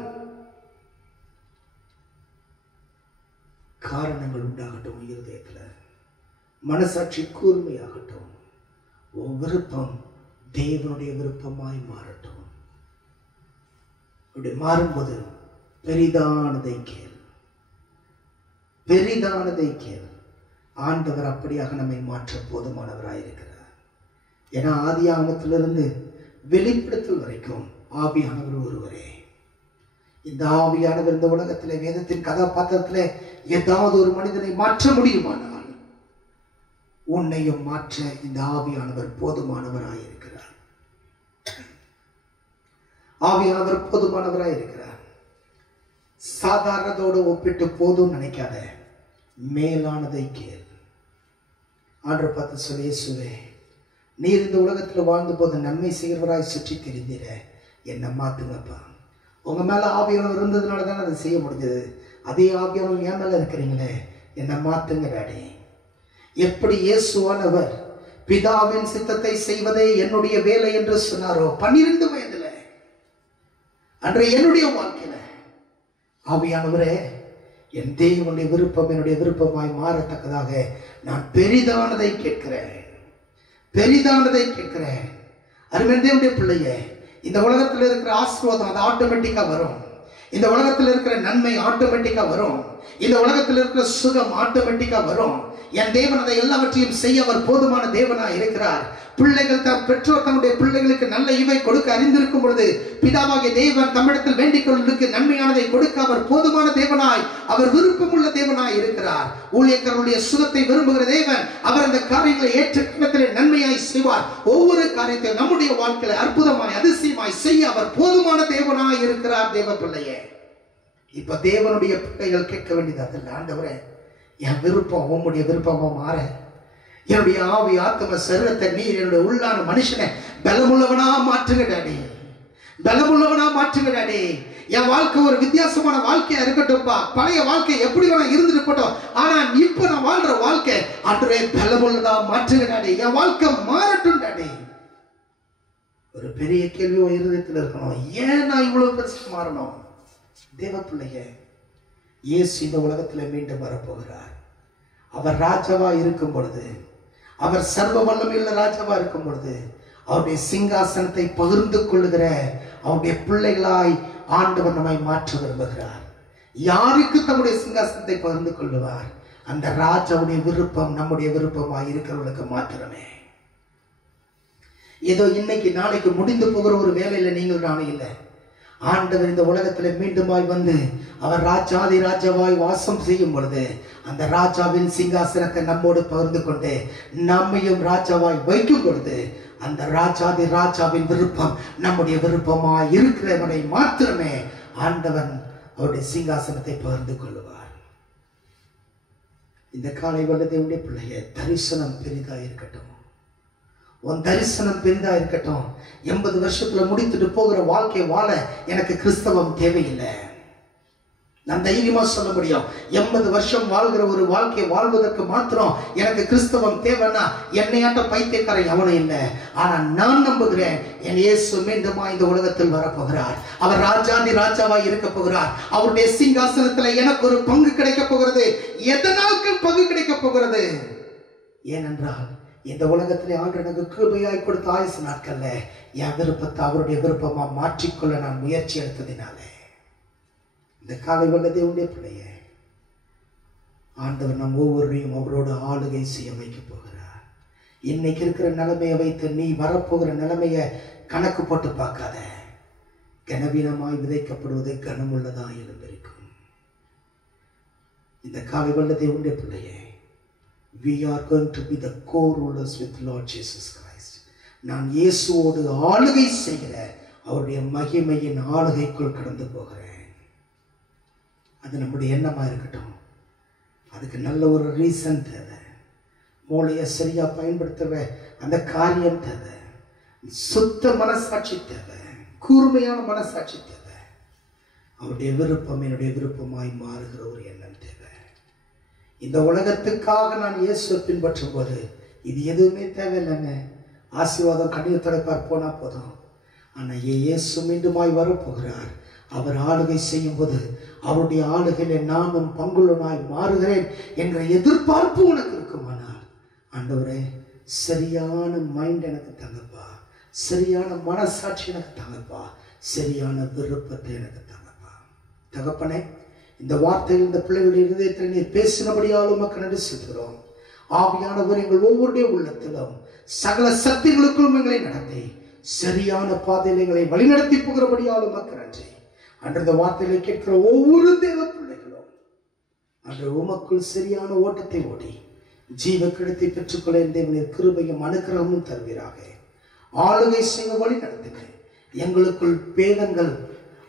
காரணங்கள் உண்டாகட்டும், இருதயத்தில் மனசாட்சி கூர்மையாகட்டும், உன் விருப்பம் தேவனுடைய விருப்பமாய் மாறட்டும். அப்படி மாறும்போது பெரிதானதை கேள், பெரிதானதை கேள். ஆண்டவர் அப்படியாக நம்மை மாற்ற போதுமானவராயிருக்கிறார். ஏன்னா ஆதி ஆகமத்திலிருந்து வெளிப்படுத்தல் வரைக்கும் ஆவியானவர் ஒருவரே. இந்த ஆவியானவர் இந்த உலகத்திலே வேதத்தின் கதாபாத்திரத்திலே ஏதாவது ஒரு மனிதனை மாற்ற முடியுமானால் உன்னையும் மாற்ற இந்த ஆவியானவர் போதுமானவராயிருக்கிறார். ஆவியானவர் போதுமானவராயிருக்கிறார். சாதாரணதோடு ஒப்பிட்டு போதும் நினைக்காத, மேலானதை கேள். ஆண்டவர் பார்த்து சொல்லி, இயேசுவே நீர் இந்த உலகத்தில் வாழ்ந்த போது நன்மை செய்கிறவராய் சுற்றி தெரிந்திட என்னை மாத்துங்கப்பா. உங்க மேல ஆவியானவர் இருந்ததுனால தானே அதை செய்ய முடிஞ்சது. அதே ஆவியானவர் என் மேல இருக்கிறீங்களே, என்னை மாத்துங்க டாடி. எப்படி இயேசுவானவர் பிதாவின் சித்தத்தை செய்வதே என்னுடைய வேலை என்று சொன்னாரோ 12 வயதுல அன்றைய என்னுடைய வாழ்க்கையில, ஆவியானவரே என் தேவனுடைய விருப்பம் என்னுடைய விருப்பமாய் மாறத்தக்கதாக நான் பெரிதானதை கேட்கிறேன், பெரிதானதை கேட்கிறேன். அருமையான தேவனுடைய பிள்ளையே, இந்த உலகத்தில் இருக்கிற ஆசீர்வாதம் அது ஆட்டோமேட்டிக்கா வரும். இந்த உலகத்தில் இருக்கிற நன்மை ஆட்டோமேட்டிக்கா வரும். இந்த உலகத்தில் இருக்கிற சுகம் ஆட்டோமேட்டிக்கா வரும். என் தேவன் அதை எல்லாவற்றையும் செய்ய அவர் போதுமான தேவனா இருக்கிறார். பிள்ளைகள் பெற்றோர் தம்முடைய பிள்ளைகளுக்கு நல்ல ஈவை கொடுக்க அறிந்திருக்கும் பொழுது பிதாவாகிய தேவன் தம்மிடத்தில் வேண்டிக் கொள்வதற்கு நன்மையானதை கொடுக்க அவர் போதுமான தேவனாய், அவர் விருப்பமுள்ள தேவனாய் இருக்கிறார். ஊழியக்காரருடைய சுகத்தை விரும்புகிற தேவன் அவர் அந்த காரியங்களை ஏற்ற கணத்திலே நன்மையாய் செய்வார். ஒவ்வொரு காரியத்தையும் நம்முடைய வாழ்க்கையில அற்புதமாய் அதிசயமாய் செய்ய அவர் போதுமான தேவனாய் இருக்கிறார். தேவ பிள்ளையே, இப்ப தேவனுடைய பிள்ளைகள் கேட்க வேண்டியது அதல்ல, ஆண்டவரே என் விருப்பம் உம்முடைய விருப்பமா மாற, என்னுடைய ஆவி ஆத்ம சரீரத்தை நீர் என்னுடைய உள்ளான மனுஷனை பலமுள்ளவனா மாற்றுங்க டாடி, பலமுள்ளவனா மாற்றுங்க டாடி. என் வாழ்க்கை ஒரு வித்தியாசமான வாழ்க்கையா இருக்கட்டும்பா. பழைய வாழ்க்கை எப்படி வேணா இருந்துட்டு போட்டோம், ஆனா இப்ப நான் வாழ்ற வாழ்க்கை அன்றே பலமுள்ளதா மாற்றுங்க டாடி. என் வாழ்க்கை மாறட்டும் டாடி. ஒரு பெரிய கேள்வி இருதயத்தில் இருக்கணும், ஏன் நான் இவ்வளவு பெருசு மாறணும்? தேவ பிள்ளைய, இயேசு இந்த உலகத்தில் மீண்டும் வரப்போகிறார். அவர் ராஜாவா இருக்கும் பொழுது, அவர் சர்வ வல்லமையுள்ள ராஜாவா இருக்கும் பொழுது, அவருடைய சிங்காசனத்தை பகிர்ந்து கொள்ளுகிற அவருடைய பிள்ளைகளாய் ஆண்டவர் நம்மை மாற்ற விரும்புகிறார். யாருக்கு தம்முடைய சிங்காசனத்தை பகிர்ந்து கொள்ளுவார்? அந்த ராஜாவுடைய விருப்பம் நம்முடைய விருப்பமாய் இருக்கிறவர்களுக்கு மாத்திரமே. ஏதோ இன்னைக்கு நாளைக்கு முடிந்து போகிற ஒரு வேலையில நீங்கள் நானும் இல்லை. ஆண்டவர் இந்த உலகத்துல மீண்டுமாய் வந்து அவர் ராஜாதி ராஜாவாய் வாசம் செய்யும் பொழுது அந்த ராஜாவின் சிங்காசனத்தை நம்மோடு பகிர்ந்து கொண்டு நம்மையும் ராஜாவாய் வைக்கும் பொழுது அந்த ராஜாதி ராஜாவின் விருப்பம் நம்முடைய விருப்பமாய் இருக்கிறவனை மாத்திரமே ஆண்டவன் அவருடைய சிங்காசனத்தை பகிர்ந்து கொள்ளுவார். இந்த காலை வல்லதேவனுடைய பிள்ளைய, தரிசனம் பெரிதா இருக்கட்டும், உன் தரிசனம் பெரிதா இருக்கட்டும். 80 வருஷத்துல முடித்துட்டு போகிற வாழ்க்கை வாழ எனக்கு கிறிஸ்தவம் தேவையில்லை. நான் தைரியமா சொல்ல முடியும், 80 வருஷம் வாழ்கிற ஒரு வாழ்க்கையை வாழ்வதற்கு மாத்திரம் எனக்கு கிறிஸ்தவம் தேவைன்னா என்னையாட்ட பைத்தியக்காரன் எவனும் இல்லை. ஆனா நான் நம்புகிறேன், என் இயேசு மீண்டுமா இந்த உலகத்தில் வரப்போகிறார். அவர் ராஜாதி ராஜாவாய் இருக்க போகிறார். அவருடைய சிங்காசனத்துல எனக்கு ஒரு பங்கு கிடைக்க போகிறது. எதனால் பங்கு கிடைக்க போகிறது? ஏனென்றால் இந்த உலகத்திலே ஆண்டு எனக்கு கிருபையாய் கொடுத்த ஆயுசு நாட்கள்ல என் விருப்பத்தை அவருடைய விருப்பமா மாற்றிக்கொள்ள நான் முயற்சி எடுத்ததினாலே. இந்த காலை வல்லதேவனுடைய பிள்ளைய, ஆண்டவர் நம் ஒவ்வொருவரையும் அவரோட ஆளுகை செய்ய வைக்க போகிறார். இன்னைக்கு இருக்கிற நிலைமையை வைத்து நீ வரப்போகிற நிலைமைய கணக்கு போட்டு பார்க்காத. கனவீனமாய் விதைக்கப்படுவது கனமுள்ளதா எழுந்திருக்கும். இந்த காலை வல்லதேவனுடைய பிள்ளைய, we are going to be the co-rulers with Lord Jesus Christ. நான் இயேசுவோடு ஆளுகை செய்கிற அவருடைய மகிமையின் ஆளுகைக்குள் கடந்து போகிறேன். அது நம்முடைய எண்ணமா இருக்கட்டும். அதுக்கு நல்ல ஒரு ரீசன் தேவை. மூளையை சரியா பயன்படுத்துற அந்த காரியம் தேவை. சுத்த மனசாட்சி தேவை. கூர்மையான மனசாட்சி தேவை. அவருடைய விருப்பம் என்னுடைய விருப்பமாய் மாறுகிற ஒரு எண்ணம் தேவை. இந்த உலகத்துக்காக நான் இயேசுவை பின்பற்றும் போது இது எதுவுமே தேவையில்லைங்க. ஆசீர்வாதம் கண்ணீர் துடைப்பார் போனா போதும். ஆனா இயேசு மீண்டுமாய் வரப்போகிறார். அவர் ஆளுகை செய்யும் போது அவருடைய ஆளுகையில நானும் பங்குள்ளனாய் மாறுகிறேன் என்ற எதிர்பார்ப்பு உனக்கு இருக்குமானால், ஆண்டவரே சரியான மைண்ட் எனக்கு தங்கப்பா, சரியான மனசாட்சி எனக்கு தங்கப்பா, சரியான விருப்பத்தை எனக்கு தங்கப்பா. தகப்பனே, இந்த வார்த்தையில் இந்த பிள்ளைகளுடைய இருதயத்தில் நீர் பேசினபடியால் உமக்கு நன்றி செலுத்துகிறோம். ஆவியானவர் எங்கள் ஒவ்வொருடைய உள்ளத்திலும் சகல சக்திகளுக்கும் எங்களை நடத்தி சரியான பாதையில் எங்களை வழிநடத்தி போகிறபடியால் உமக்கு நன்றி. அன்று இந்த வார்த்தைகளை கேட்கிற ஒவ்வொரு தேவ பிள்ளைகளும் அன்று உமக்குள் சரியான ஓட்டத்தை ஓடி ஜீவ கிடத்தை பெற்றுக்கொள்ள தேவனின் கிருபையும் அனுக்கிரகமும் தருவீராக. ஆளுகை செய்ய வழி நடத்துங்க. எங்களுக்குள் பேதங்கள்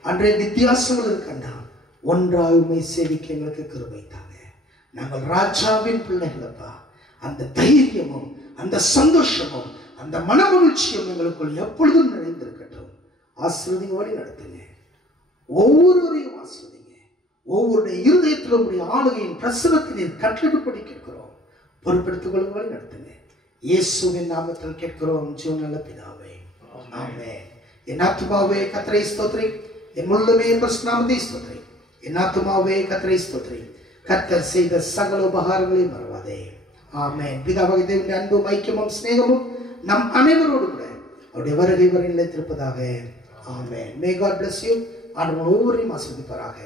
அன்றைய வித்தியாசங்கள் இருக்கின்றன. ஒன்றாயுமை சேவிக்க எங்களுக்கு கிருபை தாங்க. நாங்கள் ராஜாவின் பிள்ளைகளப்பா. அந்த தைரியமும் அந்த சந்தோஷமும் அந்த மனமகிழ்ச்சியும் எங்களுக்குள் எப்பொழுதும் நிறைந்திருக்கட்டும். ஆசீர்வதிங்க, வழி நடத்துங்க. ஒவ்வொருவரையும் ஆசீர்வதிங்க. ஒவ்வொருடைய இருதயத்திலும் உடைய ஆளுகையின் பிரசனத்தை நீர் கட்டளைப்படி கேட்கிறோம். பொறுப்பெடுத்துக் கொள்ளுங்கள், நடத்துங்க. இயேசுவின் நாமத்தில் கேட்கிறோம் ஜீவன் நல்ல பிதாவே, ஆமென். என் ஆத்துமாவே கர்த்தரை ஸ்தோத்திரி, என் முழுமே நாமத்தை ஸ்தோத்திரி. என் ஆத்துமாவே கர்த்தரை ஸ்தோத்திரி, கர்த்தர் செய்த சகல உபகாரங்களையும் மறவாதே. ஆமென். பிதாவாகிய தேவனுடைய அன்பும் ஐக்கியமும் சிநேகமும் நம் அனைவரோடு கூட அவருடைய வருகை வரை நிலைத்திருப்பதாக. ஆமென். May God bless you. ஆண்டவர் ஒவ்வொருவரையும் ஆசீர்வதிப்பாராக.